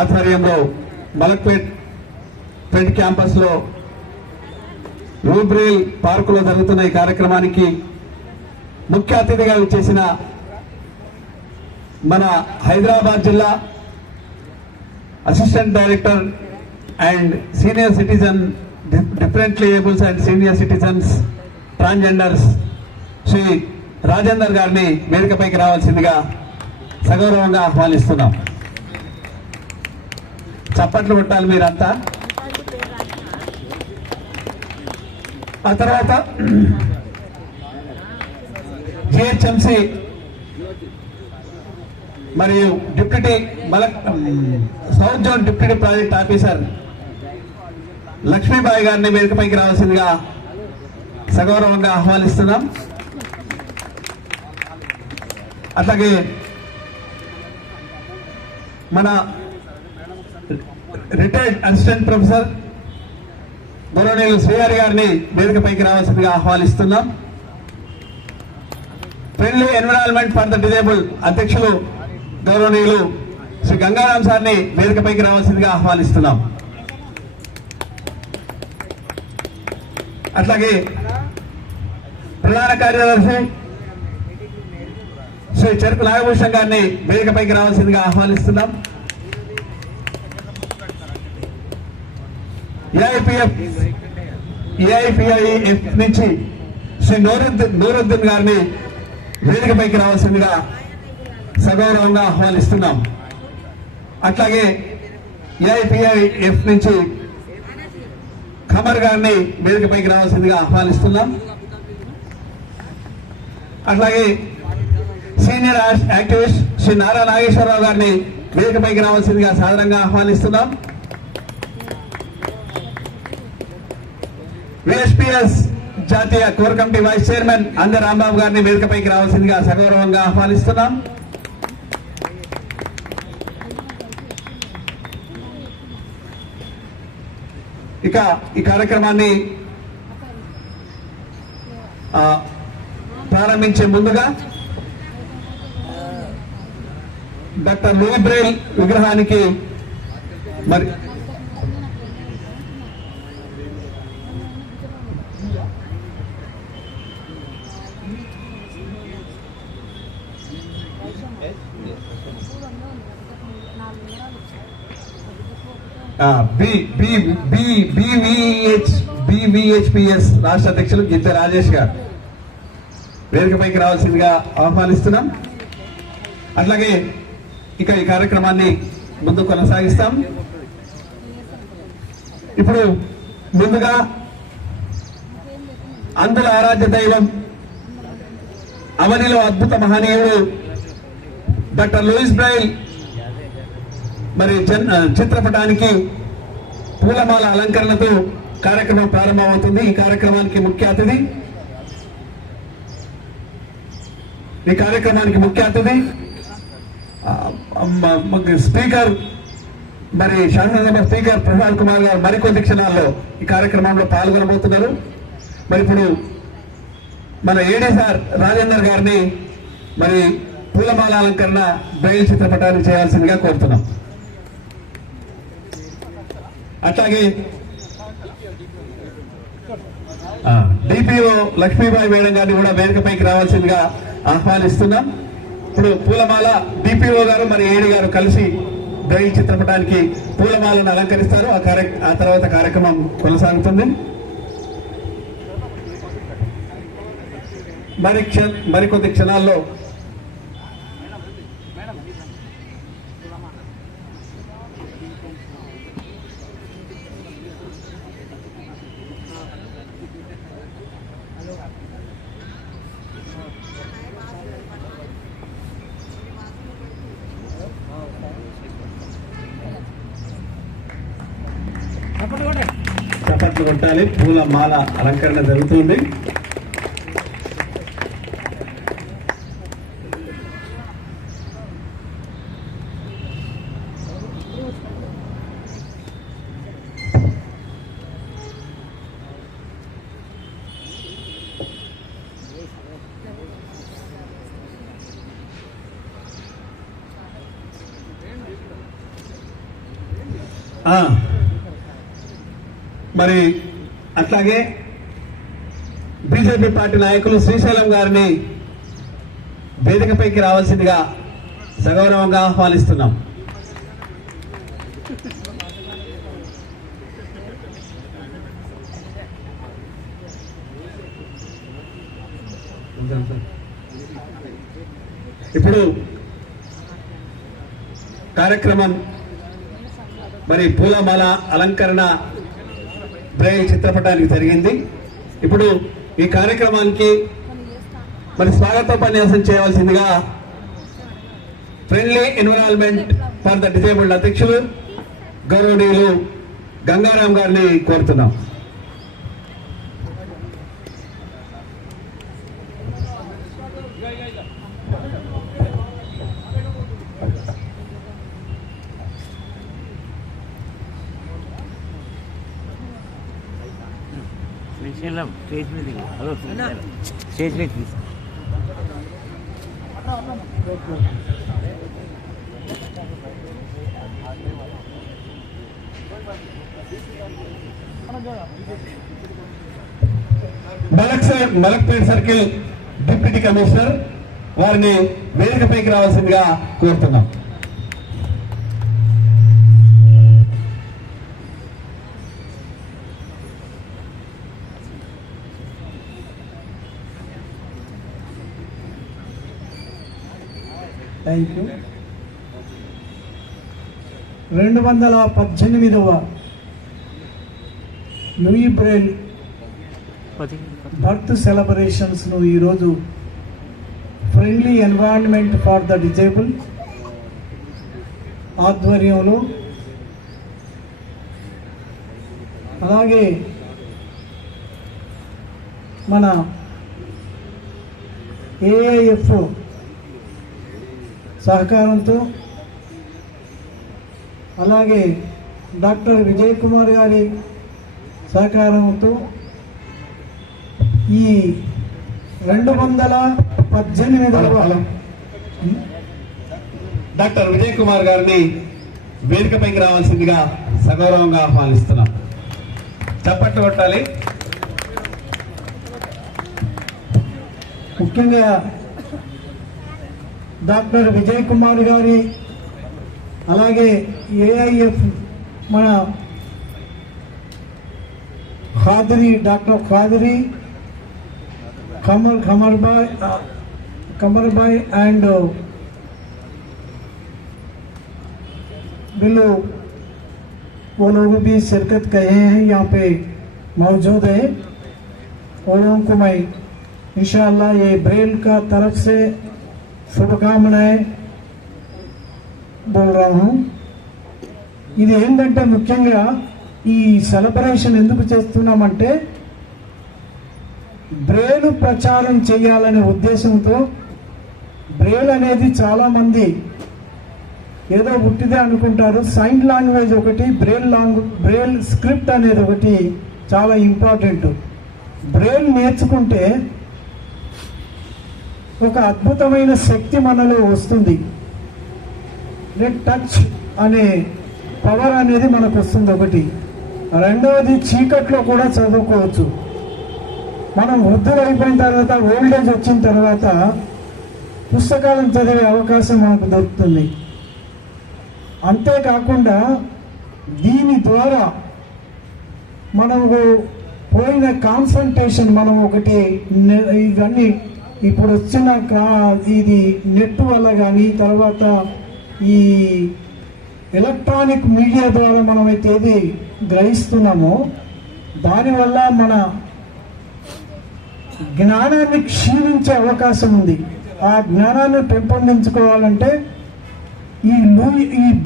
ఆధ్వర్యంలో మలక్పేట్ పెంట్ క్యాంపస్ లో రూబ్రేల్ పార్కులో జరుగుతున్న ఈ కార్యక్రమానికి ముఖ్య అతిథిగా చేసిన మన హైదరాబాద్ జిల్లా assistant director and senior citizen differently ables and senior citizens transgenders Shri Rajender గారిని వేదికపైకి రావాల్సిందిగా సగౌరవంగా ఆహ్వానిస్తున్నాం. చప్పట్లు కొట్టాలి మీరంతా. ఆ తర్వాత జిహెచ్ఎంసి మరియు deputy south zone deputy project officer Lakshmibai గారిని వేదికపైకి రావాల్సిందిగా సగౌరవంగా ఆహ్వానిస్తున్నాం. అట్లాగే మన రిటైర్డ్ అసిస్టెంట్ ప్రొఫెసర్ గౌరవనీయులు శ్రీహరి గారిని వేదికపైకి రావాల్సిందిగా ఆహ్వానిస్తున్నాం. Friendly environment for the disable అధ్యక్షులు గౌరవనీయులు శ్రీ గంగారాం సార్ని వేదికపైకి రావాల్సిందిగా ఆహ్వానిస్తున్నాం. అట్లాగే ప్రధాన కార్యదర్శి శ్రీ చెరుకు నాగభూషణ్ గారిని వేదికపైకి రావాల్సిందిగా ఆహ్వానిస్తున్నాం. ఏఐపిఐఎఫ్ నుంచి శ్రీ నూరుద్దీన్ గారిని వేదికపైకి రావాల్సిందిగా సగౌరవంగా ఆహ్వానిస్తున్నాం. అట్లాగే ఏఐపిఐఎఫ్ నుంచి ఖమర్ గారిని వేదికపైకి రావాల్సిందిగా ఆహ్వానిస్తున్నాం. అట్లాగే సీనియర్ యాక్టివిస్ట్ శ్రీ నారా నాగేశ్వరరావు గారిని వేదికపైకి రావాల్సిందిగా సాదరంగా ఆహ్వానిస్తున్నాం. విఎస్పీఎస్ జాతీయ కోర్ కమిటీ వైస్ చైర్మన్ అందర్ రాంబాబు గారిని వేదికపైకి రావాల్సిందిగా సగౌరవంగా ఆహ్వానిస్తున్నాం. ఇక ఈ కార్యక్రమాన్ని ప్రారంభించే ముందుగా డాక్టర్ రూబ్రేల్ విగ్రహానికి మరి బీవీహెచ్పిఎస్ రాష్ట్ర అధ్యక్షులు గిద్దె రాజేష్ గారు వేదికపైకి రావాల్సిందిగా ఆహ్వానిస్తున్నాం. అట్లాగే ఇక ఈ కార్యక్రమాన్ని ముందు కొనసాగిస్తాం. ఇప్పుడు ముందుగా అందుల ఆరాధ్య దైవం అవనిలో అద్భుత మహనీయుడు డాక్టర్ లూయిస్ బ్రైల్ మరి చిత్రపటానికి పూలమాల అలంకరణతో కార్యక్రమం ప్రారంభమవుతుంది. ఈ కార్యక్రమానికి ముఖ్య అతిథి స్పీకర్ మరి శాసనసభ స్పీకర్ ప్రసాద్ కుమార్ గారు మరికొద్ది క్షణాల్లో ఈ కార్యక్రమంలో పాల్గొనబోతున్నారు. మరి ఇప్పుడు మన ఏడీ సార్ రాజేందర్ గారిని మరి పూలమాల అలంకరణ బ్రైల్ చిత్రపటాన్ని చేయాల్సిందిగా కోరుతున్నాం. అట్లాగే డిపిఓ లక్ష్మీబాయి మేడం గారిని కూడా వేదికపైకి రావాల్సిందిగా ఆహ్వానిస్తున్నాం. ఇప్పుడు పూలమాల డిపిఓ గారు మరి ఏడి గారు కలిసి బ్రైల్ చిత్రపటానికి పూలమాలను అలంకరిస్తారు. ఆ తర్వాత కార్యక్రమం కొనసాగుతుంది. మరికొద్ది క్షణాల్లో చప్పట్లు కొట్టాలి. పూల మాల అలంకరణ జరుగుతుంది. మరి అట్లాగే బీజేపీ పార్టీ నాయకులు శ్రీశైలం గారిని వేదికపైకి రావాల్సిందిగా సగౌరవంగా ఆహ్వానిస్తున్నాం. ఇప్పుడు కార్యక్రమం మరి పూలమాల అలంకరణ బ్రెయిల్ చిత్రపటానికి జరిగింది. ఇప్పుడు ఈ కార్యక్రమానికి మరి స్వాగతోపన్యాసం చేయవలసిందిగా friendly environment for the disabled అధ్యక్షులు గౌరవనీయులు గంగారాం గారిని కోరుతున్నాం. స్టేజ్ మీద హలో స్టేజ్ మీద తీసు మలక్పేట్ సర్కిల్ డిప్యూటీ కమిషనర్ వారిని వేదికపైకి రావాల్సిందిగా కోరుతున్నాం. Thank you. 218వ లూయి బ్రెయిల్ బర్త్ సెలబ్రేషన్స్ను ఈరోజు friendly environment for the disable ఆధ్వర్యంలో అలాగే మన ఏఐఎఫ్ సహకారంతో అలాగే డాక్టర్ విజయ్ కుమార్ గారి సహకారంతో ఈ 218వ డాక్టర్ విజయ్ కుమార్ గారిని వేదికపైకి రావాల్సిందిగా సగౌరవంగా ఆహ్వానిస్తున్నాం. చప్పట్లు కొట్టాలి. ముఖ్యంగా డాక్టర్ విజయ్ కుమార్ గారి అలాగే ఏఐఎఫ్ మన ఖాదరీ డాక్టర్ ఖాదరీ कमर भाई एंड बिल्लो वो लोग भी शिरकत कहे हैं यहाँ पे मौजूद है. और लोगों को मैं इंशाअल्लाह ये ब्रेल का तरफ से शुभकामनाएं बोल रहा हूँ. ఇది ఏంటంటే ముఖ్యంగా ఈ సెలబ్రేషన్ ఎందుకు చేస్తున్నామంటే బ్రెయిల్ ప్రచారం చేయాలనే ఉద్దేశంతో బ్రెయిల్ అనేది చాలామంది ఏదో పుట్టిదే అనుకుంటారు. సైన్ లాంగ్వేజ్ ఒకటి, బ్రెయిల్ స్క్రిప్ట్ అనేది ఒకటి చాలా ఇంపార్టెంట్. బ్రెయిల్ నేర్చుకుంటే ఒక అద్భుతమైన శక్తి మనలో వస్తుంది. టచ్ అనే పవర్ అనేది మనకు వస్తుంది ఒకటి. రెండవది చీకట్లో కూడా చదువుకోవచ్చు. మనం వృద్ధులు అయిపోయిన తర్వాత, ఓల్డేజ్ వచ్చిన తర్వాత పుస్తకాలను చదివే అవకాశం మనకు దొరుకుతుంది. అంతేకాకుండా దీని ద్వారా మనకు పోయిన కాన్సన్ట్రేషన్ మనం ఒకటి ఇవన్నీ ఇప్పుడు వచ్చిన ఇది నెట్ వల్ల కానీ తర్వాత ఈ ఎలక్ట్రానిక్ మీడియా ద్వారా మనమైతే ఏది గ్రహిస్తున్నామో దానివల్ల మన జ్ఞానాన్ని క్షీణించే అవకాశం ఉంది. ఆ జ్ఞానాన్ని పెంపొందించుకోవాలంటే ఈ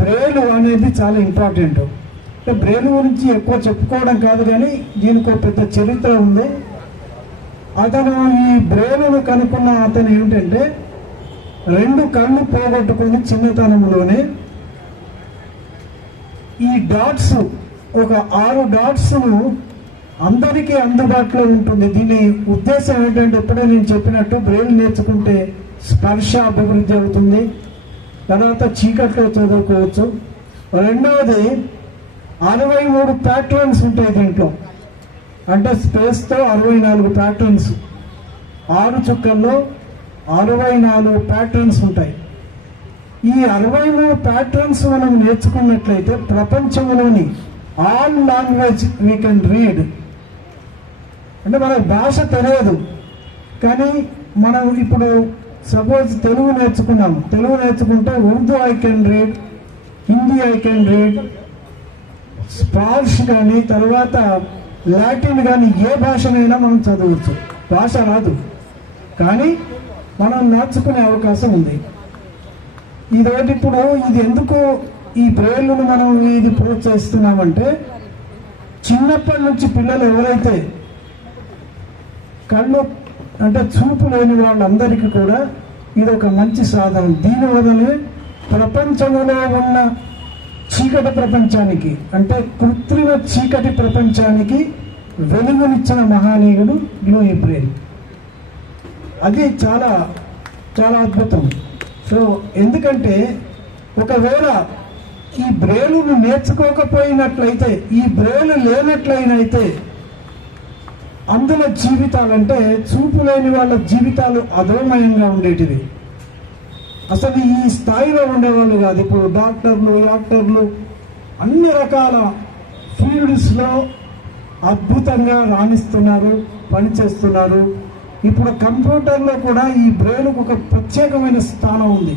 బ్రెయిల్ అనేది చాలా ఇంపార్టెంట్. అంటే బ్రెయిల్ గురించి ఎక్కువ చెప్పుకోవడం కాదు కానీ దీనికి ఒక పెద్ద చరిత్ర ఉంది. అతను ఈ బ్రెయిల్ను కనుక్కున్న అతను ఏమిటంటే 2 కళ్ళు పోగొట్టుకొని చిన్నతనంలోనే ఈ డాట్స్ ఒక 6 డాట్స్ను అందరికీ అందుబాటులో ఉంటుంది. దీని ఉద్దేశం ఏంటంటే ఎప్పుడో నేను చెప్పినట్టు బ్రెయిల్ నేర్చుకుంటే స్పర్శ అభివృద్ధి అవుతుంది, తర్వాత చీకట్లో చదువుకోవచ్చు. రెండవది 63 ప్యాటర్న్స్ ఉంటాయి దీంట్లో. అంటే స్పేస్తో 64 ప్యాటర్న్స్, 6 చుక్కల్లో 64 ప్యాటర్న్స్ ఉంటాయి. ఈ 63 ప్యాటర్న్స్ మనం నేర్చుకున్నట్లయితే ప్రపంచంలోని all language we can read. అంటే మనకు భాష తెలియదు, కానీ మనం ఇప్పుడు సపోజ్ తెలుగు నేర్చుకున్నాము. తెలుగు నేర్చుకుంటే Urdu I can read, Hindi I can read, Sparsh కానీ తర్వాత లాటిన్ కానీ ఏ భాషనైనా మనం చదవచ్చు. భాష రాదు కానీ మనం నేర్చుకునే అవకాశం ఉంది. ఇదొకటి. ఇప్పుడు ఇది ఎందుకు ఈ బ్రెయిల్ను మనం ఇది ప్రోత్సహిస్తున్నామంటే, చిన్నప్పటి నుంచి పిల్లలు ఎవరైతే కళ్ళు అంటే చూపు లేని వాళ్ళందరికీ కూడా ఇది ఒక మంచి సాధనం. దీనివల్లనే ప్రపంచంలో ఉన్న చీకటి ప్రపంచానికి అంటే కృత్రిమ చీకటి ప్రపంచానికి వెలుగునిచ్చిన మహానీయుడు లూయి బ్రెయిల్. అది చాలా చాలా అద్భుతం. సో ఎందుకంటే ఒకవేళ ఈ బ్రెయిల్ను నేర్చుకోకపోయినట్లయితే, ఈ బ్రెయిల్ లేనట్లయినైతే అందులో జీవితాలంటే చూపు లేని వాళ్ళ జీవితాలు అధోమయంగా ఉండేటివి. అసలు ఈ స్థాయిలో ఉండేవాళ్ళు కాదు. ఇప్పుడు డాక్టర్లు, యాక్టర్లు అన్ని రకాల ఫీల్డ్స్లో అద్భుతంగా రాణిస్తున్నారు, పనిచేస్తున్నారు. ఇప్పుడు కంప్యూటర్లో కూడా ఈ బ్రెయిన్కు ఒక ప్రత్యేకమైన స్థానం ఉంది.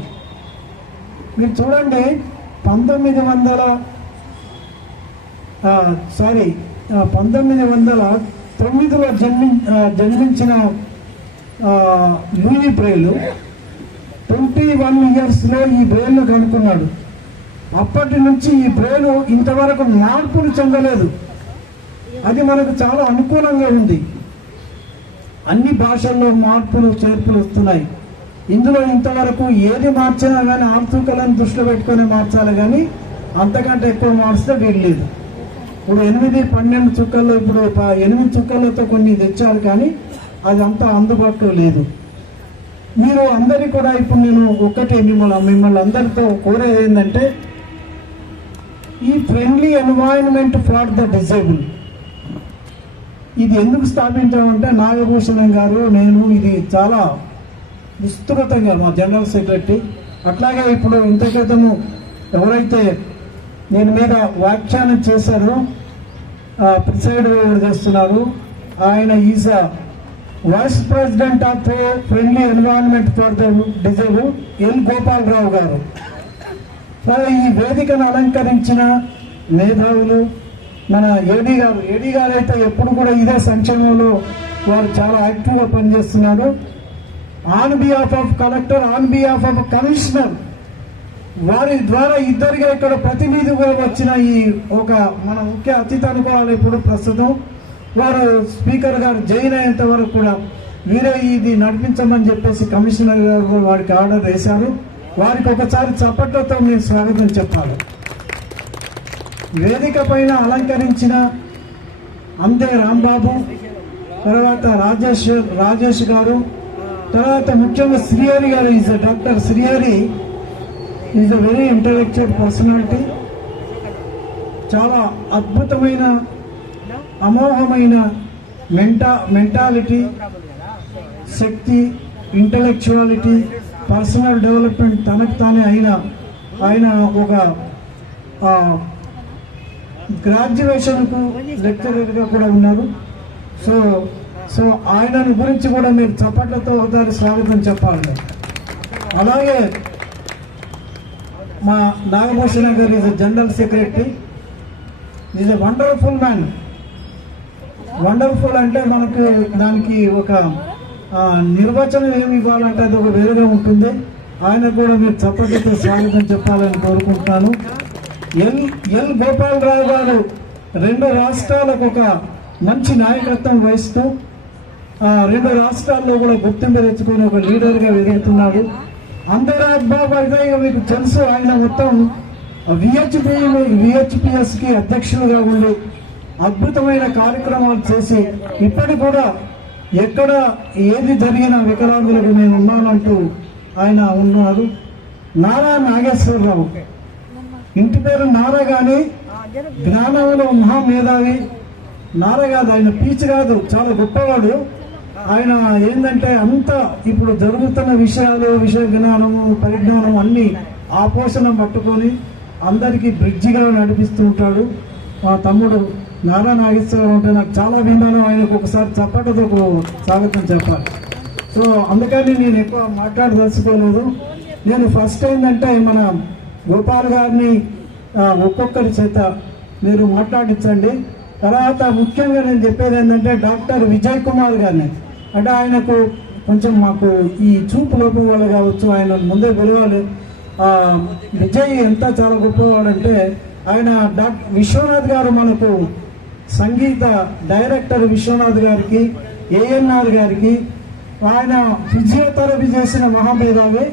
మీరు చూడండి, 1909లో జన్మించిన లూయి బ్రెయిల్ 21 ఇయర్స్లో ఈ బ్రెయిల్ను కనుక్కున్నాడు. అప్పటి నుంచి ఈ బ్రెయిల్ ఇంతవరకు మార్పులు చెందలేదు. అది మనకు చాలా అనుకూలంగా ఉంది. అన్ని భాషల్లో మార్పులు చేర్పులు వస్తున్నాయి. ఇందులో ఇంతవరకు ఏది మార్చినా కానీ ఆర్థికలను దృష్టిలో పెట్టుకొని మార్చాలి, కానీ అంతకంటే ఎక్కువ మార్చితే వీల్లేదు. ఇప్పుడు 8, 12 చుక్కల్లో, ఇప్పుడు 8 చుక్కలతో కొన్ని తెచ్చారు, కానీ అది అంతా అందుబాటులో లేదు. మీరు అందరికీ కూడా ఇప్పుడు నేను ఒకటి మిమ్మల్ని అందరితో కోరేది ఏంటంటే, ఈ friendly environment for the disable ఇది ఎందుకు స్థాపించామంటే, నాగభూషణం గారు, నేను ఇది చాలా విస్తృతంగా మా జనరల్ సెక్రటరీ, అట్లాగే ఇప్పుడు ఇంత క్రితము ఎవరైతే దీని మీద వ్యాఖ్యానం చేశారో ప్రిసైడ్ చేస్తున్నారు, ఆయన is vice president of friendly environment for the disable, L Gopalarao గారు. ఈ వేదికను అలంకరించిన మేధావులు మన ఏడీ గారు అయితే ఎప్పుడు కూడా ఇదే సంక్షేమంలో వారు చాలా యాక్టివ్గా పనిచేస్తున్నారు. On behalf of collector, on behalf of commissioner, వారి ద్వారా ఇద్దరిగా ఇక్కడ ప్రతినిధిగా వచ్చిన ఈ ఒక మన ముఖ్య అతిథి అనుకోవాలి. ఇప్పుడు ప్రస్తుతం వారు స్పీకర్ గారు జైన్ అయ్యేంత వరకు కూడా వీరే ఇది నడిపించమని చెప్పేసి కమిషనర్ గారు వారికి ఆర్డర్ వేశారు. వారికి ఒకసారి చప్పట్లతో మీరు స్వాగతం చెప్పాలి. వేదిక పైన అలంకరించిన అందే రాంబాబు, తర్వాత రాజేష్ గారు, తర్వాత ముఖ్యంగా శ్రీహరి గారు, doctor Srihari is a very intellectual personality. చాలా అద్భుతమైన అమోఘమైన మెంటాలిటీ, శక్తి, ఇంటలెక్చువాలిటీ, పర్సనల్ డెవలప్మెంట్ తనకు తానే ఆయన ఒక గ్రాడ్యుయేషన్కు లెక్చరర్గా కూడా ఉన్నారు. సో ఆయన గురించి కూడా మీరు చప్పట్లతో ఒకసారి స్వాగతం చెప్పాలి. అలాగే మా నాగభూషణ గారు is general secretary, is a wonderful man. Wonderful అంటే మనకు దానికి ఒక నిర్వచనం ఏమి ఇవ్వాలంటే అది ఒక వేరుగా ఉంటుంది. ఆయన కూడా మీరు చప్పట్లతో స్వాగతం చెప్పాలని కోరుకుంటున్నాను. ఎల్ గోపాలరావు గారు 2 రాష్ట్రాలకు ఒక మంచి నాయకత్వం వహిస్తూ 2 రాష్ట్రాల్లో కూడా గుర్తింపు తెచ్చుకొని ఒక లీడర్గా ఎదుగుతున్నాడు. అందరూ అబ్బాయిగా మీకు తెలుసు, ఆయన మొత్తం విహెచ్పిఎస్కి అధ్యక్షులుగా ఉండి అద్భుతమైన కార్యక్రమాలు చేసి ఇప్పటికి కూడా ఎక్కడ ఏది జరిగిన వికలాంగులకు నేను ఉన్నానంటూ ఆయన ఉన్నారు. నారా నాగేశ్వరరావు ఇంటి పేరు నారా కానీ జ్ఞానంలో మహామేధావి. నారా కాదు, ఆయన పీచ్ కాదు, చాలా గొప్పవాడు. ఆయన ఏంటంటే అంత ఇప్పుడు జరుగుతున్న విషయాలు, విషయ జ్ఞానము, పరిజ్ఞానం అన్ని ఆపోషణ పట్టుకొని అందరికీ బ్రిడ్జిగా నడిపిస్తూ ఉంటాడు. మా తమ్ముడు నారా నాగేశ్వరరావు అంటే నాకు చాలా అభిమానం. ఆయనకు ఒకసారి చప్పటతో స్వాగతం చెప్పాలి. సో అందుకని నేను ఎక్కువ మాట్లాడదలుచుకోలేదు. నేను ఫస్ట్ ఏంటంటే మన గోపాల్ గారిని ఒక్కొక్కరి చేత మీరు మాట్లాడించండి. తర్వాత ముఖ్యంగా నేను చెప్పేది ఏంటంటే డాక్టర్ విజయ్ కుమార్ గారిని, అంటే ఆయనకు కొంచెం మాకు ఈ చూపు లోపం వల్ల కావచ్చు, ఆయన ముందే పిలవాలి. విజయ్ ఎంత చాలా గొప్పవాడంటే ఆయన విశ్వనాథ్ గారు మనకు సంగీత డైరెక్టర్ విశ్వనాథ్ గారికి, ఏఎన్ఆర్ గారికి ఆయన ఫిజియోథెరపీ చేసిన మహామేధావి.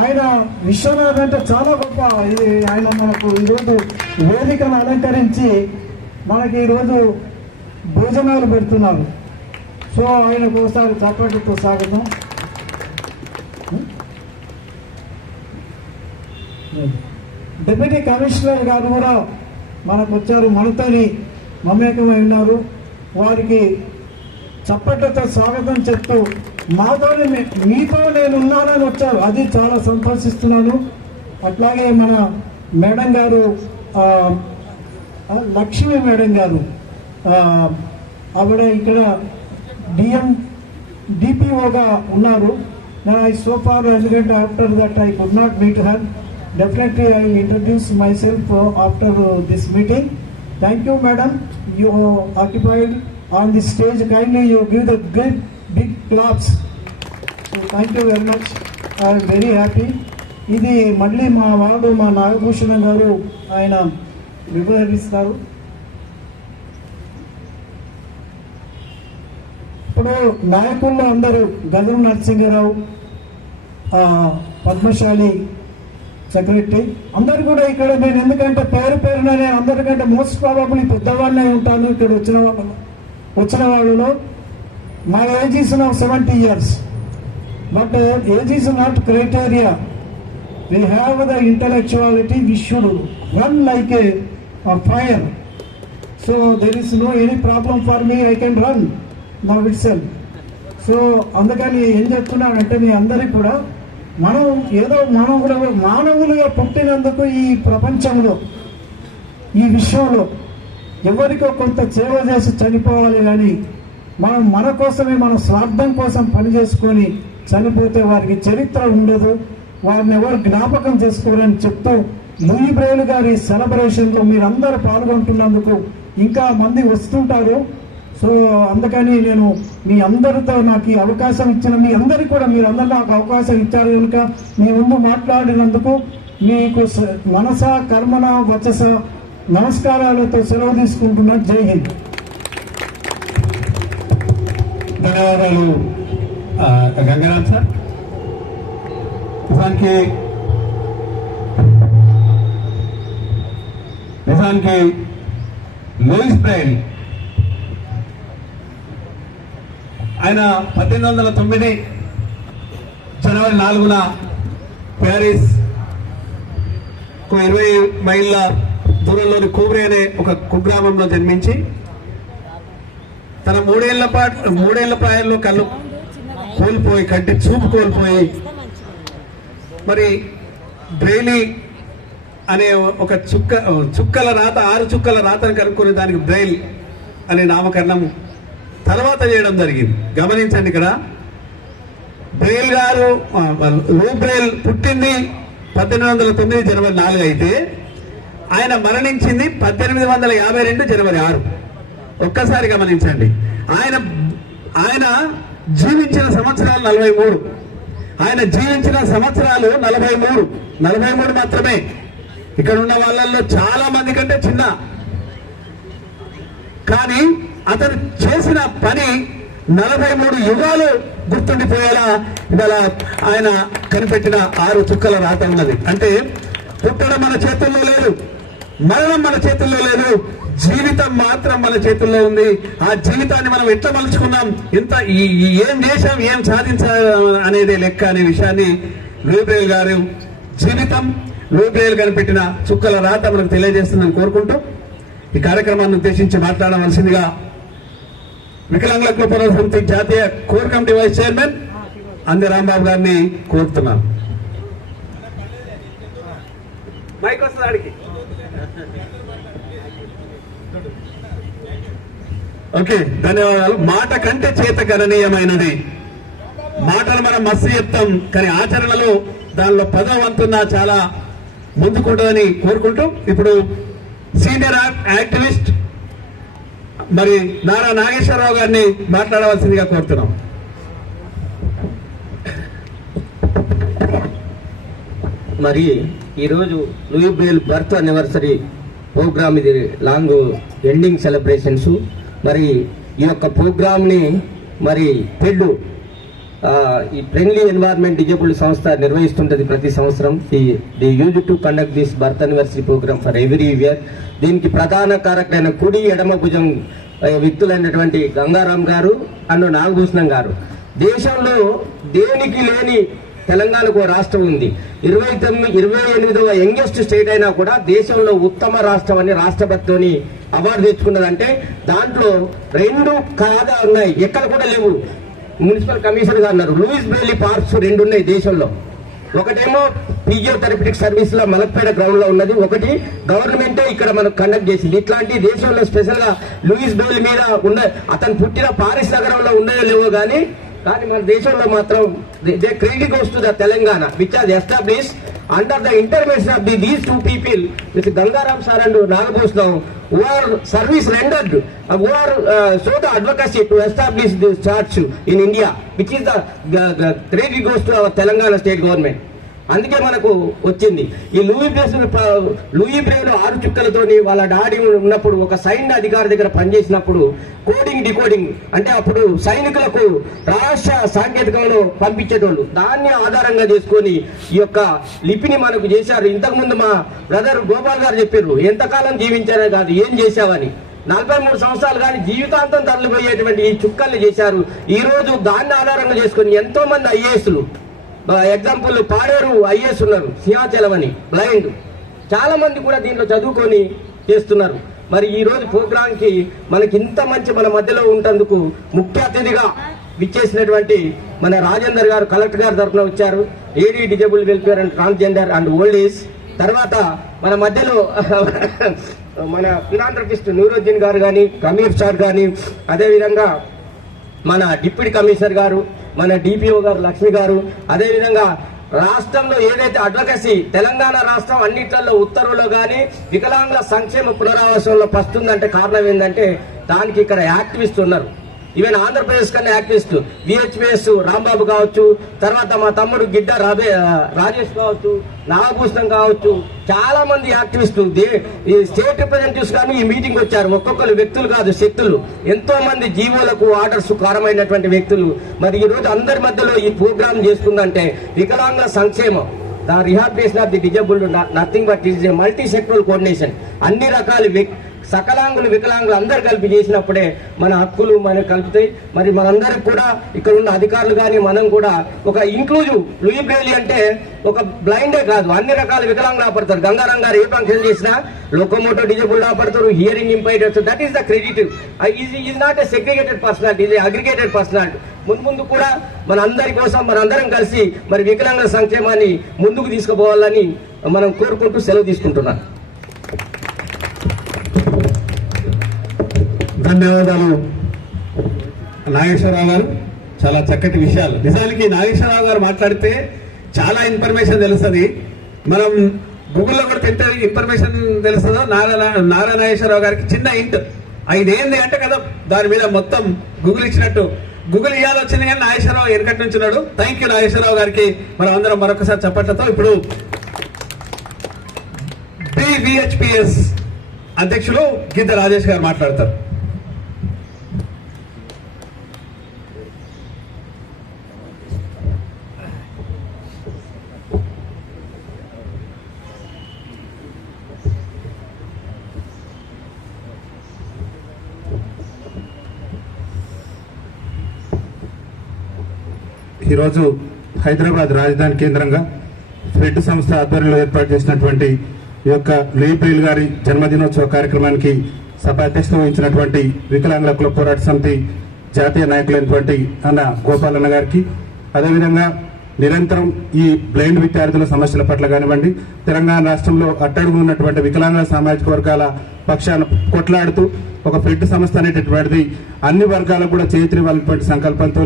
ఆయన విశ్వనాథ్ అంటే చాలా గొప్ప. ఇది ఆయన మనకు ఈరోజు వేదికను అలంకరించి మనకి ఈరోజు భోజనాలు పెడుతున్నారు. సో ఆయనకు ఒకసారి చప్పటితో స్వాగతం. డిప్యూటీ కమిషనర్ గారు కూడా మనకు వచ్చారు, మనతోని మమేకమై ఉన్నారు. వారికి చప్పట్లతో స్వాగతం చెప్తూ మీతో నేను ఉన్నానని వచ్చారు, అది చాలా సంతోషిస్తున్నాను. అట్లాగే మన మేడం గారు లక్ష్మి మేడం గారు, ఆవిడ ఇక్కడ డిపిఓగా ఉన్నారు. సో ఫార్ ఎందుకంటే after that I could not meet her. Definitely I will introduce myself after this meeting. Thank you, madam. You occupied on the stage. Kindly you give the great big claps. So thank you very much. I am very happy. ఇది మళ్ళీ మా వాడు మా నాగభూషణ గారు ఆయన వివరిస్తారు. ఇప్పుడు నాయకుల్లో అందరూ గజం నరసింహరావు, పద్మశాలి సెక్రటరీ అందరు కూడా ఇక్కడ, నేను ఎందుకంటే పేరున నేను అందరికంటే మోస్ట్ ప్రాబబ్లీ పెద్దవాడినే ఉంటాను ఇక్కడ వచ్చిన వాళ్ళలో. My age is now 70 years, but age is not criteria. We have the intellectuality, we should run like a fire. So there is no any problem for me, I can run now itself. So అందుకని ఏం చెప్తున్నానంటే మీ అందరికీ కూడా మనం కూడా మానవులుగా పుట్టినందుకు ఈ ప్రపంచంలో, ఈ విశ్వంలో ఎవరికో కొంత సేవ చేసి చనిపోవాలి. కానీ మనం మన కోసమే, మన స్వార్థం కోసం పని చేసుకొని చనిపోతే వారికి చరిత్ర ఉండదు, వారిని ఎవరు జ్ఞాపకం చేసుకోరని చెప్తూ లూయి బ్రెయిల్ గారి సెలబ్రేషన్లో మీరందరూ పాల్గొంటున్నందుకు ఇంకా మంది వస్తుంటారు. సో అందుకని నేను మీ అందరితో నాకు ఈ అవకాశం ఇచ్చిన మీ అందరికీ కూడా, మీరందరూ నాకు అవకాశం ఇచ్చారు కనుక మీ ముందు మాట్లాడినందుకు మీకు మనస కర్మణ వచస నమస్కారాలతో సెలవు తీసుకుంటున్నా. జై హింద్. ధన్యవాదాలు గంగారాం సార్. నిజానికి లూయిస్ బ్రెయిల్ ఆయన 1809 జనవరి 4న ప్యారిస్ 20 మైళ్ళ దూరంలోని కూబ్రే అనే ఒక కుగ్రామంలో జన్మించి తన 3 ఏళ్ల ప్రాయంలో కళ్ళు కోల్పోయి, కంటి చూపు కోల్పోయి, మరి బ్రెయిలీ అనే ఒక చుక్కల రాత, 6 చుక్కల రాతను కనుక్కొని దానికి బ్రెయిల్ అనే నామకరణం తర్వాత చేయడం జరిగింది. గమనించండి, ఇక్కడ బ్రెయిల్ గారు లూ బ్రెయిల్ పుట్టింది 1809 జనవరి 4 అయితే ఆయన మరణించింది 1852 జనవరి 6. ఒక్కసారి గమనించండి, ఆయన జీవించిన సంవత్సరాలు 43. ఆయన జీవించిన సంవత్సరాలు 43 మాత్రమే. ఇక్కడ ఉన్న వాళ్ళల్లో చాలా మంది కంటే చిన్న. కానీ అతను చేసిన పని 43 యుగాలు గుర్తుండిపోయేలా ఇవాళ ఆయన కనిపెట్టిన 6 చుక్కల రాత ఉన్నది. అంటే పుట్టడం మన చేతుల్లో లేదు, మరణం మన చేతుల్లో లేదు, జీవితం మాత్రం మన చేతుల్లో ఉంది. ఆ జీవితాన్ని మనం ఎట్లా మలుచుకున్నాం, ఏం చేశాం, ఏం సాధించాం అనేది లెక్క అనే విషయాన్ని లూయి బ్రెయిల్ గారు జీవితం లూబ్రేలు కనిపెట్టిన చుక్కల రాత మనకు తెలియజేస్తుందని కోరుకుంటూ ఈ కార్యక్రమాన్ని ఉద్దేశించి మాట్లాడవలసిందిగా వికలాంగుల క్లబ్ సమితి జాతీయ కోర్ కమిటీ వైస్ చైర్మన్ అంది రాంబాబు గారిని కోరుతున్నాను. మైక్ వస్తుంది ఆడికి. ఓకే, ధన్యవాదాలు. మాట కంటే చేత గణనీయమైనది. మాటలు మనం మస్తు చెప్తాం, కానీ ఆచరణలో దానిలో 10వ వంతున్న చాలా ముందుకుంటుందని కోరుకుంటూ ఇప్పుడు సీనియర్ యాక్టివిస్ట్ మరి నారా నాగేశ్వరరావు గారిని మాట్లాడవలసిందిగా కోరుతున్నాం. మరి ఈరోజు Louis Braille birth anniversary programme, ఇది లాంగ్ ఎండింగ్ సెలబ్రేషన్స్. మరి ఈ యొక్క ప్రోగ్రామ్ని మరి పెడ్డు ఈ ఫ్రెండ్లీ ఎన్వైర్న్మెంట్ డిజేబుల్డ్ సంస్థ నిర్వహిస్తుంటది ప్రతి సంవత్సరం. They use to conduct this birth anniversary programme for every year. దీనికి ప్రధాన కారకులైన కుడి ఎడమ భుజం వ్యక్తులైనటువంటి గంగారాం గారు అండ్ నాగభూషణం గారు. దేశంలో దేనికి లేని తెలంగాణకు రాష్ట్రం ఉంది. 28వ యంగెస్ట్ స్టేట్ అయినా కూడా దేశంలో ఉత్తమ రాష్ట్రం అని రాష్ట్రపతితోని అవార్డు తెచ్చుకున్నదంటే దాంట్లో 2 కాదా ఉన్నాయి, ఎక్కడ కూడా లేవు. మున్సిపల్ కమిషనర్ గారు అన్నారు లూయిస్ బ్రెయిలీ పార్క్స్ 2 ఉన్నాయి దేశంలో. ఒకటేమో ఫిజియోథెరపిటిక్ సర్వీస్ లో మలక్పేట గ్రౌండ్ లో ఉన్నది, ఒకటి గవర్నమెంటే ఇక్కడ మనకు కండక్ట్ చేసింది. ఇట్లాంటి దేశంలో స్పెషల్ గా లూయిస్ బ్రెయిలీ మీద ఉన్న అతను పుట్టిన పారిస్ నగరంలో ఉన్నాయో లేవో కానీ మన దేశంలో మాత్రం they credit goes to the Telangana which has establish under the intervention of these 2 people with Gangaram sir and Nagabhushnam, who are service rendered, who are show the advocacy to establish this church in India, which is the credit goes to our Telangana state government. అందుకే మనకు వచ్చింది ఈ Louis బ్రేలు 6 చుక్కలతోని వాళ్ళ daddy ఉన్నప్పుడు ఒక సైన్య అధికారి దగ్గర పనిచేసినప్పుడు కోడింగ్ డికోడింగ్ అంటే అప్పుడు సైనికులకు రహస్య సాంకేతికంలో పంపించేటోళ్ళు. దాన్ని ఆధారంగా చేసుకొని ఈ యొక్క లిపిని మనకు చేశారు. ఇంతకుముందు మా బ్రదర్ గోపాల్ గారు చెప్పారు ఎంతకాలం జీవించారే కాదు ఏం చేశావని. 43 సంవత్సరాలు కానీ జీవితాంతం తరలిపోయేటువంటి ఈ చుక్కల్ని చేశారు. ఈ రోజు దాన్ని ఆధారంగా చేసుకొని ఎంతో మంది ఐఏఎస్లు, ఎగ్జాంపుల్ పాడేరు ఐఏఎస్ ఉన్నారు, సింహాచలం అని బ్లైండ్, చాలా మంది కూడా దీంట్లో చదువుకొని చేస్తున్నారు. మరి ఈ రోజు ప్రోగ్రామ్ కి మనకి ఇంత మంచి మన మధ్యలో ఉంటందుకు ముఖ్య అతిథిగా విచ్చేసినటువంటి మన రాజేందర్ గారు కలెక్టర్ గారి తరఫున వచ్చారు. AD disable welfare and transgender and old age. తర్వాత మన మధ్యలో మన ఫిలాంథ్రపిస్ట్ నూరుద్దీన్ గారు కానీ, కమీర్ సార్ కానీ, అదేవిధంగా మన డిప్యూటీ కమిషనర్ గారు, మన డిపిఓ గారు లక్ష్మి గారు, అదేవిధంగా రాష్ట్రంలో ఏదైతే అడ్వకసీ తెలంగాణ రాష్ట్రం అన్నిట్లలో ఉత్తర్వులో కానీ వికలాంగుల సంక్షేమ పునరావాసంలో పస్తుందంటే కారణం ఏంటంటే దానికి ఇక్కడ యాక్టివిస్ట్ ఉన్నారు. ఈవెన్ ఆంధ్రప్రదేశ్ కన్నా యాక్టివిస్ట్ విహెచ్పిఎస్ రాంబాబు కావచ్చు, తర్వాత మా తమ్ముడు గిడ్డ రాజేష్ కావచ్చు, నాగభూషణం కావచ్చు, చాలా మంది యాక్టివిస్టులు ఈ స్టేట్ రిప్రజెంటేటివ్స్ కానీ ఈ మీటింగ్ వచ్చారు. ఒక్కొక్కరు వ్యక్తులు కాదు శక్తులు, ఎంతో మంది జీవోలకు ఆర్డర్స్ కారమైనటువంటి వ్యక్తులు. మరి ఈ రోజు అందరి మధ్యలో ఈ ప్రోగ్రామ్ చేసుకుందంటే వికలాంగుల సంక్షేమం, the rehabilitation of the disabled, nothing but it is a multi sectoral coordination. అన్ని రకాల సకలాంగులు వికలాంగులు అందరు కలిపి చేసినప్పుడే మన హక్కులు మనకు కలుపుతాయి. మరి మనందరికి కూడా ఇక్కడ ఉన్న అధికారులు కానీ మనం కూడా ఒక ఇంక్లూజివ్ లూయి బ్రెయిలీ అంటే ఒక బ్లైండే కాదు, అన్ని రకాల వికలాంగులు ఆపడతారు. గంగారాం గారు ఏ ఫంక్షన్ చేసినా లోకోమోటో డిజేబుల్డ్ ఆపడతారు, hearing impaired. That is the credit. Is not a segregated personality, is aggregated personality. ముందు కూడా మన అందరి కోసం మనందరం కలిసి మరి వికలాంగుల సంక్షేమాన్ని ముందుకు తీసుకుపోవాలని మనం కోరుకుంటూ సెలవు తీసుకుంటున్నాం. ధన్యవాదాలు నాగేశ్వరరావు గారు, చాలా చక్కటి విషయాలు. నిజానికి నాగేశ్వరరావు గారు మాట్లాడితే చాలా ఇన్ఫర్మేషన్ తెలుస్తుంది. మనం గూగుల్లో కూడా ఎంత ఇన్ఫర్మేషన్ తెలుస్తుందో నారా నాగేశ్వరరావు గారికి చిన్న ఇంట్ ఇదేంది అంటే కదా దాని మీద మొత్తం గూగుల్ ఇచ్చినట్టు. గూగుల్ ఇవ్వాలి వచ్చింది కానీ నాగేశ్వరరావు వెనకటి నుంచి ఉన్నాడు. థ్యాంక్ యూ నాగేశ్వరరావు గారికి మనం అందరం మరొకసారి చప్పట్లతో. ఇప్పుడు BVHPS అధ్యక్షులు గిద్ద రాజేష్ గారు మాట్లాడతారు. ఈరోజు హైదరాబాద్ రాజధాని కేంద్రంగా ఫ్రెడ్ సంస్థ ఆధ్వర్యంలో ఏర్పాటు చేసినటువంటి ఈ యొక్క లూయి బ్రెయిల్ గారి జన్మదినోత్సవ కార్యక్రమానికి సభ అధ్యక్షత వహించినటువంటి వికలాంగుల హక్కుల పోరాట సమితి జాతీయ నాయకులైనటువంటి అన్న గోపాలన్న గారికి, అదేవిధంగా నిరంతరం ఈ బ్లైండ్ విద్యార్థుల సమస్యల పట్ల కానివ్వండి, తెలంగాణ రాష్ట్రంలో అట్టడుగు ఉన్నటువంటి వికలాంగుల సామాజిక వర్గాల పక్షాన కొట్లాడుతూ ఒక ఫ్రెడ్ సంస్థ అనేటటువంటిది అన్ని వర్గాలకు కూడా చేతినివ్వాలన్నటువంటి సంకల్పంతో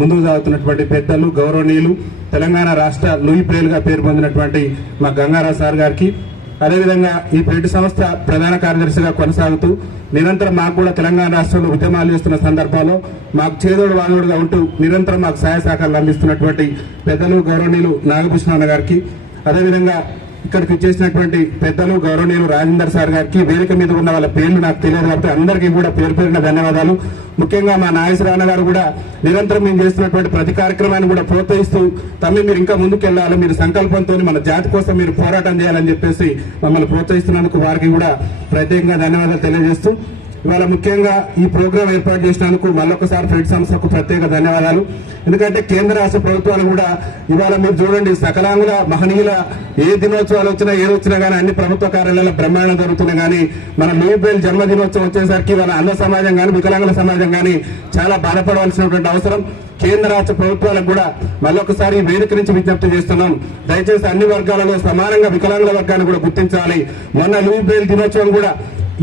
ముందుకు సాగుతున్నటువంటి పెద్దలు, గౌరవనీయులు, తెలంగాణ రాష్ట్ర లూయి బ్రెయిల్ గా పేరు పొందినటువంటి మా గంగారావు సార్ గారికి, అదేవిధంగా ఈ ఫ్రెడ్ సంస్థ ప్రధాన కార్యదర్శిగా కొనసాగుతూ నిరంతరం మాకు కూడా తెలంగాణ రాష్ట్రంలో ఉద్యమాలు చేస్తున్న సందర్భాల్లో మాకు చేదోడు వాదోడుగా ఉంటూ నిరంతరం మాకు సహాయ సహకారాలు అందిస్తున్నటువంటి పెద్దలు, గౌరవనీయులు నాగభూషణ గారికి, అదేవిధంగా ఇక్కడికి చేసినటువంటి పెద్దలు, గౌరవనీయులు రాజేందర్ సార్ గారికి, వేదిక మీద ఉన్న వాళ్ళ పేర్లు నాకు తెలియదు కాబట్టి అందరికీ కూడా పేరు పేరున ధన్యవాదాలు. ముఖ్యంగా మా నాగేశ్వరరావు గారు కూడా నిరంతరం మేము చేస్తున్నటువంటి ప్రతి కార్యక్రమాన్ని కూడా ప్రోత్సహిస్తూ తమ్మి మీరు ఇంకా ముందుకెళ్లాలి, మీరు సంకల్పంతో మన జాతి కోసం మీరు పోరాటం చేయాలని చెప్పేసి మమ్మల్ని ప్రోత్సహిస్తున్నందుకు వారికి కూడా ప్రత్యేకంగా ధన్యవాదాలు తెలియజేస్తూ, ఇవాళ ముఖ్యంగా ఈ ప్రోగ్రాం ఏర్పాటు చేసినందుకు మళ్ళొకసారి ఫ్రెడ్ సంస్థకు ప్రత్యేక ధన్యవాదాలు. ఎందుకంటే కేంద్ర రాష్ట్ర ప్రభుత్వాలు కూడా ఇవాళ మీరు చూడండి, సకలాంగుల మహనీయుల ఏ దినోత్సవాలు వచ్చినా ఏదొచ్చినా కానీ అన్ని ప్రభుత్వ కార్యాలయాల్లో బ్రహ్మాండం జరుగుతున్నాయి. కానీ మన లూయి బ్రెయిల్ జన్మదినోత్సవం వచ్చేసరికి ఇవాళ అన్న సమాజం కానీ వికలాంగుల సమాజం కానీ చాలా బాధపడవలసినటువంటి అవసరం కేంద్ర రాష్ట్ర ప్రభుత్వాలకు కూడా మళ్ళొకసారి వేదిక నుంచి విజ్ఞప్తి చేస్తున్నాం. దయచేసి అన్ని వర్గాలలో సమానంగా వికలాంగుల వర్గాన్ని కూడా గుర్తించాలి. మొన్న లూయి బ్రెయిల్ దినోత్సవం కూడా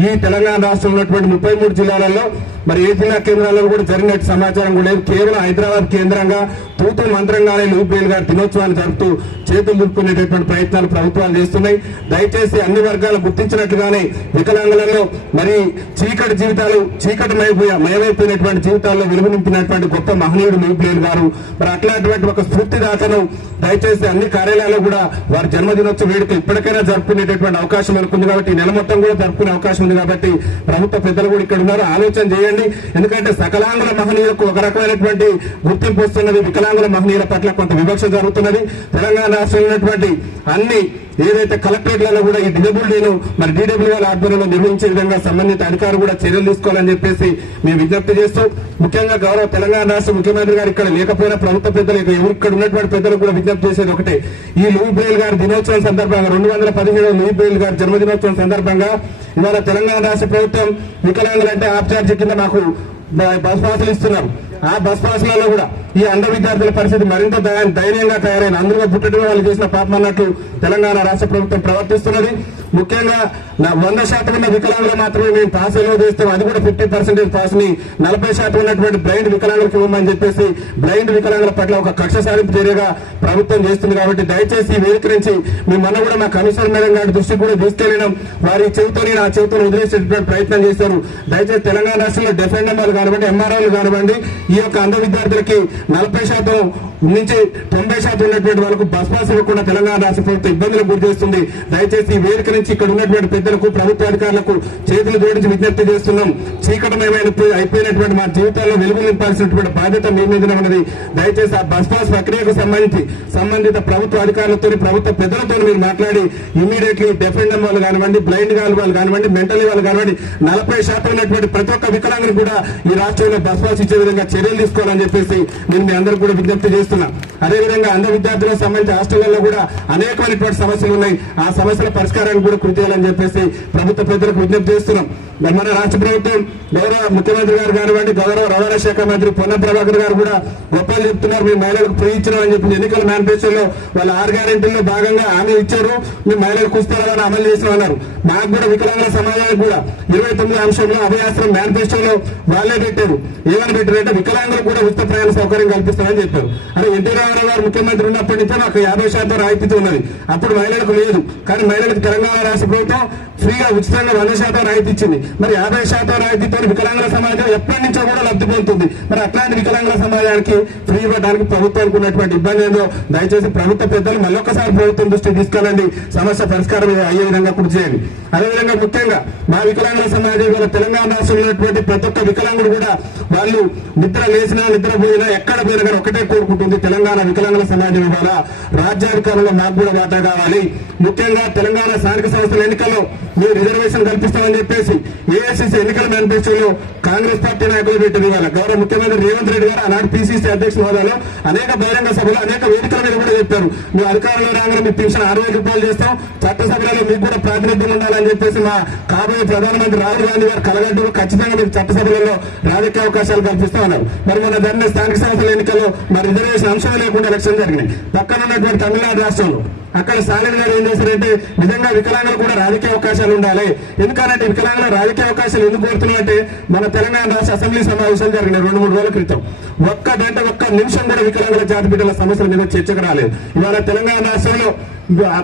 ఈ తెలంగాణ రాష్ట్రంలో ఉన్నటువంటి 33 జిల్లాలలో మరి ఏ జిల్లా కేంద్రాల్లో కూడా జరిగినట్టు సమాచారం కూడా లేదు. కేవలం హైదరాబాద్ కేంద్రంగా తూతు మంత్రంగానే లూయి బ్రెయిల్ గారి దినోత్సవాన్ని జరుపుతూ చేతులు దులుపుకునేటటువంటి ప్రయత్నాలు ప్రభుత్వాలు చేస్తున్నాయి. దయచేసి అన్ని వర్గాలు గుర్తించినట్లుగానే వికలాంగులలో మరి చీకటి జీవితాలు మయమైపోయినటువంటి జీవితాల్లో వెలుగు నింపినటువంటి గొప్ప మహనీయుడు లూయి బ్రెయిల్ గారు. మరి అట్లాంటి ఒక స్ఫూర్తిదాతను దయచేసి అన్ని కార్యాలయాలు కూడా వారి జన్మదినోత్సవ వేడుక ఇప్పటికైనా జరుపుకునేటటువంటి అవకాశం మనకుంది కాబట్టి ఈ నెల మొత్తం కూడా జరుపుకునే అవకాశం ఉంది కాబట్టి ప్రభుత్వ పెద్దలు కూడా ఇక్కడ ఉన్నారు, ఆలోచన చేయండి. ఎందుకంటే సకలాంగుల మహనీయులకు ఒక రకమైనటువంటి గుర్తింపు వస్తున్నది, వికలాంగుల మహనీయుల పట్ల కొంత వివక్ష జరుగుతున్నది. తెలంగాణ రాష్ట్రంలో ఉన్నటువంటి అన్ని ఏదైతే కలెక్టరేట్లలో కూడా ఈ డిజబుల్ డేను మరి DWL ఆధ్వర్యంలో నిర్వహించే విధంగా సంబంధిత అధికారులు కూడా చర్యలు తీసుకోవాలని చెప్పేసి మేము విజ్ఞప్తి చేస్తూ, ముఖ్యంగా గౌరవ తెలంగాణ రాష్ట్ర ముఖ్యమంత్రి గారు ఇక్కడ లేకపోయినా ప్రభుత్వ పెద్దలు ఇక్కడ ఉన్నటువంటి పెద్దలు కూడా విజ్ఞప్తి చేసేది ఒకటే, ఈ లూయి బ్రెయిల్ గారి దినోత్సవం సందర్భంగా 217వ లూయి బ్రెయిల్ గారి జన్మదినోత్సవం సందర్భంగా ఇవాళ తెలంగాణ రాష్ట్ర ప్రభుత్వం వికలాంగులంటే ఆఫ్ ఛార్జ్ కింద మాకు బస్ పాసులు ఇస్తున్నారు. ఆ బస్ పాసులలో కూడా ఈ అంధ విద్యార్థుల పరిస్థితి మరింత దయనీయంగా తయారైన అందులో పుట్టడమే వాళ్ళు చేసిన పాపం అన్నట్టు తెలంగాణ రాష్ట్ర ప్రభుత్వం ప్రవర్తిస్తున్నది. ముఖ్యంగా 100% ఉన్న వికలాంగులు మాత్రమే మేము పాస్ ఎలా చేస్తాం, అది కూడా 50% పాస్ ని 40% ఉన్నటువంటి బ్లైండ్ వికలాంగులకు ఇవ్వమని చెప్పేసి బ్లైండ్ వికలాంగుల పట్ల ఒక కక్ష సాధింపు చర్యగా ప్రభుత్వం చేస్తుంది. కాబట్టి దయచేసి వేదిక నుంచి మేమన్నా కూడా మా కమిషనర్ మేడం గారి దృష్టికి కూడా తీసుకెళ్లినాం. వారి చెవితోని నా చెవితో వదిలేసేటువంటి ప్రయత్నం చేశారు. దయచేసి తెలంగాణ రాష్ట్రంలో డెఫెండర్లు కానివ్వండి, MROలు కానివ్వండి, ఈ యొక్క అంధ విద్యార్థులకి 40% నుంచి 90% ఉన్నటువంటి వాళ్ళకు బస్ పాస్ ఇవ్వకుండా తెలంగాణ రాష్ట్ర ప్రభుత్వం ఇబ్బందులకు గురి చేస్తుంది. దయచేసి ఈ వేదిక నుంచి ఇక్కడ ఉన్నటువంటి పెద్దలకు, ప్రభుత్వ అధికారులకు చేతులు జోడించి విజ్ఞప్తి చేస్తున్నాం. చీకటమయమైన అయిపోయినటువంటి మా జీవితాల్లో వెలుగు నింపాల్సినటువంటి బాధ్యత మీ మీద ఉన్నది. దయచేసి ఆ బస్ పాస్ ప్రక్రియకు సంబంధిత ప్రభుత్వ అధికారులతో, ప్రభుత్వ పెద్దలతో మీరు మాట్లాడి ఇమీడియట్లీ డెఫెండర్ వాళ్ళు కానివ్వండి, బ్లైండ్ వాళ్ళు కానివ్వండి, మెంటలీ వాళ్ళు కానివ్వండి, 40% ఉన్నటువంటి ప్రతి ఒక్క వికలాంగులు కూడా ఈ రాష్ట్రంలో బస్ పాస్ ఇచ్చే విధంగా చర్యలు తీసుకోవాలని చెప్పేసి నేను మీ అందరూ కూడా విజ్ఞప్తి చేస్తున్నా. అదేవిధంగా అంధ విద్యార్థులకు సంబంధించి హాస్టళ్లలో కూడా అనేకమైనటువంటి సమస్యలు ఉన్నాయి. ఆ సమస్యల పరిష్కారానికి కూడా కృషి చేయాలని చెప్పేసి ప్రభుత్వ పెద్దలకు విజ్ఞప్తి చేస్తున్నాం. మన రాష్ట్ర ప్రభుత్వం గౌరవ ముఖ్యమంత్రి గారు కానివ్వండి, గౌరవ రవాణా శాఖ మంత్రి పొన్నం ప్రభాకర్ గారు కూడా గొప్పలు చెప్తున్నారు. మేము మహిళలకు ఫ్రీ ఇచ్చినామని చెప్పి ఎన్నికల మేనిఫెస్టోలో వాళ్ళ 6 గ్యారెంటీల్లో భాగంగా హామీ ఇచ్చారు. మేము మహిళలకు ఉచితాలను అమలు చేసినామన్నారు. మాకు కూడా వికలాంగుల సమాజానికి కూడా 29 అంశంలో అభయాస్త్రం మేనిఫెస్టోలో వాళ్ళే పెట్టారు. ఏమని పెట్టారంటే వికలాంగులకు కూడా ఉచిత ప్రయాణ సౌకర్యం కల్పిస్తామని చెప్పారు. అదే ఎన్టీ రామారావు గారు ముఖ్యమంత్రి ఉన్నప్పటి నుంచే మాకు 50% రాయితీ ఉన్నది. అప్పుడు మహిళలకు లేదు, కానీ మహిళలకు తెలంగాణ రాష్ట్ర ప్రభుత్వం ఫ్రీగా ఉచితంగా 100% రాయితీ ఇచ్చింది. మరి 50% రాయితీతో వికలాంగుల సమాజం ఎప్పటి నుంచో కూడా లబ్ధి పొందుతుంది. మరి అట్లాంటి వికలాంగుల సమాజానికి ఫ్రీ ఇవ్వడానికి ప్రభుత్వానికి ఉన్నటువంటి ఇబ్బంది ఏందో దయచేసి ప్రభుత్వ పెద్దలు మళ్ళొక్కసారి ప్రభుత్వం దృష్టికి తీసుకెళ్ళండి. సమస్య పరిష్కారం అయ్యే విధంగా కృషి చేయండి. అదేవిధంగా ముఖ్యంగా మా వికలాంగుల సమాజం ఇవాళ తెలంగాణ రాష్ట్రంలో ఉన్నటువంటి ప్రతి ఒక్క వికలాంగుడు కూడా వాళ్ళు నిద్ర లేచినా నిద్రపోయినా ఎక్కడ పోయినా కానీ ఒకటే కోరుకుంటుంది, తెలంగాణ వికలాంగుల సమాజం ఇవాళ రాజ్యాధికారంలో మాకు కూడా వాటా కావాలి. ముఖ్యంగా తెలంగాణ స్థానిక సంస్థల ఎన్నికల్లో మీరు రిజర్వేషన్ కల్పిస్తామని చెప్పేసి ఏఐసిసి ఎన్నికల మేనిఫెస్టోలో కాంగ్రెస్ పార్టీ నాయకులు పెట్టింది. ఇవాళ గౌరవ ముఖ్యమంత్రి రేవంత్ రెడ్డి గారు ఆనాడు పిసిసి అధ్యక్ష హోదాలో అనేక బహిరంగ సభలు అనేక వేదికల మీద కూడా చెప్పారు, మేము అధికారంలో రాగానే మీ పెన్షన్ 6000 రూపాయలు చేస్తాం, చట్టసభలలో మీకు కూడా ప్రాతినిధ్యం ఉండాలని చెప్పేసి మా కాబోయే ప్రధానమంత్రి రాహుల్ గాంధీ గారు కలగట్టు ఖచ్చితంగా మీకు చట్టసభలలో రాజకీయ అవకాశాలు కల్పిస్తా ఉన్నారు. మరి మన జరిగిన స్థానిక సంస్థల ఎన్నికల్లో మరి రిజర్వేషన్ అంశం లేకుండా ఎలక్షన్ జరిగినాయి. పక్కన ఉన్నటువంటి తమిళనాడు రాష్ట్రంలో అక్కడ స్టాలిన్ గారు ఏం చేశారంటే నిజంగా వికలాంగులు కూడా రాజకీయ అవకాశాలు ఉండాలి, ఎందుకంటే వికలాంగుల రాజకీయ అవకాశాలు ఎందుకు కోరుతున్నాయంటే మన తెలంగాణ రాష్ట్ర అసెంబ్లీ సమావేశాలు జరిగినాయి 2-3 రోజుల క్రితం. ఒక్క నిమిషం కూడా వికలాంగుల జాతి బిడ్డల సమస్యల మీద చర్చకు రాలేదు. ఇవాళ తెలంగాణ రాష్ట్రంలో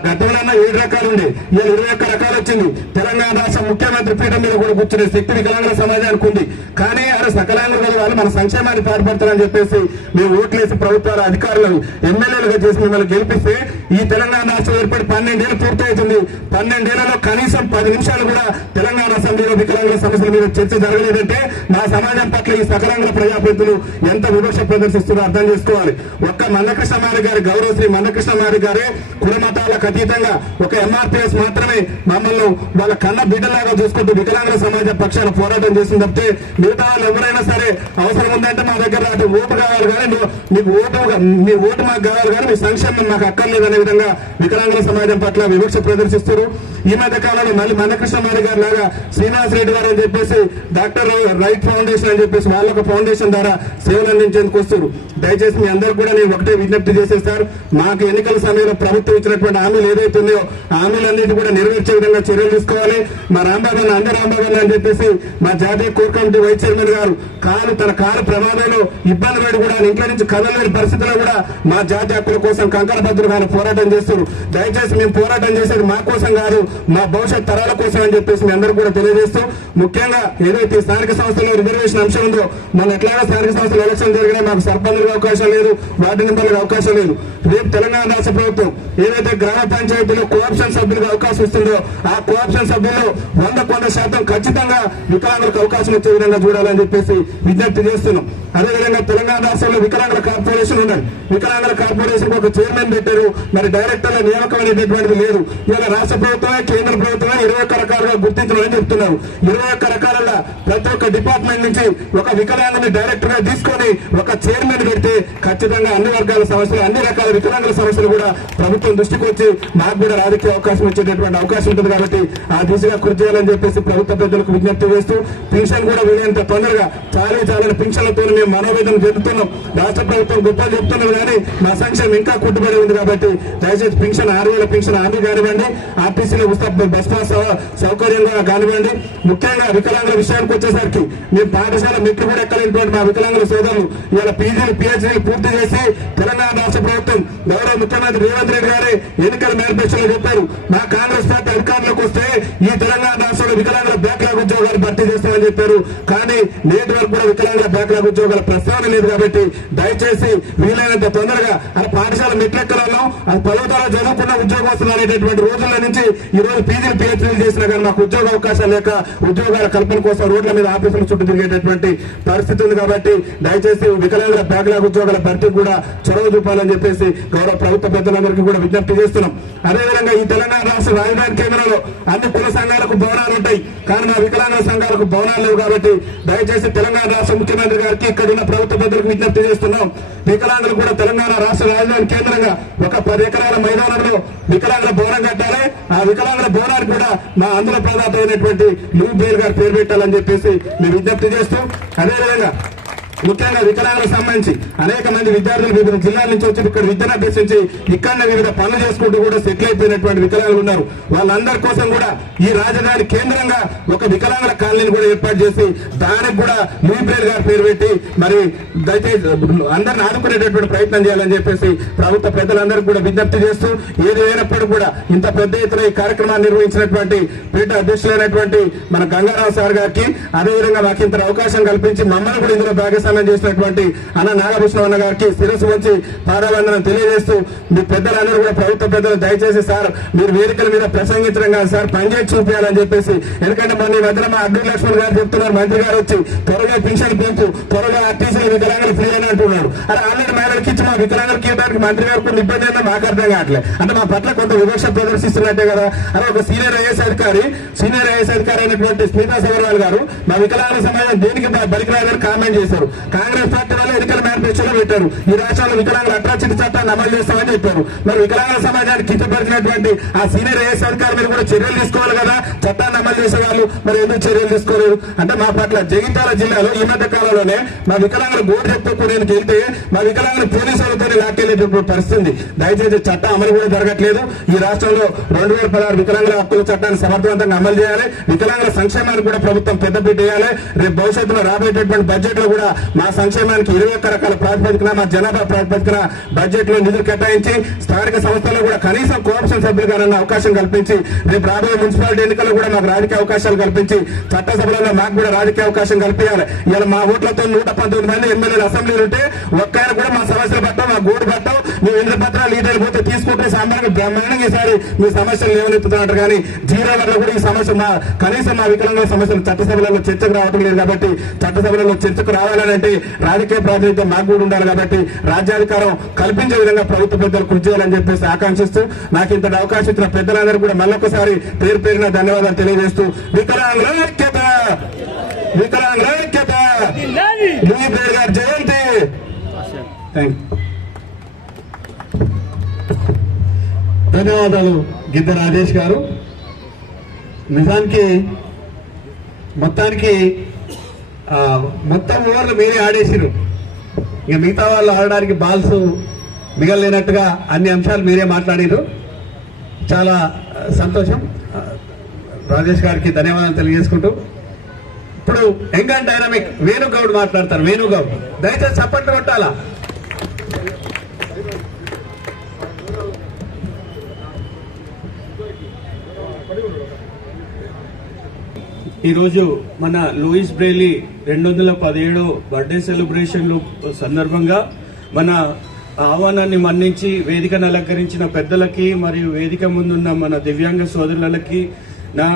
గతంలో 7 రకాలు ఉండే, ఇవాళ 21 రకాలు వచ్చింది. తెలంగాణ రాష్ట్ర ముఖ్యమంత్రి పీఠం మీద కూడా కూర్చునే శక్తి వికలాంగుల సమాజానికి ఉంది. కానీ అలా సకలాంగులు కదా వాళ్ళు మన సంక్షేమాన్ని పాటుపడతారని చెప్పేసి మేము ఓట్లేసి ప్రభుత్వాల అధికారులను ఎమ్మెల్యేలుగా చేసి మిమ్మల్ని గెలిపిస్తే ఈ తెలంగాణ రాష్ట్రం ఏర్పడి 12 ఏళ్ళు పూర్తవుతుంది. 12 ఏళ్లలో కనీసం 10 నిమిషాలు కూడా తెలంగాణ అసెంబ్లీలో వికలాంగుల సమస్యల మీద చర్చ జరగలేదంటే మా సమాజం పట్ల ఈ సకలాంగుల ప్రజాప్రతినిధులు ఎంత వివక్ష ప్రదర్శిస్తున్నారో అర్థం చేసుకోవాలి. ఒక్క మందకృష్ణ మారి గారి గౌరవశ్రీ మందకృష్ణ మారి గారే కులమతాలకు అతీతంగా ఒక ఎంఆర్పీఎస్ మాత్రమే మమ్మల్ని వాళ్ళ కన్న బిడ్డలాగా చూసుకుంటూ వికలాంగుల సమాజ పక్షాన పోరాటం చేసింది తప్పితే మిగతా వాళ్ళు ఎవరైనా సరే అవసరం ఉందంటే మా దగ్గర అటు ఓటు కావాలి కానీ మీ ఓటు మాకు కావాలి కానీ మీ సంక్షేమం మాకు అక్కర్లేదు అనే విధంగా వికలాంగుల సమాజం పట్ల వివక్ష ప్రదర్శిస్తారు. ఈ మధ్య కాలంలో మళ్ళీ మందకృష్ణ మారి గారి లాగా శ్రీనివాస్ రెడ్డి గారు అని చెప్పేసి డాక్టర్ రైట్ ఫౌండేషన్ అని చెప్పేసి వాళ్ళొక ఫౌండేషన్ ద్వారా సేవలు అందించేందుకు వస్తారు. దయచేసి మీ అందరూ కూడా నేను ఒకటే విజ్ఞప్తి చేసేది సార్, మాకు ఎన్నికల సమయంలో ప్రభుత్వం ఇచ్చినటువంటి హామీలు ఏదైతే ఉన్నాయో హామీలన్నిటి కూడా నెరవేర్చే విధంగా చర్యలు తీసుకోవాలి. మా రాంబాబు రాంబాబు అని చెప్పేసి మా జాతీయ కోర్ కమిటీ వైస్ చైర్మన్ గారు తన కారు ప్రమాదంలో ఇబ్బంది పడి కూడా ఇంట్లో నుంచి కదలేని పరిస్థితుల్లో కూడా మా జాతీయ హక్కుల కోసం కంకణబద్దులుగా పోరాటం చేస్తారు. దయచేసి మేము పోరాటం చేసేది మా కోసం కాదు, మా భవిష్యత్ తరాల కోసం అని చెప్పేసి మీ అందరూ కూడా తెలియజేస్తూ ముఖ్యంగా ఏదైతే స్థానిక సంస్థల్లో రిజర్వేషన్ అంశం ఉందో మన ఎట్లాగా స్థానిక సంస్థల ఎలక్షన్ జరిగినా మాకు సర్పంచులకు అవకాశం లేదు, వార్డు మెంబర్లకు అవకాశం లేదు. రేపు తెలంగాణ రాష్ట్ర ప్రభుత్వం ఏదైతే గ్రామ పంచాయతీలో కోఆప్షన్ సభ్యులకు అవకాశం ఇస్తుందో ఆ కోఆప్షన్ సభ్యుల్లో 100% ఖచ్చితంగా వికలాంగులకు అవకాశం వచ్చే విధంగా చూడాలని చెప్పేసి విజ్ఞప్తి చేస్తున్నాం. అదేవిధంగా తెలంగాణ రాష్ట్రంలో వికలాంగుల కార్పొరేషన్ ఉన్నది. వికలాంగుల కార్పొరేషన్ ఒక చైర్మన్ పెట్టారు, మరి డైరెక్టర్ల నియామకం అనేటటువంటిది లేదు. ఇవాళ రాష్ట్ర ప్రభుత్వమే కేంద్ర ప్రభుత్వమే 21 రకాలుగా గుర్తించమని చెప్తున్నారు. 21 రకాలుగా ప్రతి ఒక్క డిపార్ట్మెంట్ నుంచి ఒక వికలాంగుని డైరెక్టర్ గా తీసుకొని ఒక చైర్మన్ పెడితే ఖచ్చితంగా అన్ని వర్గాల సమస్యలు అన్ని రకాల వికలాంగుల సమస్యలు కూడా ప్రభుత్వం దృష్టికి వచ్చి మాకు కూడా రాజకీయ అవకాశం వచ్చేటటువంటి అవకాశం ఉంటుంది. కాబట్టి ఆ దిశగా కృషి చేయాలని చెప్పేసి ప్రభుత్వ పెద్దలకు విజ్ఞప్తి చేస్తూ పెన్షన్ కూడా వీలైనంత తొందరగా చాలా పెన్షన్లతో మేము మనోవేదన చెందుతున్నాం. రాష్ట్ర ప్రభుత్వం గొప్పలు చెప్తున్నాం కానీ మా సంక్షేమం ఇంకా కుట్టుబడి ఉంది. కాబట్టి దయచేసి పెన్షన్ 6000 పెన్షన్ హామీ కానివ్వండి, ఆర్టీసీలో బస్ పాస్ సౌకర్యంగా కానివ్వండి. ముఖ్యంగా వికలాంగుల విషయానికి వచ్చేసరికి మేము పాఠశాల మెట్లు కూడా ఎక్కలేనటువంటి మా వికలాంగుల సోదరులు ఇవాళ పీజీలు పిహెచ్డీలు పూర్తి చేసి తెలంగాణ రాష్ట్ర ప్రభుత్వం గౌరవ ముఖ్యమంత్రి రేవంత్ రెడ్డి గారి ఎన్నికల మేనిఫెస్టోలో చెప్పారు, మా కాంగ్రెస్ పార్టీ అధికారంలోకి వస్తే ఈ తెలంగాణ రాష్ట్రంలో వికలాంగుల బ్యాక్లాగ్ ఉద్యోగాలు భర్తీ చేస్తామని చెప్పారు. కానీ నేటి వరకు కూడా వికలాంగుల బ్యాక్లాగ్ ఉద్యోగాల ప్రస్తావన లేదు. కాబట్టి దయచేసి వీలైనంత తొందరగా అది పాఠశాల మెట్లెక్కలలో అది 10వ తరగతి చదువుకున్న ఉద్యోగస్తులు అనేటటువంటి రోజుల నుంచి ఈ రోజు పీజీలు పిహెచ్డీలు చేసినా కానీ మాకు ఉద్యోగ అవకాశాలు లేక ఉద్యోగాల కల్పన కోసం రోడ్ల మీద ఆఫీసుల చుట్టూ తిరిగేటటువంటి పరిస్థితి ఉంది. కాబట్టి దయచేసి వికలాంగుల బ్యాక్లాగ్ ఉద్యోగాల భర్తీ కూడా చొరవ చూపాలని చెప్పేసి గౌరవ ప్రభుత్వ పెద్దలందరికీ కూడా విజ్ఞప్తి చేస్తున్నాం. అదేవిధంగా ఈ తెలంగాణ రాష్ట్ర రాజధాని కేంద్రంలో అన్ని కుల సంఘాలకు భవనాలు ఉంటాయి, కానీ మా వికలాంగుల సంఘాలకు భవనాలు లేవు. కాబట్టి దయచేసి తెలంగాణ రాష్ట్ర ముఖ్యమంత్రి గారికి ఇక్కడ ఉన్న ప్రభుత్వ పెద్దలకు విజ్ఞప్తి చేస్తున్నాం, వికలాంగులు కూడా తెలంగాణ రాష్ట్ర రాజధాని కేంద్రంగా ఒక 10 ఎకరాల మైదానంలో వికలాంగుల భవనం కట్టాలి. ఆ వికలాంగుల భవనానికి కూడా మా ఆంధ్ర ప్రదాత అయినటువంటి లూయి బ్రెయిల్ గారు పేరు పెట్టాలని చెప్పేసి మేము విజ్ఞప్తి చేస్తూ అదేవిధంగా ముఖ్యంగా వికలాంగులకు సంబంధించి అనేక మంది విద్యార్థులు వివిధ జిల్లాల నుంచి వచ్చి ఇక్కడ విద్యను అభ్యసించి ఇక్కడనే వివిధ పనులు చేసుకుంటూ కూడా సెటిల్ అయిపోయినటువంటి వికలాంగులు ఉన్నారు. వాళ్ళందరి కోసం కూడా ఈ రాజధాని కేంద్రంగా ఒక వికలాంగుల కాలనీని కూడా ఏర్పాటు చేసి దానికి కూడా లూయి బ్రెయిల్ గారి పేరు పెట్టి మరి దయచేసి అందరిని ఆదుకునేటటువంటి ప్రయత్నం చేయాలని చెప్పేసి ప్రభుత్వ పెద్దలందరికీ కూడా విజ్ఞప్తి చేస్తూ ఏది అయినప్పుడు కూడా ఇంత పెద్ద ఎత్తున ఈ కార్యక్రమాన్ని నిర్వహించినటువంటి పీఠ అధ్యక్షులైనటువంటి మన గంగారావు సార్ గారికి అదేవిధంగా మాకు ఇంత అవకాశం కల్పించి మమ్మల్ని కూడా ఇందులో భాగస్వామ్యం భాగస్వామ్యం చేసినటువంటి అన్న నాగభూషణం అన్న గారికి శిరస్సు వచ్చి పాదావందనం తెలియజేస్తూ మీ పెద్దలందరూ కూడా ప్రభుత్వ పెద్దలు దయచేసి సార్ మీరు వేదికల మీద ప్రసంగించడం కాదు సార్ పనిచేసి చూపించాలని చెప్పేసి, ఎందుకంటే మొన్న ఈ మధ్యన మా అబ్దుల్ లక్ష్మణ్ గారు చెప్తున్నారు, మంత్రి గారు వచ్చి త్వరగా పింఛన్ పెంచు, త్వరగా ఆర్టీసీలు వికలాంగులు ఫ్రీ అని అంటున్నాడు. అరే ఆల్రెడీ మహిళలకు ఇచ్చి మా వికలాంగులకి ఇవ్వడానికి మంత్రి గారు కొన్ని ఇబ్బంది అయినా మాకు అర్థం కావట్లేదు. అంటే మా పట్ల కొంత వివక్ష ప్రదర్శిస్తున్నట్టే కదా. అలా ఒక సీనియర్ ఐఏఎస్ అధికారి అయినటువంటి స్మితా సబర్వాల్ గారు మా వికలాంగుల సమాజం దేనికి బలికరాదని కామెంట్ చేశారు. కాంగ్రెస్ పార్టీ వల్ల ఎన్నికల మేనిఫెస్టోలో పెట్టారు, ఈ రాష్ట్రంలో వికలాంగుల అట్రాసిటీ చట్టాన్ని అమలు చేస్తామని చెప్పారు. మరి వికలాంగుల సమాజాన్ని కించపరిచినటువంటి ఆ సీనియర్ ఐఏఎస్ అధికారి మీద కూడా చర్యలు తీసుకోవాలి కదా, చట్టాన్ని అమలు చేసేవాళ్ళు మరి ఎందుకు చర్యలు తీసుకోలేదు అంటే మా పట్ల జగిత్యాల జిల్లాలో ఈ మధ్య కాలంలోనే మా వికలాంగులు గోడు చెప్పుకోవడానికి వెళ్తే మా వికలాంగులు పోలీసులతో లాక్కెళ్ళేటప్పుడు పరిస్థితి. దయచేసి చట్టం అమలు కూడా జరగట్లేదు. ఈ రాష్ట్రంలో 2016 వికలాంగుల హక్కుల చట్టాన్ని సమర్థవంతంగా అమలు చేయాలి, వికలాంగుల సంక్షేమానికి కూడా ప్రభుత్వం పెద్దపీట వేయాలి. రేపు భవిష్యత్తులో రాబోయేటటువంటి బడ్జెట్ లో కూడా మా సంక్షేమానికి 21 రకాల ప్రాతిపదికన మా జనాభా ప్రాతిపదికన బడ్జెట్ లో నిధులు కేటాయించి స్థానిక సంస్థల్లో కూడా కనీసం కోఆప్షన్ సభ్యులుగా అవకాశం కల్పించి రేపు రాబోయే మున్సిపాలిటీ ఎన్నికల్లో కూడా మాకు రాజకీయ అవకాశాలు కల్పించి చట్టసభలలో మాకు కూడా రాజకీయ అవకాశం కల్పించాలి. ఇలా మా ఓట్లతో 119 మంది ఎమ్మెల్యేలు అసెంబ్లీలు ఉంటే ఒక్కైనా కూడా మా సమస్యలు పట్టాం, మా గోడు పట్టాం, మేము ఎన్ని పత్రాలు లీడర్లు పోతే తీసుకుంటే సామాన్యంగా బ్రహ్మాండంగా ఈసారి మీ సమస్యలు లేవనెత్తుతున్నారు. కానీ జీరో వల్ల కూడా ఈ సమస్య కనీసం మా వికలాంగుల సమస్యలు చట్టసభలలో చర్చకు రావడం లేదు. కాబట్టి చట్టసభలలో చర్చకు రావాలని అంటే రాజకీయ ప్రాతినిధ్యం మాకు కూడా ఉండాలి. కాబట్టి రాజ్యాధికారం కల్పించే విధంగా ప్రభుత్వ పెద్దలు కృషి చేయాలని చెప్పేసి ఆకాంక్షిస్తూ నాకు ఇంత అవకాశం ఇచ్చిన పెద్దలందరూ కూడా మళ్ళొకసారి పేరు పేరున ధన్యవాదాలు తెలియజేస్తూ వికలాంగుల ఐక్యత, వికలాంగుల ఐక్యత, లూయి బ్రేల్ గారి జయంతి. Thank you. ధన్యవాదాలు గిద్ద రాజేష్ గారు. నిజానికి మొత్తం ఓవర్లు మీరే ఆడేసిరు, ఇక మిగతా వాళ్ళు ఆడడానికి బాల్స్ మిగలలేనట్టుగా అన్ని అంశాలు మీరే మాట్లాడారు. చాలా సంతోషం. రాజేష్ గారికి ధన్యవాదాలు తెలియజేసుకుంటూ ఇప్పుడు యంగ్ అండ్ డైనమిక్ వేణుగౌడ్ మాట్లాడతారు. వేణుగౌడ్ దయచేసి చప్పట్లు కొట్టాలా. ఈరోజు మన లూయిస్ బ్రెయిలీ 217 బర్త్డే సెలబ్రేషన్లు సందర్భంగా మన ఆహ్వానాన్ని మన్నించి వేదికను అలంకరించిన పెద్దలకి మరియు వేదిక ముందున్న మన దివ్యాంగ సోదరులకి, నా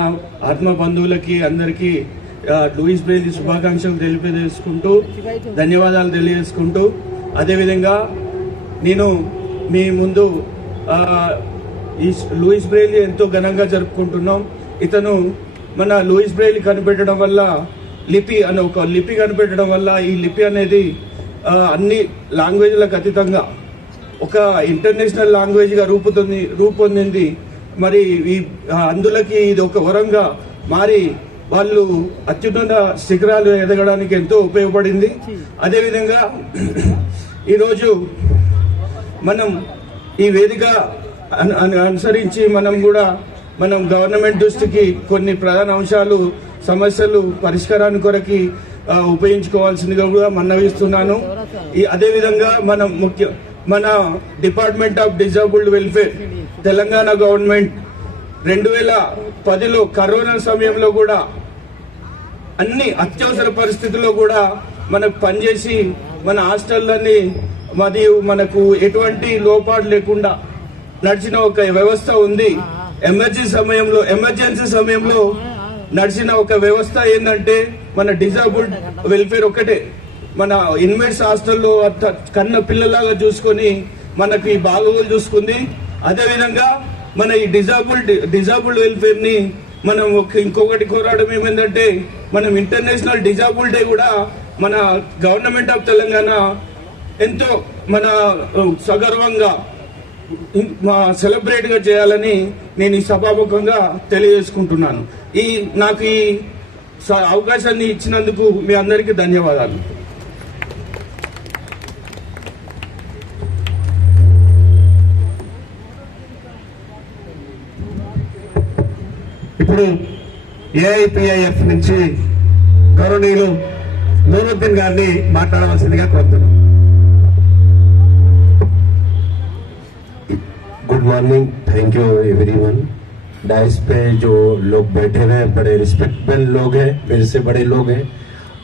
ఆత్మ బంధువులకి అందరికీ లూయిస్ బ్రెయిలీ శుభాకాంక్షలు తెలియజేసుకుంటూ ధన్యవాదాలు తెలియజేసుకుంటూ, అదేవిధంగా నేను మీ ముందు ఈ లూయిస్ బ్రెయిలీ ఎంతో ఘనంగా జరుపుకుంటున్నాం. ఇతను మన లూయిస్ బ్రెయిలీ కనిపెట్టడం వల్ల లిపి అనే ఒక లిపి కనిపెట్టడం వల్ల ఈ లిపి అనేది అన్ని లాంగ్వేజ్లకు అతీతంగా ఒక ఇంటర్నేషనల్ లాంగ్వేజ్గా రూపొందింది. మరి ఈ అందులకి ఇది ఒక వరంగా మారి వాళ్ళు అత్యున్నత శిఖరాలు ఎదగడానికి ఎంతో ఉపయోగపడింది. అదేవిధంగా ఈరోజు మనం ఈ వేదిక అనుసరించి మనం గవర్నమెంట్ దృష్టికి కొన్ని ప్రధాన అంశాలు, సమస్యలు పరిష్కారాన్ని కొరకి ఉపయోగించుకోవాల్సిందిగా కూడా మన్నవిస్తున్నాను. అదేవిధంగా మన department of disabled welfare Telangana government 2010లో కరోనా సమయంలో కూడా అన్ని అత్యవసర పరిస్థితుల్లో కూడా మనకు పనిచేసి మన హాస్టళ్ళని మరియు మనకు ఎటువంటి లోపాటు లేకుండా నడిచిన ఒక వ్యవస్థ ఉంది. ఎమర్జెన్సీ సమయంలో నడిచిన ఒక వ్యవస్థ ఏంటంటే మన డిజేబుల్డ్ వెల్ఫేర్ ఒకటే. మన ఇన్మేట్స్ హాస్టల్లో కన్న పిల్లలాగా చూసుకొని మనకి బాగోగులు చూసుకుంది. అదేవిధంగా మన ఈ డిజేబుల్డ్ వెల్ఫేర్ ని మనం ఇంకొకటి కోరడం ఏమైందంటే మనం ఇంటర్నేషనల్ డిజేబుల్డ్ డే కూడా మన గవర్నమెంట్ ఆఫ్ తెలంగాణ ఎంతో మన సగర్వంగా సెలబ్రేట్ గా చేయాలని నేను ఈ సభాముఖంగా తెలియజేసుకుంటున్నాను. నాకు ఈ అవకాశాన్ని ఇచ్చినందుకు మీ అందరికీ ధన్యవాదాలు. ఇప్పుడు ఏఐపిఐఎఫ్ నుంచి గౌరవనీయులు నూరుద్దీన్ గారిని మాట్లాడవలసిందిగా కోరుతున్నాను. Good morning, thank you everyone. Dice पे जो लोग बैठे हुए हैं बड़े रिस्पेक्टेबल लोग हैं, मेरे से बड़े लोग हैं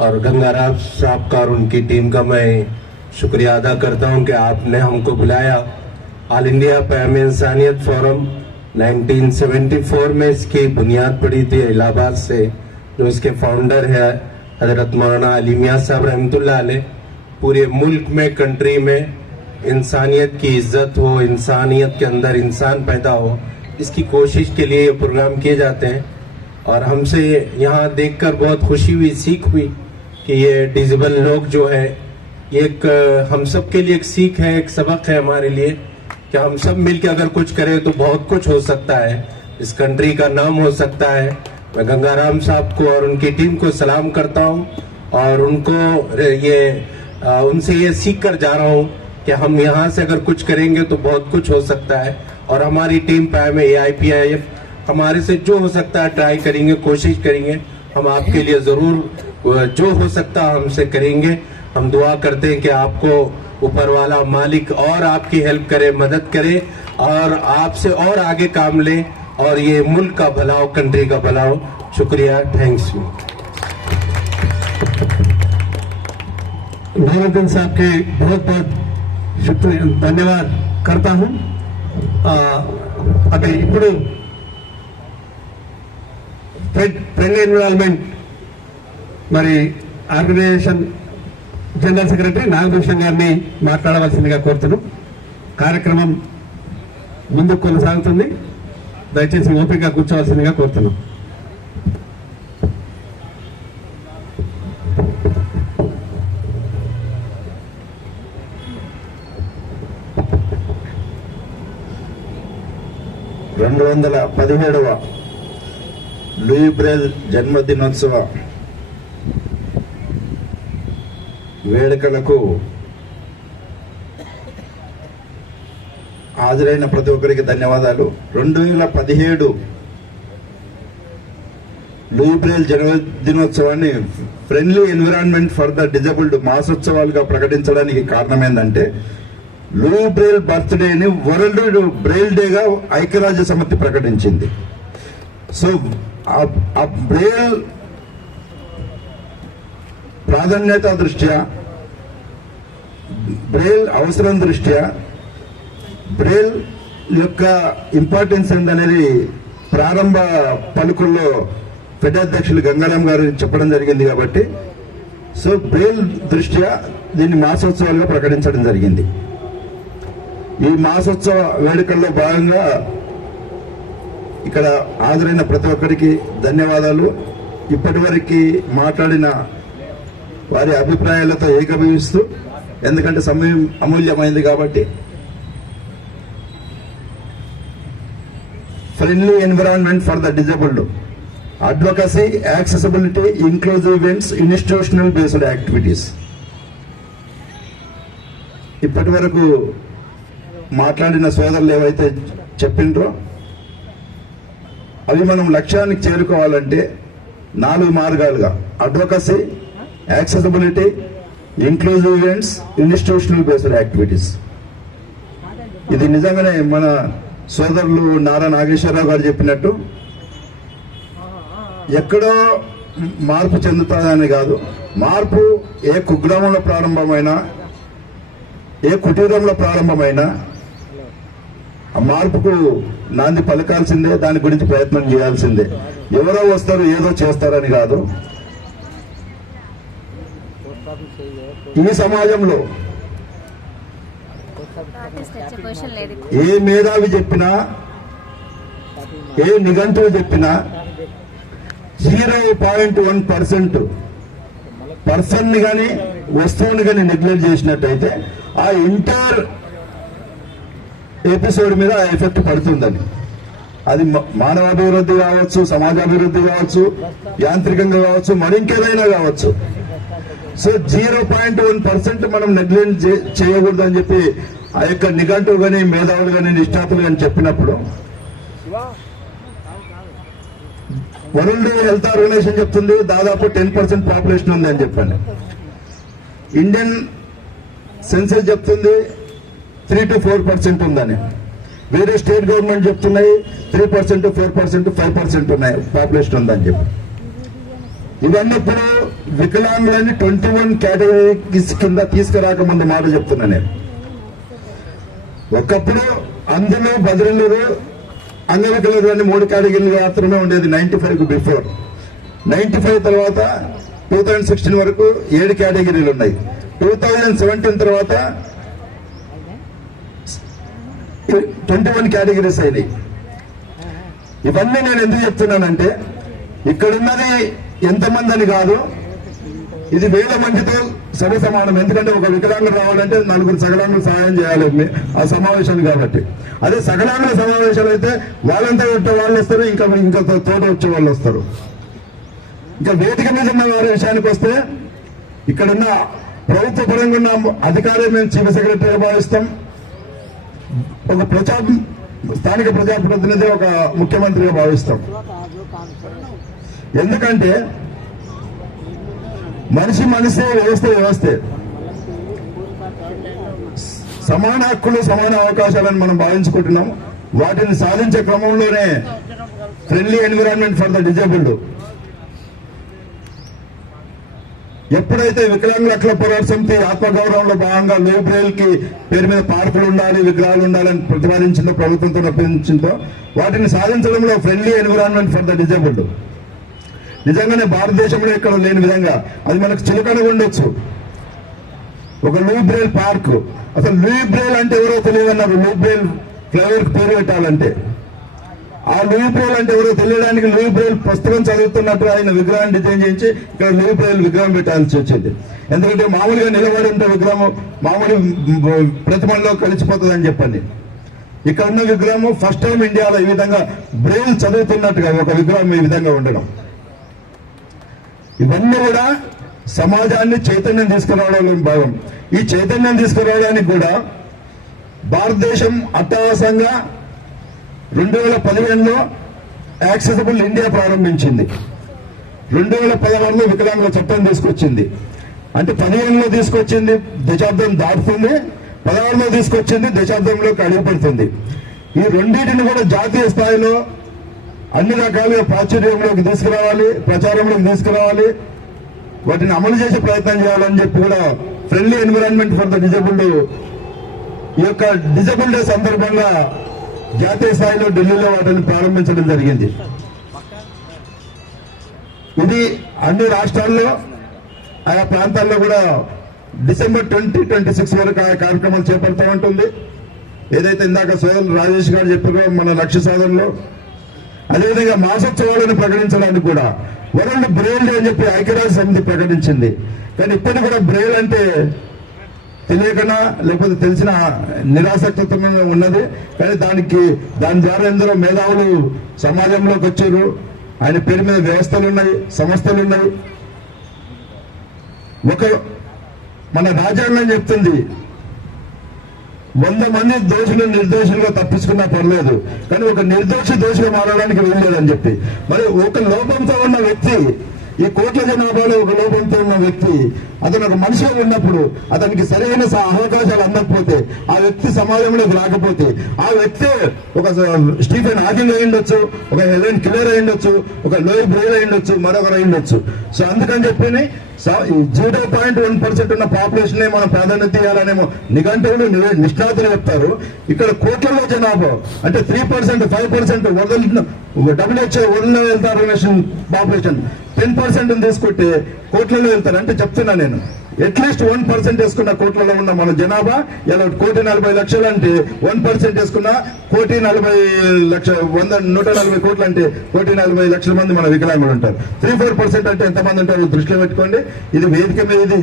और गंगाराम साहब का और उनकी टीम का मैं शुक्रिया अदा करता हूं कि आपने हमको बुलाया। ऑल इंडिया पैम इंसानियत फोरम 1974 में इसकी बुनियाद पड़ी थी इलाहाबाद से। जो इसके फाउंडर है हजरत मौलाना अली मियां साहब रहमतुल्लाह अलैह। पूरे मुल्क में, कंट्री में इंसानियत की इज्जत हो, इंसानियत के अंदर इंसान पैदा हो, इसकी कोशिश के लिए ये प्रोग्राम किए जाते हैं। और हमसे यहाँ देखकर बहुत खुशी हुई, सीख हुई कि ये डिजेबल लोग जो है, एक हम सब के लिए एक सीख है, एक सबक है हमारे लिए कि हम सब मिलकर अगर कुछ करें तो बहुत कुछ हो सकता है, इस कंट्री का नाम हो सकता है। मैं गंगाराम साहब को और उनकी टीम को सलाम करता हूँ और उनसे ये सीख कर जा रहा हूँ कि हम यहाँ से अगर कुछ करेंगे तो बहुत कुछ हो सकता है। और हमारी टीम पैम AIPIF हमारे से जो हो सकता है ट्राई करेंगे, कोशिश करेंगे। हम आपके लिए जरूर जो हो सकता है हमसे करेंगे। हम दुआ करते हैं कि आपको ऊपर वाला मालिक और आपकी हेल्प करे, मदद करे और आपसे और आगे काम ले और ये मुल्क का भला हो, कंट्री का भला हो। शुक्रिया, थैंक्स यू। नूरुद्दीन साहब के बहुत बहुत शुक्रिया, धन्यवाद करता हूं। अभी ఇప్పుడు ఫ్రెండ్లీ ఎన్విరాన్మెంట్ మరి ఆర్గనైజేషన్ జనరల్ సెక్రటరీ నాగభూషణ్ గారిని మాట్లాడవలసిందిగా కోరుతున్నాం. కార్యక్రమం ముందుకు కొనసాగుతుంది. దయచేసి ఓపికగా కూర్చోవలసిందిగా కోరుతున్నాం. రెండు 217వ లూయి బ్రేల్ జన్మదినోత్సవ వేడుకలకు హాజరైన ప్రతి ఒక్కరికి ధన్యవాదాలు. 2017 లూయి బ్రేల్ జన్మదినోత్సవాన్ని friendly environment for the disabled మాసోత్సవాలుగా ప్రకటించడానికి కారణం ఏంటంటే, లూయి బ్రేల్ బర్త్డేని వరల్డ్ బ్రెయిల్ డేగా ఐక్యరాజ్య సమితి ప్రకటించింది. సో ఆ బ్రెయిల్ ప్రాధాన్యత దృష్ట్యా, బ్రెయిల్ అవసరం దృష్ట్యా, బ్రెయిల్ యొక్క ఇంపార్టెన్స్ ఏందనేది ప్రారంభ పలుకుల్లో ఫెడ్ అధ్యక్షులు గంగారాం గారు చెప్పడం జరిగింది. కాబట్టి సో బ్రెయిల్ దృష్ట్యా దీన్ని మాసోత్సవాలుగా ప్రకటించడం జరిగింది. ఈ మాసోత్సవ వేడుకల్లో భాగంగా ఇక్కడ హాజరైన ప్రతి ఒక్కరికి ధన్యవాదాలు. ఇప్పటివరకు మాట్లాడిన వారి అభిప్రాయాలతో ఏకీభవిస్తూ, ఎందుకంటే సమయం అమూల్యమైంది కాబట్టి, friendly environment for the disabled, advocacy, accessibility, inclusive events, institutional based activities. ఇప్పటి వరకు మాట్లాడిన సోదరులు ఏవైతే చెప్పిండ్రో అవి మనం లక్ష్యానికి చేరుకోవాలంటే 4 మార్గాలుగా advocacy, accessibility, inclusive events, institutional based activities. ఇది నిజంగానే మన సోదరులు నారా నాగేశ్వరరావు గారు చెప్పినట్టు ఎక్కడో మార్పు చెందుతుందని కాదు, మార్పు ఏ కుగ్రామంలో ప్రారంభమైనా, ఏ కుటీరంలో ప్రారంభమైనా ఆ మార్పుకు నాంది పలకాల్సిందే, దాని గురించి ప్రయత్నం చేయాల్సిందే. ఎవరో వస్తారు ఏదో చేస్తారని కాదు. ఈ సమాజంలో ఏ మేధావి చెప్పినా, ఏ నిఘంటువు చెప్పినా 0.1% పర్సన్ ని కానీ వస్తువుని కానీ నెగ్లెక్ట్ చేసినట్టయితే ఆ ఎంటైర్ ఎపిసోడ్ మీద ఆ ఎఫెక్ట్ పడుతుందని. అది మానవాభివృద్ధి కావచ్చు, సమాజాభివృద్ధి కావచ్చు, యాంత్రికంగా కావచ్చు, మరి ఇంకేదైనా కావచ్చు. సో 0.1% మనం నెగ్లెక్ట్ చేయకూడదు అని చెప్పి ఆ యొక్క నిఘంటువు కానీ, మేధావులు కానీ, నిష్ణాతులు కానీ చెప్పినప్పుడు, వరల్డ్ హెల్త్ ఆర్గనైజేషన్ చెప్తుంది దాదాపు 10% పాపులేషన్ ఉంది అని చెప్పండి. ఇండియన్ సెన్సస్ చెప్తుంది 3 to 4% ఉందని. వేరే స్టేట్ గవర్నమెంట్ చెప్తున్నాయి 3%, 4%, 5% ఉన్నాయి పాపులేషన్ ఉందని చెప్పి. ఇవన్నప్పుడు వికలాంగులని 21 కేటగిరీస్ కింద తీసుకురాకముందు మాట చెప్తున్నా నేను. ఒకప్పుడు అందులో బదిలీలు అంగవికలుడు అని 3 కేటగిరీలు మాత్రమే ఉండేది 95 బిఫోర్. 95 తర్వాత 2016 వరకు 7 కేటగిరీలు ఉన్నాయి. 2017 తర్వాత 21 కేటగిరీస్ అయినాయి. ఇవన్నీ నేను ఎందుకు చెప్తున్నానంటే ఇక్కడున్నది ఎంతమంది అని కాదు, ఇది వేల మందితో సమానం. ఎందుకంటే ఒక వికలాంగులు రావాలంటే 4 సకలాంగులు సహాయం చేయాలి ఆ సమావేశాలు కాబట్టి. అదే సకలాంగుల సమావేశాలు అయితే వాళ్ళంతా వచ్చే వాళ్ళు వస్తారు, ఇంకా తోట వచ్చే వాళ్ళు వస్తారు. ఇంకా వేదిక మీద ఉన్న వారి విషయానికి వస్తే ఇక్కడున్న ప్రభుత్వ పరంగా ఉన్న అధికారి మేము చీఫ్ సెక్రటరీగా భావిస్తాం, ఒక స్థానిక ప్రజాప్రతినిధి ఒక ముఖ్యమంత్రిగా భావిస్తాం. ఎందుకంటే మనిషే వ్యవస్థే సమాన హక్కులు సమాన అవకాశాలను మనం భావించుకుంటున్నాం. వాటిని సాధించే క్రమంలోనే friendly environment for the disabled, ఎప్పుడైతే వికలాంగుల హక్కుల పోరాట సమితి ఆత్మగౌరవంలో భాగంగా లో బ్రెయిల్ కి పేరు మీద పార్కులు ఉండాలి, విగ్రహాలు ఉండాలని ప్రతిపాదించిందో, ప్రభుత్వంతో రప్పించిందో, వాటిని సాధించడంలో friendly environment for the disabled నిజంగానే భారతదేశంలో ఎక్కడ లేని విధంగా అది మనకు చిలకనగా ఉండొచ్చు. ఒక లూయి బ్రెయిల్ పార్క్, అసలు లూయి బ్రెయిల్ అంటే ఎవరో తెలియదన్నారు. లూయి బ్రెయిల్ ఫ్లైఓవర్ పేరు పెట్టాలంటే ఆ లూయి బ్రెయిల్ అంటే ఎవరో తెలియడానికి లూయి బ్రెయిల్ పుస్తకం చదువుతున్నట్టు ఆయన విగ్రహాన్ని డిజైన్ చేయించి ఇక్కడ లూయి బ్రెయిల్ విగ్రహం పెట్టాల్సి వచ్చింది. ఎందుకంటే మామూలుగా నిలబడి ఉంటే విగ్రహం మామూలు ప్రతిమలో కలిసిపోతుందని చెప్పండి. ఇక్కడ ఉన్న విగ్రహం ఫస్ట్ టైం ఇండియాలో ఈ విధంగా బ్రెయిల్ చదువుతున్నట్టుగా ఒక విగ్రహం ఈ విధంగా ఉండడం, ఇవన్నీ కూడా సమాజాన్ని చైతన్యం తీసుకురావడంలో భాగం. ఈ చైతన్యం తీసుకురావడానికి కూడా భారతదేశం అట్టహాసంగా 2015లో యాక్సెసిబుల్ ఇండియా ప్రారంభించింది. 2016లో వికలాంగుల చట్టం తీసుకొచ్చింది. అంటే 15లో తీసుకొచ్చింది, దశాబ్దం దాటుతుంది. 16లో తీసుకొచ్చింది, దశాబ్దంలోకి అడుగుపడుతుంది. ఈ రెండింటిని కూడా జాతీయ స్థాయిలో అన్ని రకాలుగా ప్రాచుర్యంలోకి తీసుకురావాలి, ప్రచారంలోకి తీసుకురావాలి, వాటిని అమలు చేసే ప్రయత్నం చేయాలని చెప్పి కూడా friendly environment for the disabled ఈ యొక్క డిజేబుల్ డే సందర్భంగా జాతీయ స్థాయిలో ఢిల్లీలో వాటిని ప్రారంభించడం జరిగింది. ఇది అన్ని రాష్ట్రాల్లో ఆయా ప్రాంతాల్లో కూడా డిసెంబర్ 2026 వరకు ఆ కార్యక్రమాలు చేపడుతూ ఉంటుంది. ఏదైతే ఇందాక సోదరులు రాజేష్ గారు చెప్పారో మన లక్ష్య సాధనలో, అదేవిధంగా మాసోత్సవాలను ప్రకటించడానికి కూడా వరల్డ్ బ్రెయిల్ డే అని చెప్పి ఐక్యరాజ్య సమితి ప్రకటించింది. కానీ ఇప్పటికి కూడా బ్రెయిల్ అంటే తెలియకనా లేకపోతే తెలిసిన నిరాసక్తత్వం ఉన్నది. కానీ దాని ద్వారా ఎందరో మేధావులు సమాజంలోకి వచ్చారు. ఆయన పేరు మీద వ్యవస్థలు ఉన్నాయి, సంస్థలు ఉన్నాయి. మన రాజ్యాంగం చెప్తుంది 100 మంది దోషులు నిర్దోషులుగా తప్పించుకున్నా పర్లేదు, కానీ ఒక నిర్దోషి దోషిగా మారడానికి వీల్లేదని చెప్పి. మరి ఒక లోపంతో ఉన్న వ్యక్తి, ఈ కోట్ల జనాభాలో ఒక లోపంతో ఉన్న వ్యక్తి, అతను ఒక మనిషిగా ఉన్నప్పుడు అతనికి సరైన అవకాశాలు అందకపోతే, ఆ వ్యక్తి సమాజంలోకి రాకపోతే, ఆ వ్యక్తి ఒక స్టీఫెన్ హాకింగ్ అయ్యుండొచ్చు, ఒక హెలెన్ కెల్లర్ అయ్యుండొచ్చు, ఒక లూయి బ్రెయిల్ అయ్యుండొచ్చు, మరొకరు అయ్యుండొచ్చు. సో అందుకని చెప్పి 0.1% ఉన్న పాపులేషన్ మనం ప్రాధాన్యత ఇవ్వాలనేమో నిఘంటువులు నిష్ణాతులు చెప్తారు. ఇక్కడ కోట్లలో జనాభా అంటే 3%, 5% WHO world health organisation population 10% తీసుకుంటే కోట్లలో వెళ్తారు. అంటే చెప్తున్నా నేను, అట్లీస్ట్ 1% వేసుకున్న కోట్లలో ఉన్న మన జనాభా ఇలా 1,40,00,000 అంటే 1% వేసుకున్న 1,40,00,000 కోట్లు అంటే 1,40,00,000 మంది మన వికలాంగులు ఉంటారు. 3-4% అంటే ఎంతమంది ఉంటారు దృష్టిలో పెట్టుకోండి. ఇది వేదిక మీద ఇది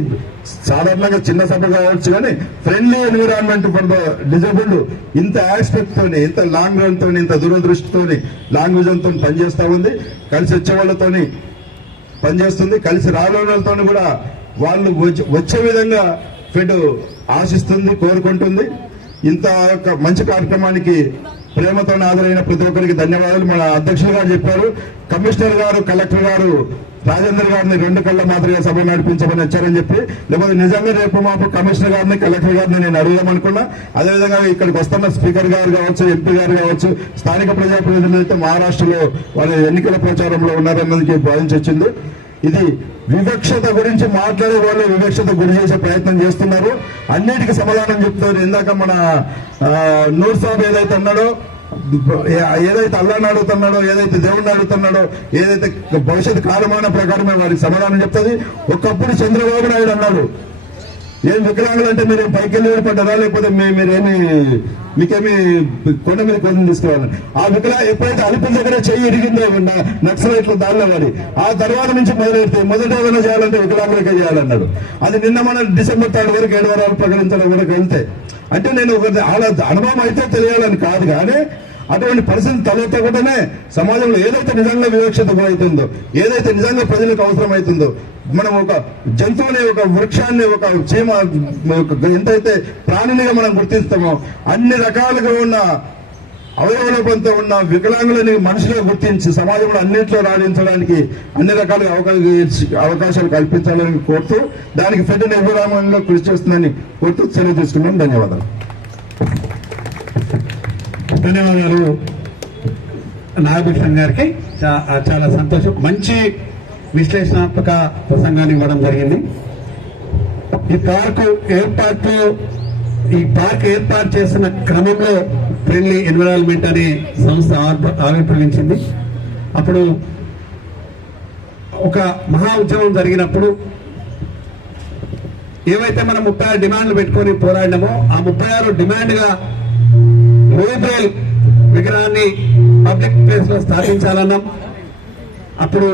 సాధారణంగా చిన్న సభ కావచ్చు, కానీ friendly environment for the disabled ఇంత ఆస్పెక్ట్ తోని, ఇంత లాంగ్ రన్ తోని, ఇంత దూరదృష్టితోని, లాంగ్ విజన్ తోని పనిచేస్తా ఉంది. కలిసి వచ్చే వాళ్ళతోని పనిచేస్తుంది, కలిసి రాళ్ళతో కూడా వాళ్ళు వచ్చే విధంగా ఫెడ్ ఆశిస్తుంది, కోరుకుంటుంది. ఇంత మంచి కార్యక్రమానికి ప్రేమతో హాజరైన ప్రతి ఒక్కరికి ధన్యవాదాలు. మన అధ్యక్షులు గారు చెప్పారు, కమిషనర్ గారు, కలెక్టర్ గారు రాజేందర్ గారిని 2 కళ్ళ మాదిరిగా సభ నడిపించమని వచ్చారని చెప్పి, లేకపోతే నిజంగా రేపు మాపు కమిషనర్ గారిని, కలెక్టర్ గారిని నేను అడుగుదామనుకున్నా. అదేవిధంగా ఇక్కడికి వస్తున్న స్పీకర్ గారు కావచ్చు, ఎంపీ గారు కావచ్చు, స్థానిక ప్రజాప్రతినిధులు అయితే మహారాష్ట్రలో వాళ్ళు ఎన్నికల ప్రచారంలో ఉన్నారన్నది భావించి వచ్చింది. ఇది వివక్షత గురించి మాట్లాడే వాళ్ళు వివక్షత గురి చేసే ప్రయత్నం చేస్తున్నారు. అన్నిటికీ సమాధానం చెప్తారు. ఇందాక మన నూర్ సాబ్ ఏదైతే అన్నాడో, ఏదైతే అల్లాని అడుగుతున్నాడో, ఏదైతే దేవుడిని అడుగుతున్నాడో, ఏదైతే భవిష్యత్ కాలమాన ప్రకారమే వారికి సమాధానం చెప్తుంది. ఒకప్పుడు చంద్రబాబు నాయుడు అన్నాడు, ఏం వికలాంగులు అంటే మీరు పైకి వెళ్ళి పడ్డారా, లేకపోతే మీకేమి కొండ మీద కొండ తీసుకోవాలని. ఆ ఎప్పుడైతే అలిపిన దగ్గర చెయ్యి ఇరిగిందో నక్సలైట్లు దానిలో వాడి, ఆ తర్వాత నుంచి మొదటి ఏదైనా చేయాలంటే వికలాంగులకే చేయాలన్నాడు. అది నిన్న మన డిసెంబర్ 3 వరకు 7 వారాలు ప్రకటించడం వరకు వెళ్తే, అంటే నేను ఒక అనుభవం అయితే తెలియాలని కాదు, కానీ అటువంటి పరిస్థితి తలెత్తకుండానే సమాజంలో ఏదైతే నిజంగా వివక్షత గురవుతుందో, ఏదైతే నిజంగా ప్రజలకు అవసరమవుతుందో, మనం ఒక జంతువుని, ఒక వృక్షాన్ని, ఒక చీమ, ఎంతైతే ప్రాణినిగా మనం గుర్తిస్తామో అన్ని రకాలుగా ఉన్న అవయవలోపంతో ఉన్న వికలాంగులని మనుషులుగా గుర్తించి సమాజంలో అన్నింటిలో రాణించడానికి అన్ని రకాలుగా అవకాశాలు కల్పించాలని కోరుతూ, దానికి ఫెడ్ నిర్విరామంగా కృషి చేస్తుందని కోరుతూ సెలవు తీసుకున్నాం. ధన్యవాదాలు. ధన్యవాదాలు నాగభూషణ్ గారికి. చాలా సంతోషం. మంచి విశ్లేషణాత్మక ప్రసంగాన్ని ఇవ్వడం జరిగింది. ఈ పార్క్ ఏర్పాటు చేసిన క్రమంలో ఫ్రెండ్లీ ఎన్విరాన్మెంట్ అనే సంస్థ ఆవిర్భవించింది. అప్పుడు ఒక మహా ఉద్యమం జరిగినప్పుడు ఏవైతే మనం 36 డిమాండ్లు పెట్టుకొని పోరాడినామో, ఆ 36 డిమాండ్గా లూయిబ్రేల్ విగ్రహాన్ని పబ్లిక్ ప్లేస్ లో స్థాపించాలన్నాం. అప్పుడు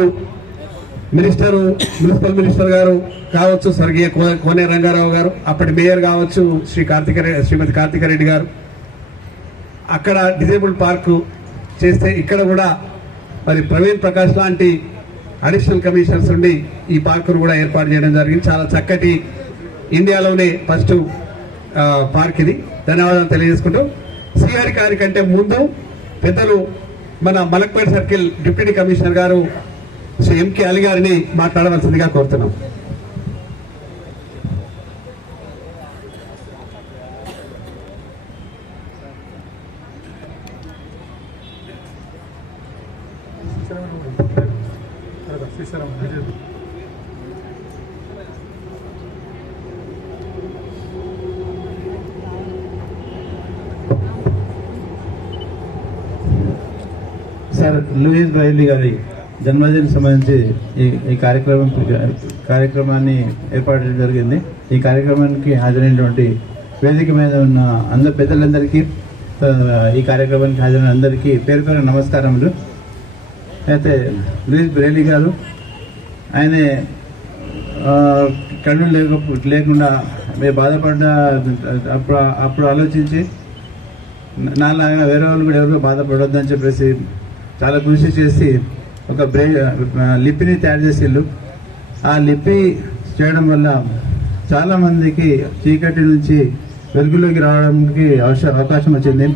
మున్సిపల్ మినిస్టర్ గారు కావచ్చు, స్వర్గీయ కోనే రంగారావు గారు, అప్పటి మేయర్ కావచ్చు శ్రీమతి కార్తికారెడ్డి గారు, అక్కడ డిజేబుల్డ్ పార్క్ చేస్తే ఇక్కడ కూడా మరి ప్రవీణ్ ప్రకాష్ లాంటి అడిషనల్ కమిషనర్స్ ఉండి ఈ పార్కును కూడా ఏర్పాటు చేయడం జరిగింది. చాలా చక్కటి, ఇండియాలోనే ఫస్ట్ పార్క్ ఇది. ధన్యవాదాలు తెలియజేసుకుంటూ, శ్రీహరి గారి కంటే ముందు పెద్దలు మన మలక్పేట్ సర్కిల్ డిప్యూటీ కమిషనర్ గారు శ్రీ ఎంకే అలీ గారిని మాట్లాడవలసిందిగా కోరుతున్నాం. సార్, లూయిస్ బ్రెయిలీ గారి జన్మదిన సంబంధించి ఈ కార్యక్రమాన్ని ఏర్పాటు చేయడం జరిగింది. ఈ కార్యక్రమానికి హాజరైనటువంటి వేదిక మీద ఉన్న అందరు పెద్దలందరికీ, ఈ కార్యక్రమానికి హాజరైన అందరికీ పేరు పేరు నమస్కారములు. అయితే లూయిస్ బ్రెయిలీ గారు, ఆయన కళ్ళు లేకుండా మేము బాధపడ్డ అప్పుడు ఆలోచించి నాలాగా వేరే వాళ్ళు కూడా ఎవరు బాధపడొద్దని చెప్పేసి చాలా కృషి చేసి ఒక లిపిని తయారు చేసిళ్ళు. ఆ లిపి చేయడం వల్ల చాలామందికి చీకటి నుంచి వెలుగులోకి రావడానికి అవకాశం వచ్చింది.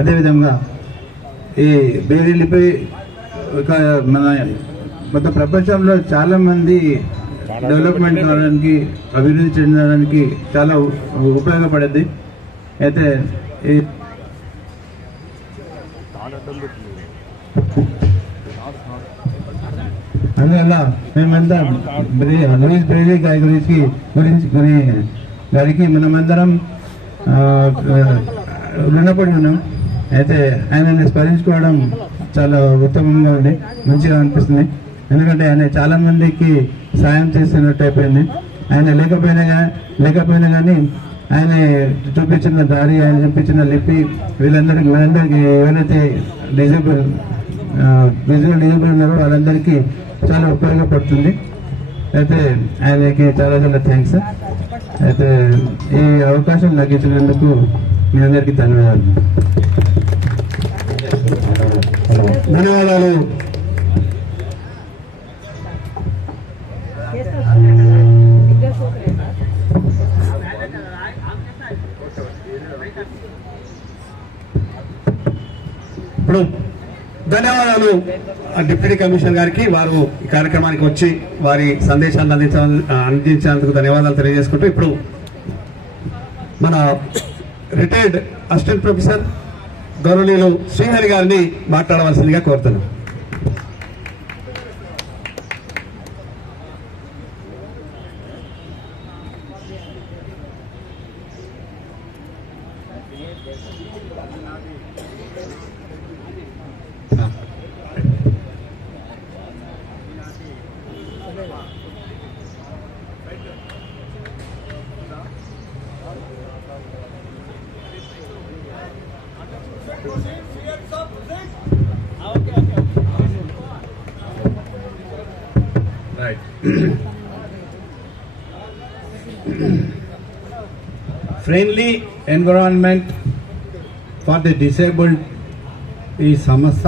అదేవిధంగా ఈ బ్రెయిలీ లిపి మన మొత్తం ప్రపంచంలో చాలా మంది డెవలప్మెంట్ కావడానికి, అభివృద్ధి చెందడానికి చాలా ఉపయోగపడేది. అయితే అందువల్ల మేమంతా లూయిస్ బ్రెయిలీ గారి గారికి మనమందరం రుణపడి ఉన్నాం. అయితే ఆయనని స్మరించుకోవడం చాలా ఉత్తమంగా ఉంది, మంచిగా అనిపిస్తుంది. ఎందుకంటే ఆయన చాలా మందికి సాయం చేస్తున్నట్టు అయిపోయింది. ఆయన లేకపోయినా కానీ ఆయన చూపించిన దారి, ఆయన చూపించిన లిపి వీళ్ళందరికీ ఎవరైతే విజువల్ ఉన్నారో వాళ్ళందరికీ చాలా ఉపయోగపడుతుంది. అయితే ఆయనకి చాలా చాలా థ్యాంక్స్. అయితే ఈ అవకాశం నాకు ఇచ్చినందుకు మీ అందరికీ ధన్యవాదాలు. ధన్యవాదాలు. ఇప్పుడు ధన్యవాదాలు డిప్యూటీ కమిషనర్ గారికి. వారు ఈ కార్యక్రమానికి వచ్చి వారి సందేశాన్ని అందించినందుకు ధన్యవాదాలు తెలియజేసుకుంటూ ఇప్పుడు మన రిటైర్డ్ అసిస్టెంట్ ప్రొఫెసర్ గౌరవనీయులు శ్రీహరి గారిని మాట్లాడవలసిందిగా కోరుతున్నాను. Right. Friendly environment for the disabled ఈ సంస్థ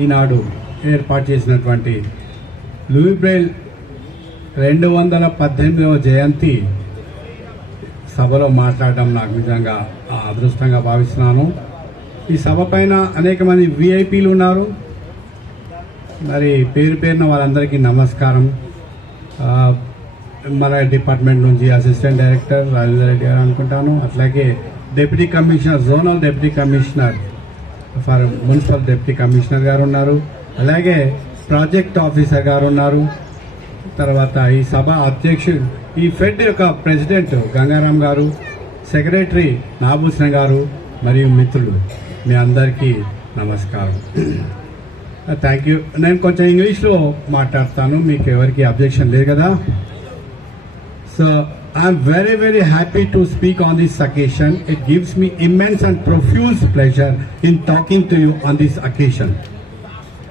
ఈనాడు ఏర్పాటు చేసినటువంటి లూయి బ్రెయిల్ 218వ జయంతి సభలో మాట్లాడడం నాకు నిజంగా అదృష్టంగా భావిస్తున్నాను. ఈ సభ పైన అనేక మంది విఐపీలు ఉన్నారు. మరి పేరు పేరున వాళ్ళందరికీ నమస్కారం. మన డిపార్ట్మెంట్ నుంచి అసిస్టెంట్ డైరెక్టర్ రాజేంద్ర రెడ్డి గారు అనుకుంటాను, అట్లాగే deputy commissioner, zonal deputy commissioner for municipal deputy commissioner గారు ఉన్నారు, అలాగే ప్రాజెక్ట్ ఆఫీసర్ గారు ఉన్నారు. తర్వాత ఈ సభ అధ్యక్షుడు, ఈ ఫెడ్ యొక్క ప్రెసిడెంట్ గంగారాం గారు, సెక్రటరీ నాభూషణ గారు మరియు మిత్రులు, మీ అందరికీ నమస్కారం. Thank you. నేను కొంచెం ఇంగ్లీష్లో మాట్లాడతాను, మీకు ఎవరికి అబ్జెక్షన్ లేదు కదా. So I'm very very happy to speak on this occasion. It gives me immense and profuse pleasure in talking to you on this occasion.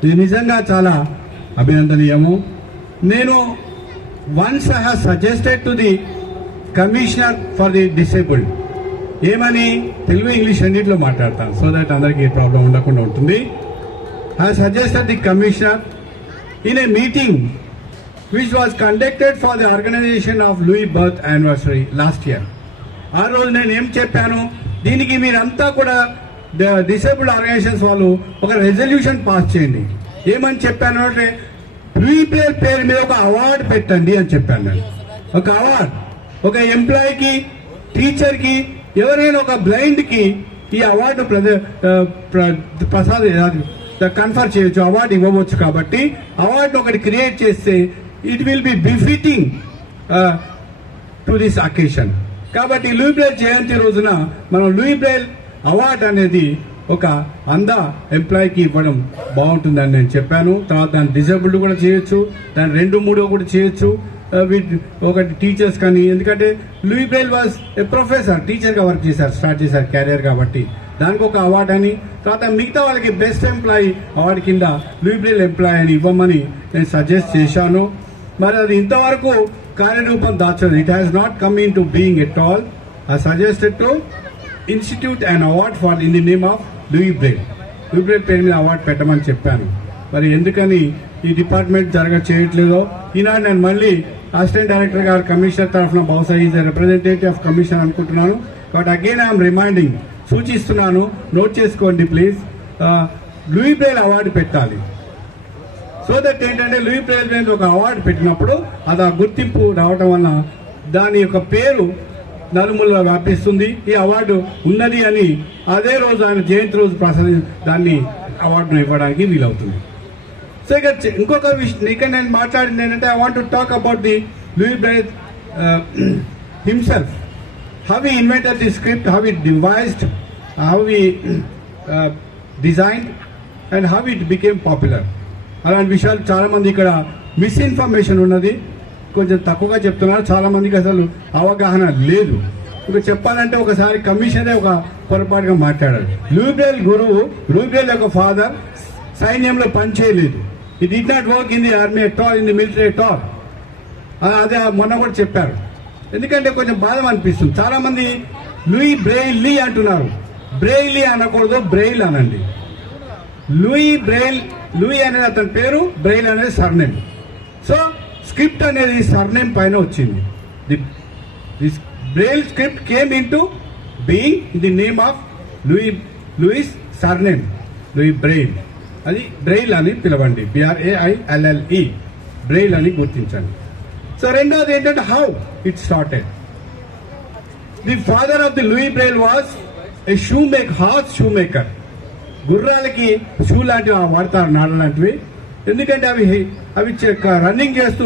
ఇది నిజంగా చాలా అభినందనీయము. నేను once I have suggested to the commissioner for the disabled, ఏమని Telugu English రెండింటిలో మాట్లాడతాను so that అందరికీ problem ఉండకుండా ఉంటుంది. I suggested the commissioner in a meeting which was conducted for the organization of Louis birth anniversary last year. ఆ రోజు నేను ఏం చెప్పాను, దీనికి మీరంతా కూడా డిసేబుల్డ్ ఆర్గనైజేషన్స్ వాళ్ళు ఒక రెజల్యూషన్ పాస్ చేయండి. ఏమని చెప్పాను అంటే లూయి బ్రెయిల్ పేరు మీద ఒక అవార్డు పెట్టండి అని చెప్పాను. నేను ఒక అవార్డు, ఒక ఎంప్లాయీకి, టీచర్కి, ఎవరైనా ఒక బ్లైండ్కి ఈ అవార్డు కన్ఫర్ చేయొచ్చు, అవార్డు ఇవ్వవచ్చు. కాబట్టి అవార్డు ఒకటి క్రియేట్ చేస్తే it will be befitting to this occasion. కాబట్టి లూయి బ్రెయిల్ జయంతి రోజున మనం లూయి బ్రెయిల్ అవార్డు అనేది ఒక అంద ఎంప్లాయీకి ఇవ్వడం బాగుంటుందని నేను చెప్పాను. తర్వాత దాన్ని డిజేబుల్డ్ కూడా చేయొచ్చు, దాన్ని 2-3 కూడా చేయొచ్చు, ఒకటి టీచర్స్ కానీ. ఎందుకంటే Louis Braille was a professor, టీచర్గా వర్క్ చేశారు, స్టార్ట్ చేశారు కెరియర్, కాబట్టి దానికి ఒక అవార్డు అని. తర్వాత మిగతా వాళ్ళకి బెస్ట్ ఎంప్లాయీ అవార్డు కింద లూయి బ్రెయిల్ ఎంప్లాయీ అని ఇవ్వమని నేను సజెస్ట్ చేశాను. మరి అది ఇంతవరకు కార్యరూపం దాచదు. It has not come into being at all. I suggested to institute and award for in the name of Louis Braille. Louis Braille పేరు మీద అవార్డు పెట్టమని చెప్పాను. మరి ఎందుకని ఈ డిపార్ట్మెంట్ చేయట్లేదో ఈనాడు నేను మళ్ళీ అసిస్టెంట్ డైరెక్టర్ గారు కమిషనర్ తరఫున, బహుశా ఈజ్ రిప్రజెంటేటివ్ ఆఫ్ కమిషనర్ అనుకుంటున్నాను. బట్ అగైన్ ఐఎమ్ రిమైండింగ్, సూచిస్తున్నాను, నోట్ చేసుకోండి ప్లీజ్. లూయి బ్రెయిల్ అవార్డు పెట్టాలి. సో దట్ ఏంటంటే లూయి బ్రెయిల్ మీద ఒక అవార్డు పెట్టినప్పుడు అది ఆ గుర్తింపు రావడం వల్ల దాని యొక్క పేరు నలుమూలలో వ్యాపిస్తుంది. ఈ అవార్డు ఉన్నది అని అదే రోజు ఆయన జయంతి రోజు దాన్ని అవార్డును ఇవ్వడానికి వీలవుతుంది. సో ఇక ఇంకొక విషయం ఇక్కడ నేను మాట్లాడింది ఏంటంటే, I want to talk about the Louis Braille himself. How he invented the script, how he devised, how he designed, and how it became popular. అలాంటి విషయాలు చాలా మంది ఇక్కడ మిస్ఇన్ఫర్మేషన్ ఉన్నది, కొంచెం తక్కువగా చెప్తున్నారు. చాలా మందికి అసలు అవగాహన లేదు. ఇక చెప్పాలంటే ఒకసారి కమిషనరే ఒక పొరపాటుగా మాట్లాడారు. లూయి బ్రెయిల్ గురువు, లూయి బ్రెయిల్ యొక్క ఫాదర్ సైన్యంలో పనిచేయలేదు. ఈ did not work in the army at all, in the military at all. అదే మొన్న కూడా చెప్పారు. ఎందుకంటే కొంచెం బాధ అనిపిస్తుంది. చాలా మంది లూయి బ్రెయిలీ అంటున్నారు. బ్రెయిలీ అనకూడదు, బ్రెయిల్ అనండి. లూయి బ్రెయిల్, లూయి అనేది అతని పేరు, బ్రెయిల్ అనేది సర్నేమ్. సో స్క్రిప్ట్ అనేది సర్నేమ్ పైన వచ్చింది. The Braille script came into being in the name of Louis's surname, Louis Braille. అది బ్రెయిల్ అని పిలవండి, BRAILLE, బ్రెయిల్ అని గుర్తించండి. సో రెండోది ఏంటంటే how it started. The father of the Louis Braille was a horse shoe maker. గుర్రాలకి shoe లాంటివి వాడతారు, నాడ లాంటివి. ఎందుకంటే అవి రన్నింగ్ చేస్తూ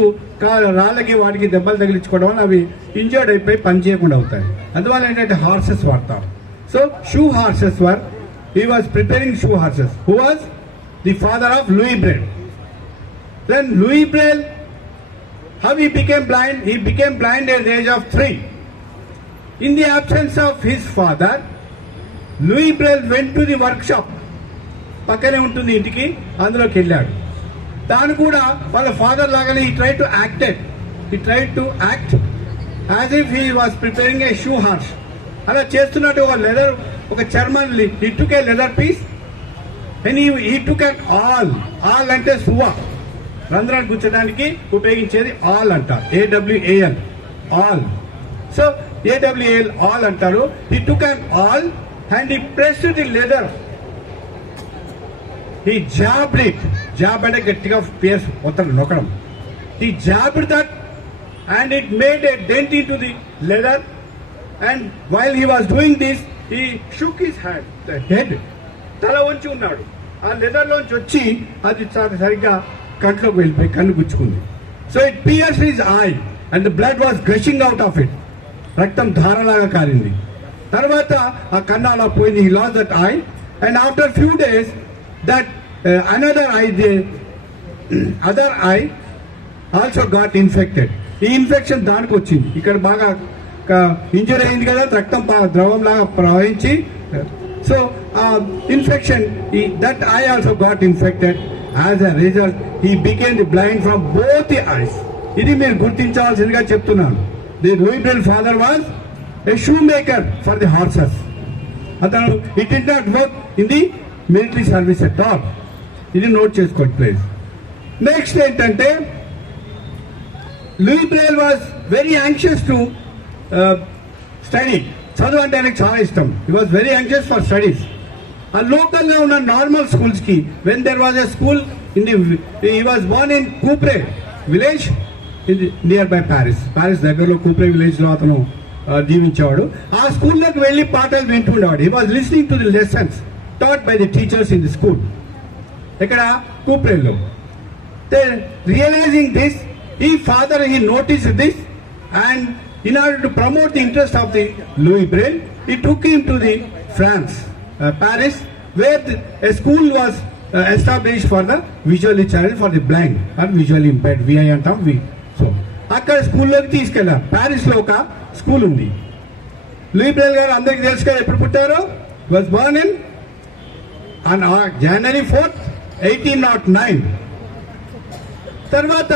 రాళ్ళకి వాటికి దెబ్బలు తగిలించుకోవడం వల్ల అవి ఇంజర్డ్ అయిపోయి పని చేయకుండా అవుతాయి. అందువల్ల ఏంటంటే హార్సెస్ వాడతారు. So shoe horses were, he was preparing shoe horses. Who was the father of Louis Braille. Then Louis Braille, how he became blind? He became blind at the age of 3. In the absence of his father, Louis Braille went to the workshop. పక్కనే ఉంటుంది ఇంటికి, అందులోకి వెళ్ళాడు. తాను కూడా వాళ్ళ father లాగానే he tried to act as if he was preparing a shoe horse. అలా చేస్తున్నట్టు ఒక చర్మాన్ని he took a leather piece and he took an awl. Awl అంటే సువా, రంధ్రాన్ని గుచ్చడానికి ఉపయోగించేది ఆల్ అంటారు, AWAL, awl. So AWAL awl అంటారు. He took an awl and he pressed the leather. He jabbed it. Jab అంటే గట్టిగా పేస్ మొత్తం నొక్కడం. He jabbed that and it made a dent into the leather. And while he was doing this he shook his head. తల వంచి ఉన్నాడు. ఆ leather లోంచి వచ్చి అది సరిగ్గా కంట్లోకి వెళ్ళిపోయి కన్ను గుచ్చుకుంది. So it pierce his eye and the blood was gushing out of it. రక్తం ధారలాగా కారింది. తర్వాత ఆ కన్ను అలా పోయింది. He lost that eye and after few days that another eye, other eye also got infected. ఈ ఇన్ఫెక్షన్ దానికి వచ్చింది. ఇక్కడ బాగా ఇంజరీ అయింది కదా, రక్తం ద్రవం లాగా ప్రవహించి, so infection, that I also got infected. As a result, he became blind from both the eyes. ఇది మీరు గుర్తించాల్సిందిగా చెప్తున్నాను. The Louis Braille father was a shoemaker for the horses. అతను it did not work in the military service at all. ఇది note చేసుకోండి please. Next ఏంటంటే Louis Braille was very anxious to study. చదువు అంటే ఆయనకు చాలా ఇష్టం. He was very anxious for studies. ఆ లోకల్లో ఉన్న నార్మల్ స్కూల్స్ కి, when there was a school he was born in Coupvray village near by Paris. Paris దగ్గరలో కూప్రే విలేజ్ లో అతను జీవించేవాడు. ఆ స్కూల్లోకి వెళ్ళి పాఠాలు వింటుండేవాడు. He was listening to the lessons taught by the teachers in the school, ఇక్కడ కూప్రేలో. Realising this, he father he notice this and in order to promote the interest of the Louis Braille, he took him to the France, Paris, where a school was established for the visually challenged, for the blind or visually impaired, VI అంటాం. So అక్కడ స్కూల్లోకి తీసుకెళ్ళారు. Paris లో ఒక school ఉంది. Louis Braille గారు అందరికి తెలుసు కదా, ఎప్పుడు పుట్టారు? Was born in January 4th, 1809. తర్వాత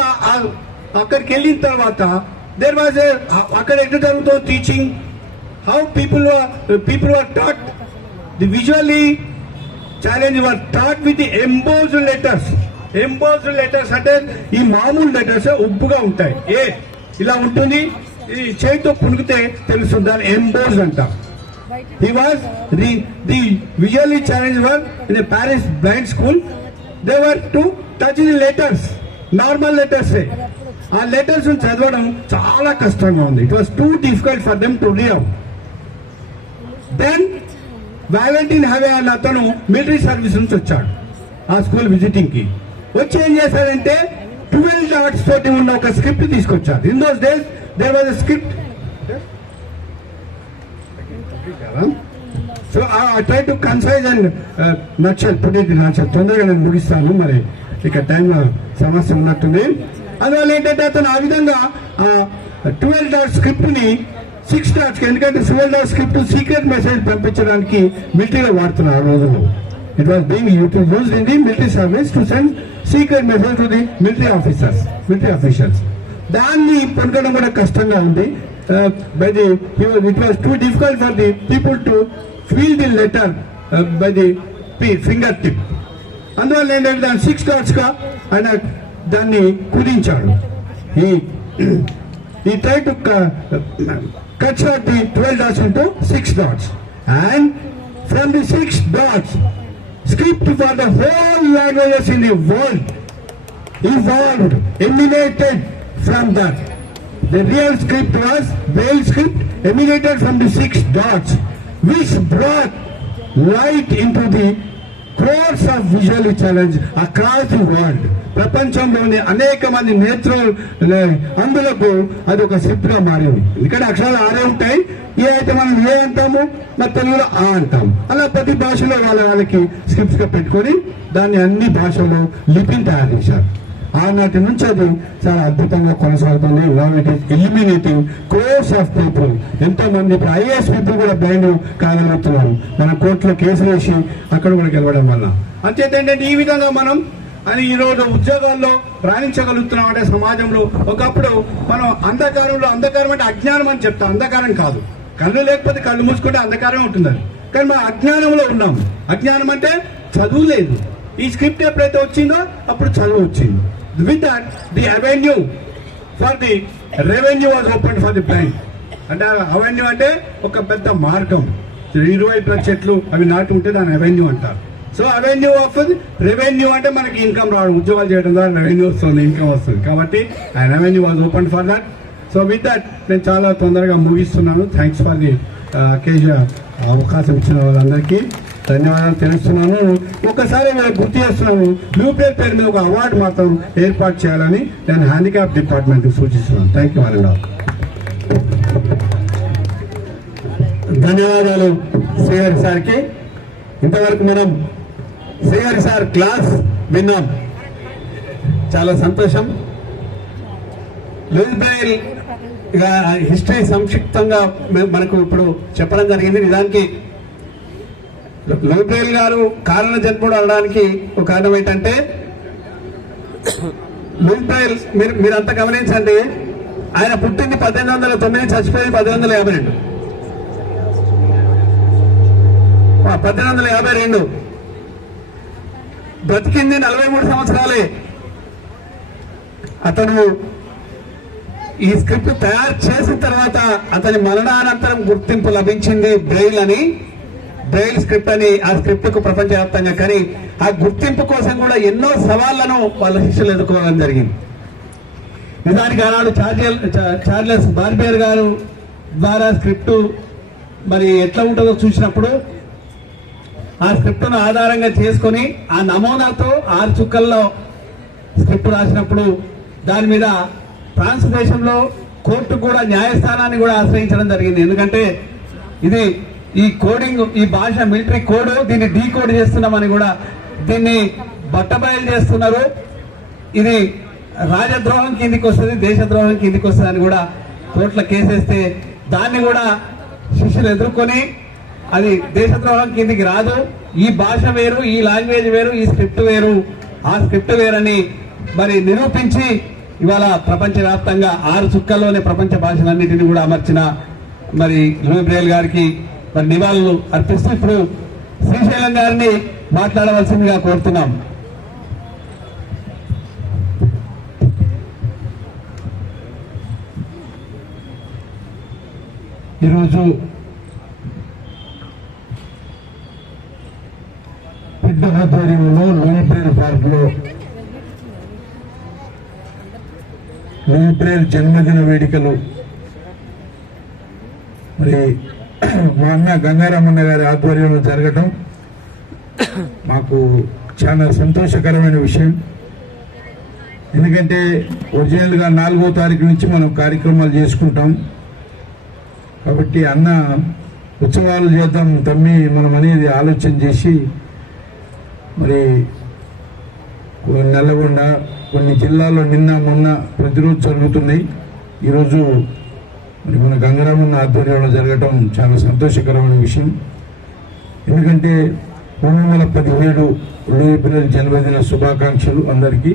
అక్కడికి వెళ్ళిన తర్వాత దేర్ వాజ్ అక్కడ ఎట్లా జరుగుతుంది teaching, how people were taught, the visually challenged were taught with the embossed letters. Embossed letters అంటే ఈ మామూలు లెటర్స్ ఉబ్బుగా ఉంటాయి. ఇలా ఉంటుంది, ఈ చేతితో పుణికితే తెలుస్తుంది, దాన్ని ఎంబోస్డ్ అంటాం. He was the visually challenged were in the Paris blind school. They were to touch the letters, normal letters. ఆ లెటర్స్ చదవడం చాలా కష్టంగా ఉంది. It was too difficult for them to read out. Then Valentin Hauy అన్న అతను military service నుంచి వచ్చాడు ఆ స్కూల్ విజిటింగ్ కి. వచ్చి ఏం చేశాడంటే 12 డాట్స్ తోటి ఉన్న ఒక స్క్రిప్ట్ తీసుకొచ్చారు. In those days there was a script. So I try to concise and నచ్చల్ పుట్టింది నచ్చల్. తొందరగా నేను ముగిస్తాను, మరి ఇక టైం సమస్య ఉన్నట్టుంది. అందువల్ల ఏంటంటే అతను ఆ విధంగా 12 డాట్ స్క్రిప్ట్ ని 6 డాట్స్, ఎందుకంటే 12 డాట్ స్క్రిప్ట్ సీక్రెట్ మెసేజ్ పంపించడానికి మిలిటరీలో వాడుతున్నారు ఆ రోజుల్లో. It was being used in the military service to send secret message to the military officials. దాన్ని పొందడం కూడా కష్టంగా ఉంది. It was too difficult for the people to feel the letter by the finger tip. అందువల్ల ఏంటంటే దాన్ని 6 dots గా ఆయన దాన్ని కుదించాడు. He tried to cut short the 12 dots into 6 dots, and from the 6 dots script for the whole languages in the world evolved, emanated from that. The real script was Braille script, emanated from the 6 dots, which brought light into the crores of visually challenged across the world. ప్రపంచంలోని అనేక మంది అందులకు అది ఒక script గా మారింది. ఇక్కడ అక్షరాలు 6 ఉంటాయి. ఏ అయితే మనం ఏ అంటాము, మన తెలుగులో ఆ అంటాం. అలా ప్రతి భాషలో వాళ్ళకి స్క్రిప్ట్స్ గా పెట్టుకొని దాన్ని అన్ని భాషల్లో లిపిని తయారు చేశారు. ఆనాటి నుంచి అది చాలా అద్భుతంగా కొనసాగుతుంది. ఎలిమినేటింగ్ క్రోర్స్ ఆఫ్ పీపుల్, ఎంతో మంది ఇప్పుడు ఐఏఎస్ పీపుల్ కూడా బ్లైండ్ కాగలుగుతున్నారు మన కోర్టులో కేసులు వేసి అక్కడ కూడా గెలవడం వల్ల. అంచేత ఏంటంటే ఈ విధంగా మనం అని ఈరోజు ఉద్యోగాల్లో రాణించగలుగుతున్నాం. అంటే సమాజంలో ఒకప్పుడు మనం అంధకారం అంటే అజ్ఞానం అని చెప్తాం, అంధకారం కాదు. కళ్ళు లేకపోతే కళ్ళు మూసుకుంటే అంధకారం ఉంటుందని, కానీ మనం అజ్ఞానంలో ఉన్నాం. అజ్ఞానం అంటే చదువు లేదు. ఈ స్క్రిప్ట్ ఎప్పుడైతే వచ్చిందో అప్పుడు చదువు వచ్చింది. With that the avenue for the revenue was open for the blind. అంటే అవెన్యూ అంటే ఒక పెద్ద మార్గం, 20+ చెట్లు అవి నాటి ఉంటే దాని అవెన్యూ అంటారు. సో అవెన్యూ ఆఫ్ రెవెన్యూ అంటే మనకి ఇన్కమ్ రావడం, ఉద్యోగాలు చేయడం ద్వారా రెవెన్యూ వస్తుంది, ఇన్కమ్ వస్తుంది. కాబట్టి ఆ revenue was open for that. So with that నేను చాలా తొందరగా ముగిస్తున్నాను. థ్యాంక్స్ ఫర్ ది అవకాశం ఇచ్చిన వాళ్ళందరికీ ధన్యవాదాలు తెలుస్తున్నాను. ఒక్కసారి నేను గుర్తు చేస్తున్నాను, బ్లూపేర్ పేరు మీద ఒక అవార్డు మాత్రం ఏర్పాటు చేయాలని నేను హ్యాండిక్యాప్ డిపార్ట్మెంట్ సూచిస్తున్నాను. థ్యాంక్ యూ అనండి. ధన్యవాదాలు శ్రీహరి సార్కి. ఇంతవరకు మనం శ్రీహరి సార్ క్లాస్ విన్నాం, చాలా సంతోషం. లూయిస్ బ్రెయిల్ హిస్టరీ సంక్షిప్తంగా మనకు ఇప్పుడు చెప్పడం జరిగింది. నిజానికి లూయిస్ బ్రెయిల్ గారు కారణ జన్ముడు అనడానికి ఒక కారణం ఏంటంటే, లూయిస్ బ్రెయిల్ మీరంతా గమనించండి, ఆయన పుట్టింది 1809, చచ్చిపోయింది 1852. 1852, బ్రతికింది 43 సంవత్సరాలే. అతను ఈ స్క్రిప్ట్ తయారు చేసిన తర్వాత అతని మరణానంతరం గుర్తింపు లభించింది బ్రెయిల్ అని, బ్రెయిల్ స్క్రిప్ట్ అని. ఆ స్క్రిప్ట్ కు ప్రపంచవ్యాప్తంగా, కానీ ఆ గుర్తింపు కోసం కూడా ఎన్నో సవాళ్లను వాళ్ళ శిష్యులు ఎదుర్కోవడం జరిగింది. నిజానికి ఆనాడు చార్లెస్ బార్బియర్ గారు ద్వారా స్క్రిప్ట్ మరి ఎట్లా ఉంటుందో చూసినప్పుడు, ఆ స్క్రిప్ట్ను ఆధారంగా చేసుకొని ఆ నమూనాతో 6 చుక్కల్లో స్క్రిప్ట్ రాసినప్పుడు దాని మీద ఫ్రాన్స్ దేశంలో కోర్టు కూడా న్యాయస్థానాన్ని కూడా ఆశ్రయించడం జరిగింది. ఎందుకంటే ఇది ఈ కోడింగ్, ఈ భాష మిలిటరీ కోడ్, దీన్ని డీకోడ్ చేస్తున్నామని కూడా దీన్ని బట్టబయలు చేస్తున్నారు. ఇది రాజద్రోహం కిందికి వస్తుంది, దేశద్రోహం కిందికి వస్తుంది అని కూడా కోర్టులో కేసేస్తే దాన్ని కూడా శిష్యులు ఎదుర్కొని అది దేశద్రోహం కిందికి రాదు, ఈ భాష వేరు, ఈ లాంగ్వేజ్ వేరు, ఈ స్క్రిప్ట్ వేరు, ఆ స్క్రిప్ట్ వేరని మరి నిరూపించి ఇవాళ ప్రపంచవ్యాప్తంగా 6 చుక్కల్లోనే ప్రపంచ భాషలన్నింటినీ కూడా అమర్చిన మరి లూయిస్ బ్రెయిల్ గారికి మరి నివాళులు అర్పిస్తూ ఇప్పుడు శ్రీశైలం గారిని మాట్లాడవలసిందిగా కోరుతున్నాం. ఈరోజు పెద్ద ఆధ్వర్యంలో లూయిస్ బ్రెయిల్ పార్క్ లో లూయిస్ బ్రెయిల్ జన్మదిన వేడుకలు మరి మా అన్న గంగారామన్న గారి ఆధ్వర్యంలో జరగటం మాకు చాలా సంతోషకరమైన విషయం. ఎందుకంటే ఒరిజినల్ గా 4వ తారీఖు నుంచి మనం కార్యక్రమాలు చేసుకుంటాం. కాబట్టి అన్న ఉత్సవాలు చేద్దాం తమ్మి మనం అనేది ఆలోచన చేసి మరి నల్లగొండ కొన్ని జిల్లాల్లో నిన్న మొన్న ప్రతిరోజు జరుగుతున్నాయి. ఈరోజు మరి మన గంగారామన్న ఆధ్వర్యంలో జరగడం చాలా సంతోషకరమైన విషయం. ఎందుకంటే 317 లూయిస్ బ్రెయిల్ జన్మదిన శుభాకాంక్షలు అందరికీ.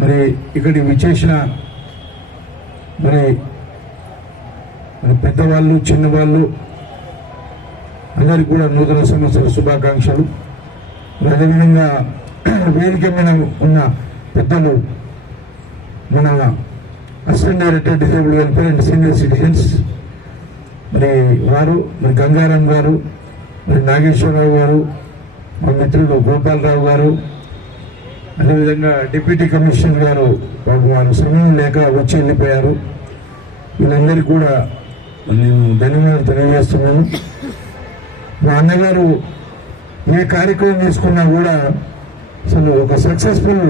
మరి ఇక్కడి విచేసిన మరి పెద్దవాళ్ళు చిన్నవాళ్ళు అందరికి కూడా నూతన సంవత్సర శుభాకాంక్షలు. అదేవిధంగా వేదిక మీద ఉన్న పెద్దలు, మన assistant director disabled welfare and senior citizens మరి వారు, మరి గంగారాం గారు, మరి నాగేశ్వరరావు గారు, మా మిత్రుడు గోపాలరావు గారు, అదేవిధంగా డిప్యూటీ కమిషనర్ గారు వారు సమయం లేక వచ్చి వెళ్ళిపోయారు. వీళ్ళందరికీ కూడా నేను ధన్యవాదాలు తెలియజేస్తున్నాను. మా అన్నగారు ఏ కార్యక్రమం తీసుకున్నా కూడా అసలు ఒక సక్సెస్ఫుల్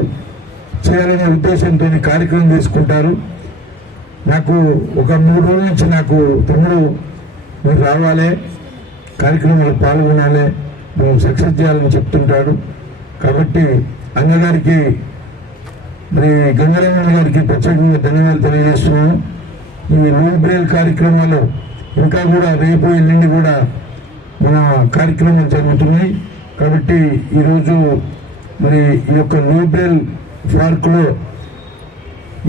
చేయాలనే ఉద్దేశంతో కార్యక్రమం తీసుకుంటారు. నాకు ఒక 3 రోజుల నుంచి నాకు తమ్ముడు మీరు రావాలి, కార్యక్రమంలో పాల్గొనాలి, మేము సక్సెస్ చేయాలని చెప్తుంటాడు. కాబట్టి అన్నగారికి మరి గంగారామన్న గారికి ప్రత్యేకంగా ధన్యవాదాలు తెలియజేస్తున్నాను. ఈ లూయి బ్రెయిల్ కార్యక్రమాలు ఇంకా కూడా రేపు ఎల్లుండి కూడా మన కార్యక్రమాలు జరుగుతున్నాయి. కాబట్టి ఈరోజు మరి ఈ యొక్క లూయి బ్రెయిల్ పార్కులో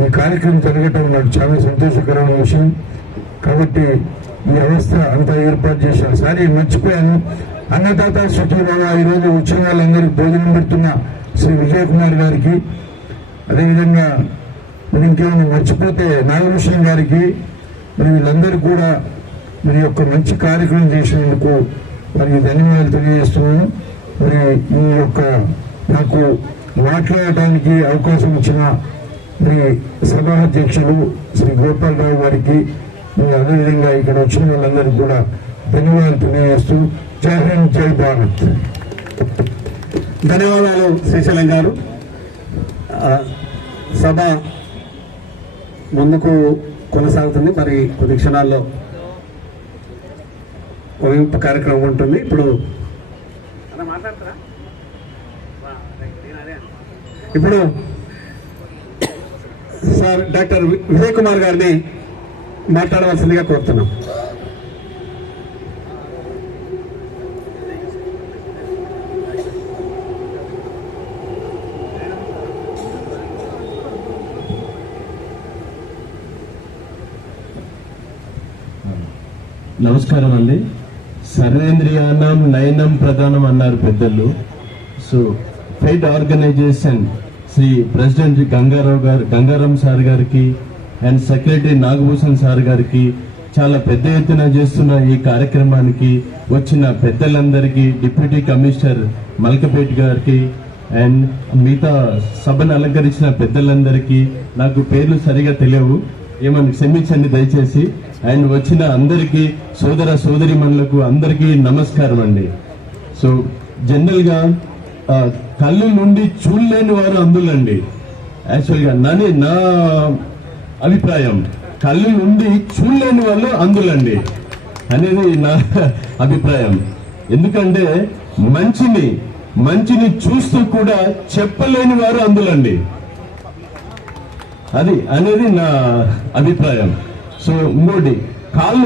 ఈ కార్యక్రమం జరగటం నాకు చాలా సంతోషకరమైన విషయం. కాబట్టి ఈ వ్యవస్థ అంతా ఏర్పాటు చేశాను. సారీ మర్చిపోయాను, అన్నదాత సుఖీభవ ఈరోజు వచ్చిన వాళ్ళందరికీ భోజనం పెడుతున్న శ్రీ విజయ్ కుమార్ గారికి, అదేవిధంగా మరి ఇంకేమైనా మర్చిపోతే నాగభూషణ్ గారికి, మరి వీళ్ళందరూ కూడా మరి యొక్క మంచి కార్యక్రమం చేసినందుకు మరి ధన్యవాదాలు తెలియజేస్తున్నాను. మరి ఈ యొక్క నాకు మాట్లాడటానికి అవకాశం ఇచ్చిన మరి సభా అధ్యక్షులు శ్రీ గోపాలరావు గారికి, మరి అదేవిధంగా ఇక్కడ వచ్చిన వాళ్ళందరికీ కూడా ధన్యవాదాలు తెలియజేస్తూ జై హింద్, జై భారత్. ధన్యవాదాలు శ్రీశైలం గారు. సభ ముందుకు కొనసాగుతుంది. మరి కొద్ది క్షణాల్లో ఊహింపు కార్యక్రమం ఉంటుంది. ఇప్పుడు సార్ డాక్టర్ విజయ్ కుమార్ గారిని మాట్లాడవలసిందిగా కోరుతున్నాం. నమస్కారం అండి. సర్వేంద్రియానం నయనం ప్రధానం అన్నారు పెద్దలు. So fight organisation Shri president Gangaram sir గారికి అండ్ సెక్రటరీ నాగభూషణ్ సార్ గారికి, చాలా పెద్ద ఎత్తున చేస్తున్న ఈ కార్యక్రమానికి వచ్చిన పెద్దలందరికీ, డిప్యూటీ కమిషనర్ మల్కపేట్ గారికి అండ్ మిగతా సభను అలంకరించిన పెద్దలందరికీ, నాకు పేర్లు సరిగా తెలియవు, ఏమని క్షమించండి దయచేసి. అండ్ వచ్చిన అందరికీ, సోదర సోదరిమణులకు అందరికీ నమస్కారం అండి. సో జనరల్ గా కళ్ళు నుండి చూడలేని వారు అందులండి. యాక్చువల్గా నా అభిప్రాయం, కళ్ళు నుండి చూడలేని వాళ్ళు అందులండి అనేది నా అభిప్రాయం. ఎందుకంటే మంచిని చూస్తూ కూడా చెప్పలేని వారు అందులండి, అది అనేది నా అభిప్రాయం. సో ఇంకోటి, కాళ్ళు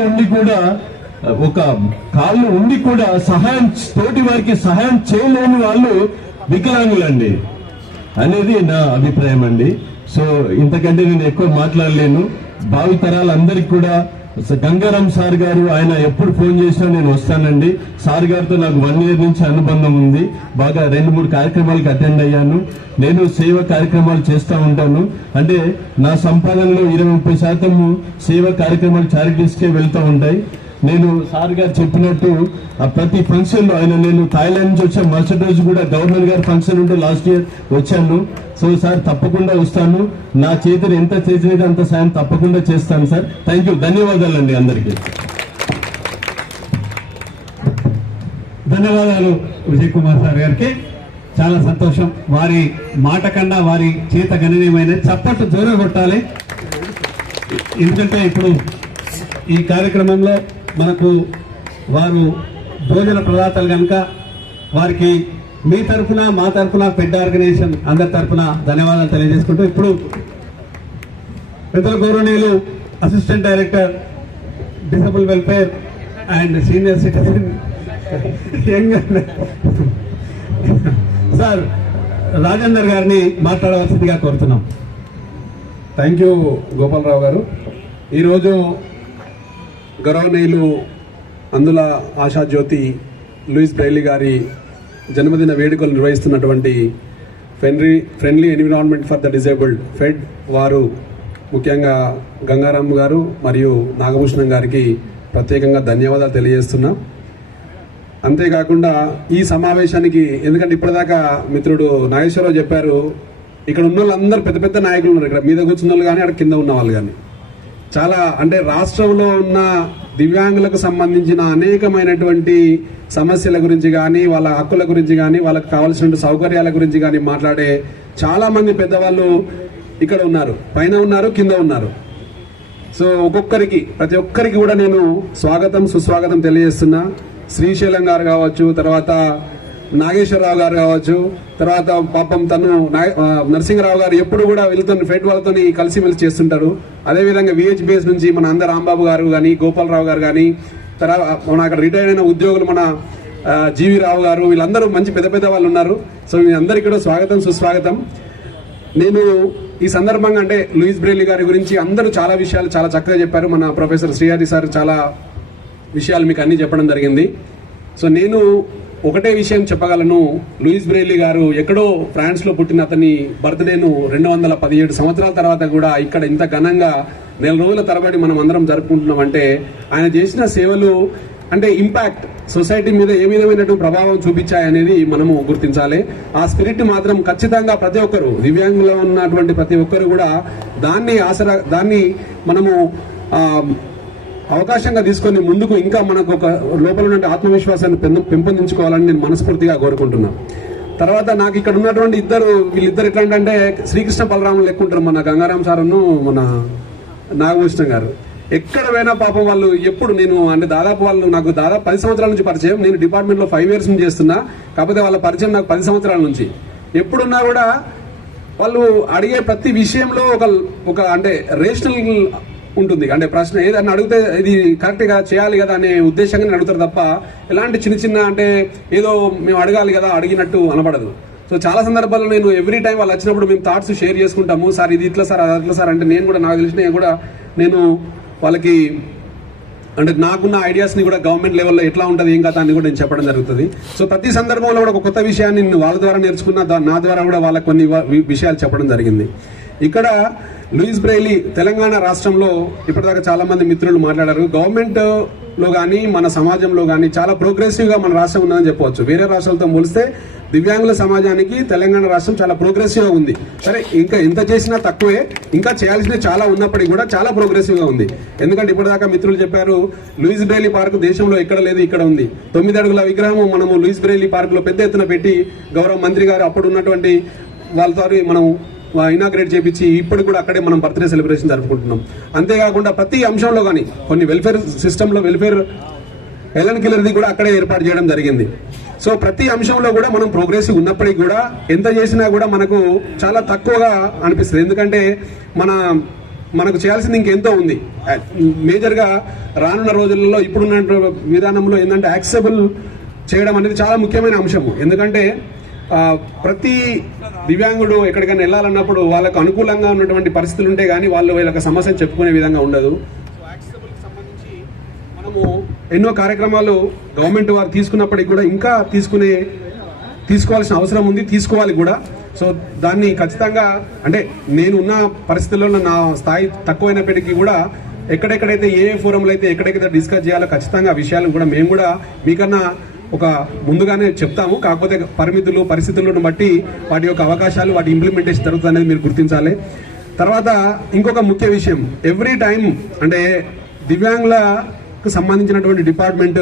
ఉండి కూడా సహాయం, తోటి వారికి సహాయం చేయలేని వాళ్ళు వికలాంగులండి అనేది నా అభిప్రాయం అండి. సో ఇంతకంటే నేను ఎక్కువ మాట్లాడలేను. భావితరాలందరికీ కూడా గంగారాం సార్ గారు, ఆయన ఎప్పుడు ఫోన్ చేసినా నేను వస్తానండి. సార్ గారితో నాకు 1 year నుంచి అనుబంధం ఉంది. బాగా 2-3 కార్యక్రమాలకు అటెండ్ అయ్యాను. నేను సేవ కార్యక్రమాలు చేస్తూ ఉంటాను. అంటే నా సంపాదనలో 20-30% సేవ కార్యక్రమాలు చారిటీస్కే వెళ్తూ ఉంటాయి. నేను సార్ గారు చెప్పినట్టు ప్రతి ఫంక్షన్ లో నేను థాయిలాండ్ నుంచి వచ్చాను. మరుసటి రోజు కూడా గవర్నర్ గారి ఫంక్షన్ ఉంటే లాస్ట్ ఇయర్ వచ్చాను. సో సార్ తప్పకుండా వస్తాను. నా చేతిని ఎంత చేసినది అంత సాయం తప్పకుండా చేస్తాను సార్. థ్యాంక్ యూ, ధన్యవాదాలండి అందరికీ. ధన్యవాదాలు విజయ్ కుమార్ సార్ గారికి. చాలా సంతోషం. వారి మాట కన్నా వారి చేత గణనీయమైన చప్పట్లు జోరు కొట్టాలి. ఎందుకంటే ఇప్పుడు ఈ కార్యక్రమంలో మనకు వారు భోజన ప్రదాతలు కనుక వారికి మీ తరఫున, మా తరఫున, పెద్ద ఆర్గనైజేషన్ అందరి తరఫున ధన్యవాదాలు తెలియజేసుకుంటూ, ఇప్పుడు పెద్దల గౌరవనీయులు assistant director disable welfare and senior citizen sir Rajender గారిని మాట్లాడవలసిందిగా కోరుతున్నాం. థ్యాంక్ యూ గోపాలరావు గారు. ఈరోజు గౌరవనీయులు అందుల ఆశాజ్యోతి లూయిస్ బ్రెయిలీ గారి జన్మదిన వేడుకలు నిర్వహిస్తున్నటువంటి friendly environment for the disabled fed వారు, ముఖ్యంగా గంగారాం గారు మరియు నాగభూషణం గారికి ప్రత్యేకంగా ధన్యవాదాలు తెలియజేస్తున్నాం. అంతేకాకుండా ఈ సమావేశానికి, ఎందుకంటే ఇప్పటిదాకా మిత్రుడు నాగేశ్వరరావు చెప్పారు, ఇక్కడ ఉన్న వాళ్ళందరూ పెద్ద పెద్ద నాయకులు ఉన్నారు. ఇక్కడ మీద కూర్చున్న వాళ్ళు కానీ, అక్కడ కింద ఉన్న వాళ్ళు కానీ, చాలా అంటే రాష్ట్రంలో ఉన్న దివ్యాంగులకు సంబంధించిన అనేకమైనటువంటి సమస్యల గురించి కానీ, వాళ్ళ హక్కుల గురించి కానీ, వాళ్ళకి కావాల్సిన సౌకర్యాల గురించి కానీ మాట్లాడే చాలా మంది పెద్దవాళ్ళు ఇక్కడ ఉన్నారు, పైన ఉన్నారు, కింద ఉన్నారు. సో ప్రతి ఒక్కరికి కూడా నేను స్వాగతం సుస్వాగతం తెలియజేస్తున్నా. శ్రీశైలం గారు కావచ్చు, తర్వాత నాగేశ్వరరావు గారు కావచ్చు, తర్వాత పాపం తను నరసింహరావు గారు ఎప్పుడు కూడా వీళ్ళతో ఫెడ్ వాళ్ళతో కలిసిమెలిసి చేస్తుంటారు. అదేవిధంగా విహెచ్బిఎస్ నుంచి మన అందరు రాంబాబు గారు కానీ, గోపాలరావు గారు కానీ, తర్వాత మన అక్కడ రిటైర్ అయిన ఉద్యోగులు మన జీవి రావు గారు, వీళ్ళందరూ మంచి పెద్ద పెద్ద వాళ్ళు ఉన్నారు. సో వీళ్ళందరికీ కూడా స్వాగతం సుస్వాగతం. నేను ఈ సందర్భంగా అంటే లూయిస్ బ్రెయిలీ గారి గురించి అందరూ చాలా విషయాలు చాలా చక్కగా చెప్పారు. మన ప్రొఫెసర్ శ్రీహరి సార్ చాలా విషయాలు మీకు అన్ని చెప్పడం జరిగింది. సో నేను ఒకటే విషయం చెప్పగలను, లూయిస్ బ్రెయిలీ గారు ఎక్కడో ఫ్రాన్స్లో పుట్టిన అతని బర్త్డేను 217 సంవత్సరాల తర్వాత కూడా ఇక్కడ ఇంత ఘనంగా 4 రోజుల తరబడి మనం అందరం జరుపుకుంటున్నామంటే ఆయన చేసిన సేవలు అంటే ఇంపాక్ట్ సొసైటీ మీద ఏ విధమైనటువంటి ప్రభావం చూపించాయనేది మనము గుర్తించాలి. ఆ స్పిరిట్ మాత్రం ఖచ్చితంగా ప్రతి ఒక్కరు, దివ్యాంగులో ఉన్నటువంటి ప్రతి ఒక్కరు కూడా దాన్ని మనము అవకాశంగా తీసుకొని ముందుకు ఇంకా మనకు ఒక లోపల ఉన్న ఆత్మవిశ్వాసాన్ని పెంపొందించుకోవాలని నేను మనస్ఫూర్తిగా కోరుకుంటున్నాను. తర్వాత నాకు ఇక్కడ ఉన్నటువంటి వీళ్ళిద్దరు ఎట్లా అంటే శ్రీకృష్ణ బలరాములు లెక్కుంటారు, మన గంగారాం సార్ను మన నాగభూషణం గారు. ఎక్కడ పోయినా పాపం వాళ్ళు ఎప్పుడు నేను అంటే దాదాపు 10 సంవత్సరాల నుంచి పరిచయం. నేను డిపార్ట్మెంట్లో 5 years నుంచి చేస్తున్నా, కాకపోతే వాళ్ళ పరిచయం నాకు 10 సంవత్సరాల నుంచి. ఎప్పుడున్నా కూడా వాళ్ళు అడిగే ప్రతి విషయంలో ఒక అంటే రేషనల్ ఉంటుంది. అంటే ప్రశ్న ఏదన్నా అడిగితే ఇది కరెక్ట్గా చేయాలి కదా అనే ఉద్దేశంగా అడుగుతారు తప్ప ఎలాంటి చిన్న అంటే ఏదో మేము అడగాలి కదా అడిగినట్టు అనబడదు. సో చాలా సందర్భాల్లో నేను ఎవ్రీ టైం వాళ్ళు వచ్చినప్పుడు మేము థాట్స్ షేర్ చేసుకుంటాము. సార్ ఇది ఇట్లా సార్, అది అట్లా సార్ అంటే నాకు తెలిసిన కూడా నేను వాళ్ళకి అంటే నాకున్న ఐడియాస్ని కూడా గవర్నమెంట్ లెవెల్లో ఎట్లా ఉంటుంది ఏం కదా అని కూడా నేను చెప్పడం జరుగుతుంది. సో ప్రతి సందర్భంలో కూడా ఒక కొత్త విషయాన్ని నేను వాళ్ళ ద్వారా నేర్చుకున్న, నా ద్వారా కూడా వాళ్ళకి కొన్ని విషయాలు చెప్పడం జరిగింది. ఇక్కడ లూయిస్ బ్రెయిలీ తెలంగాణ రాష్ట్రంలో ఇప్పటిదాకా చాలా మంది మిత్రులు మాట్లాడారు. గవర్నమెంట్లో కానీ మన సమాజంలో కానీ చాలా ప్రోగ్రెసివ్గా మన రాష్ట్రం ఉందని చెప్పవచ్చు. వేరే రాష్ట్రాలతో పోలిస్తే దివ్యాంగుల సమాజానికి తెలంగాణ రాష్ట్రం చాలా ప్రోగ్రెసివ్గా ఉంది. సరే, ఇంకా ఎంత చేసినా తక్కువే, ఇంకా చేయాల్సినవి చాలా ఉన్నప్పటికీ కూడా చాలా ప్రోగ్రెసివ్గా ఉంది. ఎందుకంటే ఇప్పటిదాకా మిత్రులు చెప్పారు, లూయిస్ బ్రెయిలీ పార్క్ దేశంలో ఎక్కడ లేదు, ఇక్కడ ఉంది. 9 అడుగుల విగ్రహం మనము లూయిస్ బ్రెయిలీ పార్క్లో పెద్ద ఎత్తున పెట్టి గౌరవ మంత్రి గారు అప్పుడు ఉన్నటువంటి వాళ్ళతో మనం ఇనాగ్రేట్ చేపించి ఇప్పుడు కూడా అక్కడే మనం బర్త్డే సెలబ్రేషన్ జరుపుకుంటున్నాం. అంతేకాకుండా ప్రతి అంశంలో కానీ కొన్ని వెల్ఫేర్ సిస్టంలో ఎలన్ కిల్లర్ది కూడా అక్కడే ఏర్పాటు చేయడం జరిగింది. సో ప్రతి అంశంలో కూడా మనం ప్రోగ్రెసివ్ ఉన్నప్పటికీ కూడా ఎంత చేసినా కూడా మనకు చాలా తక్కువగా అనిపిస్తుంది. ఎందుకంటే మనకు చేయాల్సింది ఇంకెంతో ఉంది. మేజర్గా రానున్న రోజులలో ఇప్పుడున్న విధానంలో ఏంటంటే యాక్సెబుల్ చేయడం అనేది చాలా ముఖ్యమైన అంశము. ఎందుకంటే ప్రతి దివ్యాంగుడు ఎక్కడికైనా వెళ్ళాలన్నప్పుడు వాళ్ళకు అనుకూలంగా ఉన్నటువంటి పరిస్థితులు ఉంటే కానీ వీళ్ళకి సమస్యను చెప్పుకునే విధంగా ఉండదు. సంబంధించి మనము ఎన్నో కార్యక్రమాలు గవర్నమెంట్ వారు తీసుకున్నప్పటికీ కూడా ఇంకా తీసుకోవాల్సిన అవసరం ఉంది, తీసుకోవాలి కూడా. సో దాన్ని ఖచ్చితంగా అంటే నేనున్న పరిస్థితుల్లో నా స్థాయి తక్కువైనప్పటికీ కూడా ఎక్కడెక్కడైతే ఏ ఫోరంలో అయితే ఎక్కడెక్కడైతే డిస్కస్ చేయాలో ఖచ్చితంగా ఆ విషయాలను కూడా మేము కూడా మీకన్నా ముందుగానే చెప్తాము. కాకపోతే పరిస్థితులను బట్టి వాటి యొక్క అవకాశాలు, వాటి ఇంప్లిమెంటేషన్ జరుగుతుంది అనేది మీరు గుర్తించాలి. తర్వాత ఇంకొక ముఖ్య విషయం, ఎవ్రీ టైం అంటే దివ్యాంగులకు సంబంధించినటువంటి డిపార్ట్మెంట్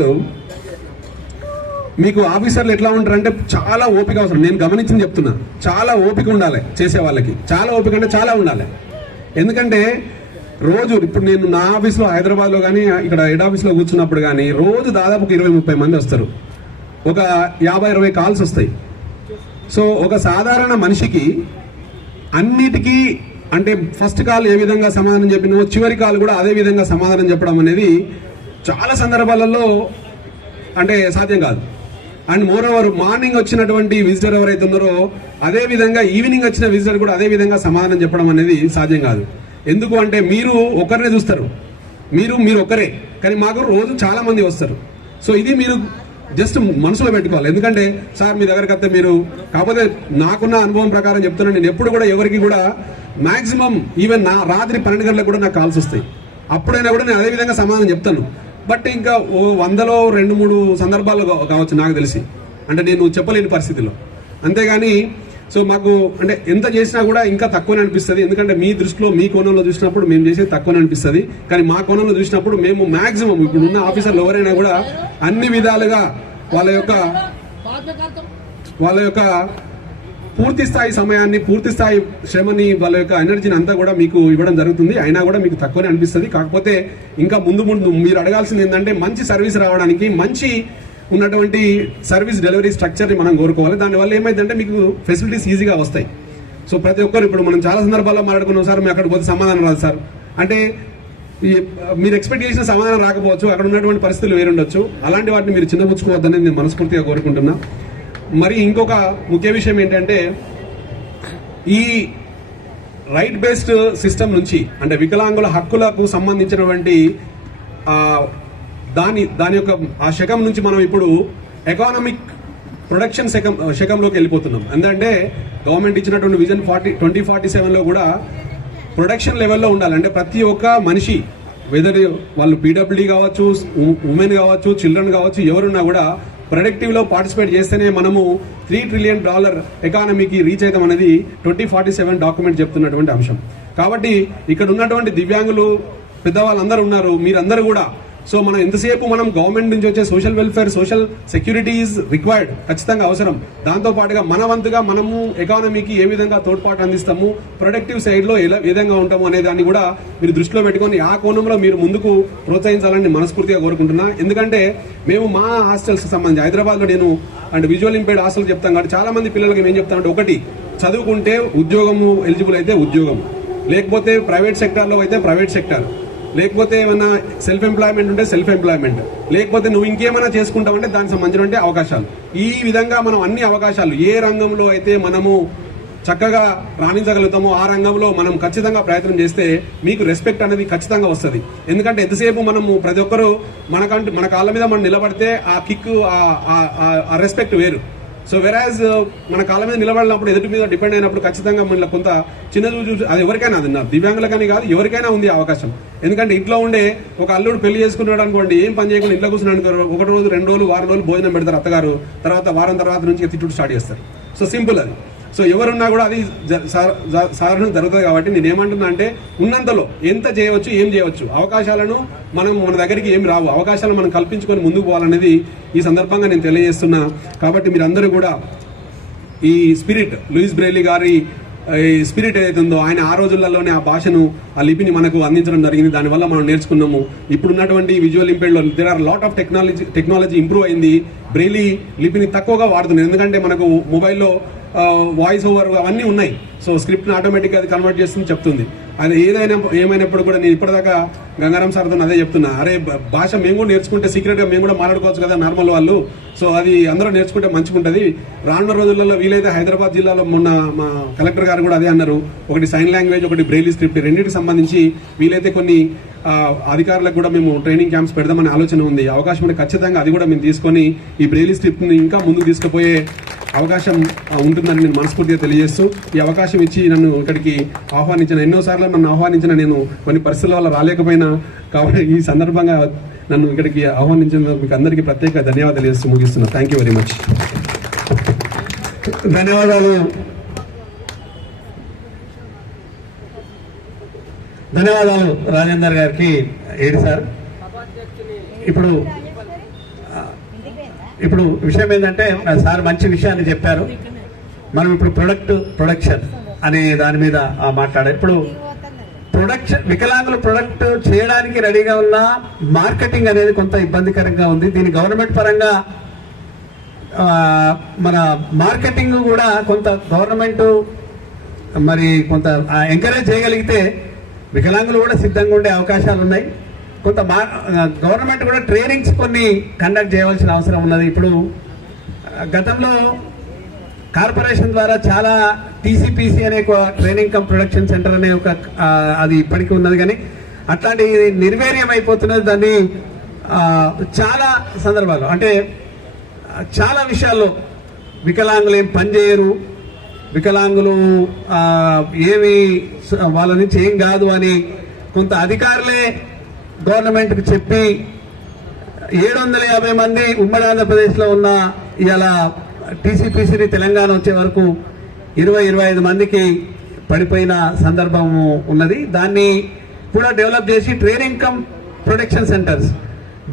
మీకు ఆఫీసర్లు ఎట్లా ఉంటారంటే చాలా ఓపిక అవసరం. నేను గమనించి చెప్తున్నా, చాలా ఓపిక ఉండాలి చేసే వాళ్ళకి, చాలా ఓపిక అంటే చాలా ఉండాలి. ఎందుకంటే రోజు ఇప్పుడు నేను నా ఆఫీస్లో హైదరాబాద్లో కానీ ఇక్కడ హెడ్ ఆఫీస్లో కూర్చున్నప్పుడు కానీ రోజు దాదాపు 20-30 మంది వస్తారు, ఒక 50-20 కాల్స్ వస్తాయి. సో ఒక సాధారణ మనిషికి అన్నిటికీ అంటే ఫస్ట్ కాల్ ఏ విధంగా సమాధానం చెప్పినో చివరి కాల్ కూడా అదే విధంగా సమాధానం చెప్పడం అనేది చాలా సందర్భాలలో అంటే సాధ్యం కాదు. అండ్ మోరోవర్ మార్నింగ్ వచ్చినటువంటి విజిటర్ ఎవరైతే ఉన్నారో అదే విధంగా ఈవినింగ్ వచ్చిన విజిటర్ కూడా అదే విధంగా సమాధానం చెప్పడం అనేది సాధ్యం కాదు. ఎందుకు అంటే మీరు ఒకరినే చూస్తారు, మీరు ఒకరే, కానీ మాకు రోజు చాలా మంది వస్తారు. సో ఇది మీరు జస్ట్ మనసులో పెట్టుకోవాలి. ఎందుకంటే సార్ మీ దగ్గరికి వస్తే మీరు, కాకపోతే నాకున్న అనుభవం ప్రకారం చెప్తున్నాను, నేను ఎప్పుడు కూడా ఎవరికి కూడా మాక్సిమం ఈవెన్ రాత్రి 12 గంటలకు కూడా నాకు కాల్స్ వస్తాయి. అప్పుడైనా కూడా నేను అదే విధంగా సమాధానం చెప్తాను. బట్ ఇంకా ఓ 100లో 2-3 సందర్భాలు కావచ్చు నాకు తెలిసి, అంటే నేను చెప్పలేని పరిస్థితిలో. అంతేగాని సో మాకు అంటే ఎంత చేసినా కూడా ఇంకా తక్కువనే అనిపిస్తుంది. ఎందుకంటే మీ దృష్టిలో మీ కోణంలో చూసినప్పుడు మేము చేసేది తక్కువనే అనిపిస్తుంది, కానీ మా కోణంలో చూసినప్పుడు మేము మాక్సిమం ఇప్పుడున్న ఆఫీసర్లు ఎవరైనా కూడా అన్ని విధాలుగా వాళ్ళ యొక్క పూర్తి స్థాయి సమయాన్ని, పూర్తి స్థాయి శ్రమని, వాళ్ళ యొక్క ఎనర్జీని అంతా కూడా మీకు ఇవ్వడం జరుగుతుంది. అయినా కూడా మీకు తక్కువనే అనిపిస్తుంది. కాకపోతే ఇంకా ముందు మీరు అడగాల్సింది ఏంటంటే మంచి సర్వీస్ రావడానికి మంచి ఉన్నటువంటి సర్వీస్ డెలివరీ స్ట్రక్చర్ని మనం కోరుకోవాలి. దానివల్ల ఏమైందంటే మీకు ఫెసిలిటీస్ ఈజీగా వస్తాయి. సో ప్రతి ఒక్కరు ఇప్పుడు మనం చాలా సందర్భాల్లో మాట్లాడుకున్నాం, సార్ మేము అక్కడికి పోతే సమాధానం రాదు సార్ అంటే మీరు ఎక్స్పెక్ట్ చేసిన సమాధానం రాకపోవచ్చు, అక్కడ ఉన్నటువంటి పరిస్థితులు వేరుండొచ్చు. అలాంటి వాటిని మీరు చిన్నపుచ్చుకోవద్దని నేను మనస్ఫూర్తిగా కోరుకుంటున్నా. మరి ఇంకొక ముఖ్య విషయం ఏంటంటే ఈ రైట్ బేస్డ్ సిస్టమ్ నుంచి అంటే వికలాంగుల హక్కులకు సంబంధించినటువంటి దాని యొక్క ఆ శకం నుంచి మనం ఇప్పుడు ఎకానమిక్ ప్రొడక్షన్ శకంలోకి వెళ్ళిపోతున్నాం. ఎందుకంటే గవర్నమెంట్ ఇచ్చినటువంటి విజన్ 2047లో కూడా ప్రొడక్షన్ లెవెల్లో ఉండాలి. అంటే ప్రతి ఒక్క మనిషి, వెదర్ వాళ్ళు పీడబ్ల్యూడీ కావచ్చు, ఉమెన్ కావచ్చు, చిల్డ్రన్ కావచ్చు, ఎవరున్నా కూడా ప్రొడక్టివ్లో పార్టిసిపేట్ చేస్తేనే మనము $3 ట్రిలియన్ ఎకానమీకి రీచ్ అవుతాం అనేది 2047 డాక్యుమెంట్ చెప్తున్నటువంటి అంశం. కాబట్టి ఇక్కడ ఉన్నటువంటి దివ్యాంగులు పెద్దవాళ్ళందరూ ఉన్నారు, మీరందరూ కూడా. సో మనం ఎంతసేపు మనం గవర్నమెంట్ నుంచి వచ్చే social welfare, social security is required, ఖచ్చితంగా అవసరం. దాంతో పాటుగా మన వంతుగా మనము ఎకానమీకి ఏ విధంగా తోడ్పాటు అందిస్తాము, ప్రొడక్టివ్ సైడ్లో ఏ విధంగా ఉంటాము అనే దాన్ని కూడా మీరు దృష్టిలో పెట్టుకొని ఆ కోణంలో మీరు ముందుకు ప్రోత్సహించాలని మనస్ఫూర్తిగా కోరుకుంటున్నా. ఎందుకంటే మేము మా హాస్టల్స్ సంబంధించి హైదరాబాద్లో నేను అంటే విజువల్ ఇంపైర్డ్ హాస్టల్ చెప్తాం కాబట్టి చాలా మంది పిల్లలకి ఏం చెప్తానంటే, ఒకటి చదువుకుంటే ఉద్యోగము ఎలిజిబుల్ అయితే ఉద్యోగం, లేకపోతే ప్రైవేట్ సెక్టార్లో అయితే ప్రైవేట్ సెక్టార్, లేకపోతే ఏమన్నా సెల్ఫ్ ఎంప్లాయ్మెంట్ ఉంటే సెల్ఫ్ ఎంప్లాయ్మెంట్, లేకపోతే నువ్వు ఇంకేమైనా చేసుకుంటావంటే దానికి సంబంధించిన అవకాశాలు. ఈ విధంగా మనం అన్ని అవకాశాలు ఏ రంగంలో అయితే మనము చక్కగా రాణించగలుగుతామో ఆ రంగంలో మనం ఖచ్చితంగా ప్రయత్నం చేస్తే మీకు రెస్పెక్ట్ అనేది ఖచ్చితంగా వస్తుంది. ఎందుకంటే ఎంతసేపు మనము ప్రతి ఒక్కరు మన కాళ్ళ మీద మనం నిలబడితే ఆ కిక్, ఆ రెస్పెక్ట్ వేరు. సో వెరాజ్ మన కాళ్ళ మీద నిలబడినప్పుడు ఎదుటి మీద డిపెండ్ అయినప్పుడు ఖచ్చితంగా మనలో కొంత చిన్న చూసి అది ఎవరికైనా, అది దివ్యాంగులకని కాదు ఎవరికైనా ఉంది అవకాశం. ఎందుకంటే ఇంట్లో ఉండే ఒక అల్లుడు పెళ్లి చేసుకున్నాడు అనుకోండి, ఏం పని చేయకుండా ఇంట్లో కూర్చున్నాడు అనుకో, 1 రోజు 2 రోజులు వారం రోజులు భోజనం పెడతారు అత్తగారు, తర్వాత వారం తర్వాత నుంచి తిట్టుడు స్టార్ట్ చేస్తారు. సో సింపుల్ అది. సో ఎవరున్నా కూడా అది సాధారణ జరుగుతుంది. కాబట్టి నేను ఏమంటున్నా అంటే ఉన్నంతలో ఎంత చేయవచ్చు, ఏం చేయవచ్చు, అవకాశాలను మనం మన దగ్గరికి ఏం రావు, అవకాశాలను మనం కల్పించుకొని ముందుకు పోవాలనేది ఈ సందర్భంగా నేను తెలియజేస్తున్నా. కాబట్టి మీరందరూ కూడా ఈ స్పిరిట్, లూయిస్ బ్రెయిలీ గారి ఈ స్పిరిట్ ఏదైతే ఉందో, ఆయన ఆ రోజులలోనే ఆ భాషను, ఆ లిపిని మనకు అందించడం జరిగింది. దానివల్ల మనం నేర్చుకున్నాము. ఇప్పుడున్నటువంటి విజువల్ ఇంపైర్డ్లో there are lot of technology improve అయింది. బ్రెయిలీ లిపిని తక్కువగా వాడుతున్నారు, ఎందుకంటే మనకు మొబైల్లో వాయిస్ ఓవర్ అవన్నీ ఉన్నాయి. సో స్క్రిప్ట్ని ఆటోమేటిక్గా అది కన్వర్ట్ చేస్తుంది, చెప్తుంది. అది ఏమైనప్పుడు కూడా నేను ఇప్పటిదాకా గంగారాం సార్తో అదే చెప్తున్నా, అరే భాష మేము కూడా నేర్చుకుంటే సీక్రెట్గా మేము కూడా మాట్లాడుకోవచ్చు కదా నార్మల్ వాళ్ళు. సో అది అందరూ నేర్చుకుంటే మంచిగా ఉంటుంది. రానున్న రోజులలో వీలైతే హైదరాబాద్ జిల్లాలో మొన్న మా కలెక్టర్ గారు కూడా అదే అన్నారు, ఒకటి సైన్ లాంగ్వేజ్, ఒకటి బ్రెయిలీ స్క్రిప్ట్, రెండింటికి సంబంధించి వీలైతే కొన్ని అధికారులకు కూడా మేము ట్రైనింగ్ క్యాంప్స్ పెడదామనే ఆలోచన ఉంది. అవకాశం ఉంటే ఖచ్చితంగా అది కూడా మేము తీసుకొని ఈ బ్రెయిలీ స్క్రిప్ట్ని ఇంకా ముందుకు తీసుకుపోయే అవకాశం ఉంటుందని నేను మనస్ఫూర్తిగా తెలియజేస్తూ, ఈ అవకాశం ఇచ్చి నన్ను ఇక్కడికి ఆహ్వానించిన, ఎన్నోసార్లు నన్ను ఆహ్వానించిన, నేను కొన్ని పరిస్థితుల వల్ల రాలేకపోయినా కాబట్టి ఈ సందర్భంగా నన్ను ఇక్కడికి ఆహ్వానించినందుకు మీకు అందరికీ ప్రత్యేక ధన్యవాదాలు తెలియజేస్తూ ముగిస్తున్నా. Thank you very much. ధన్యవాదాలు రాజేందర్ గారికి. ఏడు సార్, ఇప్పుడు విషయం ఏంటంటే సార్ మంచి విషయాన్ని చెప్పారు. మనం ఇప్పుడు ప్రొడక్షన్ అనే దాని మీద మాట్లాడారు. ఇప్పుడు వికలాంగులు ప్రొడక్ట్ చేయడానికి రెడీగా ఉన్న మార్కెటింగ్ అనేది కొంత ఇబ్బందికరంగా ఉంది. దీని గవర్నమెంట్ పరంగా మన మార్కెటింగ్ కూడా కొంత గవర్నమెంట్ మరి కొంత ఎంకరేజ్ చేయగలిగితే వికలాంగులు కూడా సిద్ధంగా ఉండే అవకాశాలు ఉన్నాయి. కొంత గవర్నమెంట్ కూడా ట్రైనింగ్స్ కొన్ని కండక్ట్ చేయవలసిన అవసరం ఉన్నది. ఇప్పుడు గతంలో కార్పొరేషన్ ద్వారా చాలా టీసీపీసీ అనే ఒక ట్రైనింగ్ కమ్ ప్రొడక్షన్ సెంటర్ అనే ఒక అది ఇప్పటికీ ఉన్నది, కానీ అట్లాంటి నిర్వీర్యం అయిపోతున్నది. దాన్ని చాలా సందర్భాలు అంటే చాలా విషయాల్లో వికలాంగులు ఏం పనిచేయరు, వికలాంగులు ఏమి వాళ్ళ నుంచి ఏం కాదు అని కొంత అధికారులే గవర్నమెంట్కి చెప్పి 750 మంది ఉమ్మడి ఆంధ్రప్రదేశ్లో ఉన్న ఇలా టీసీపీసీని తెలంగాణ వచ్చే వరకు 20-25 మందికి పడిపోయిన సందర్భము ఉన్నది. దాన్ని కూడా డెవలప్ చేసి ట్రైనింగ్ కమ్ ప్రొటెక్షన్ సెంటర్స్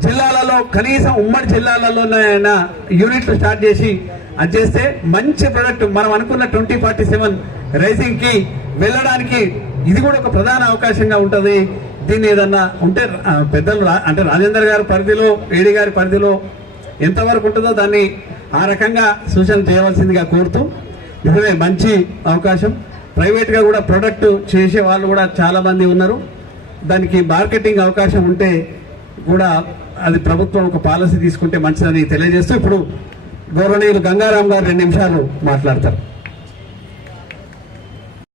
జిల్లాలలో కనీసం ఉమ్మడి జిల్లాలలోనైనా యూనిట్లు స్టార్ట్ చేసి అది చేస్తే మంచి ప్రొడక్ట్ మనం అనుకున్న 2047 రైజింగ్ కి వెళ్ళడానికి ఇది కూడా ఒక ప్రధాన అవకాశంగా ఉంటుంది. దీన్ని ఏదన్నా ఉంటే పెద్దలు అంటే రాజేందర్ గారి పరిధిలో, ఏడీ గారి పరిధిలో ఎంతవరకు ఉంటుందో దాన్ని ఆ రకంగా సూచన చేయవలసిందిగా కోరుతూ, నిజమే మంచి అవకాశం. ప్రైవేట్గా కూడా ప్రొడక్ట్ చేసే వాళ్ళు కూడా చాలా మంది ఉన్నారు. దానికి మార్కెటింగ్ అవకాశం ఉంటే కూడా అది ప్రభుత్వం ఒక పాలసీ తీసుకుంటే మంచిదని తెలియజేస్తూ ఇప్పుడు గౌరవనీయులు గంగారాం గారు 2 నిమిషాలు మాట్లాడతారు.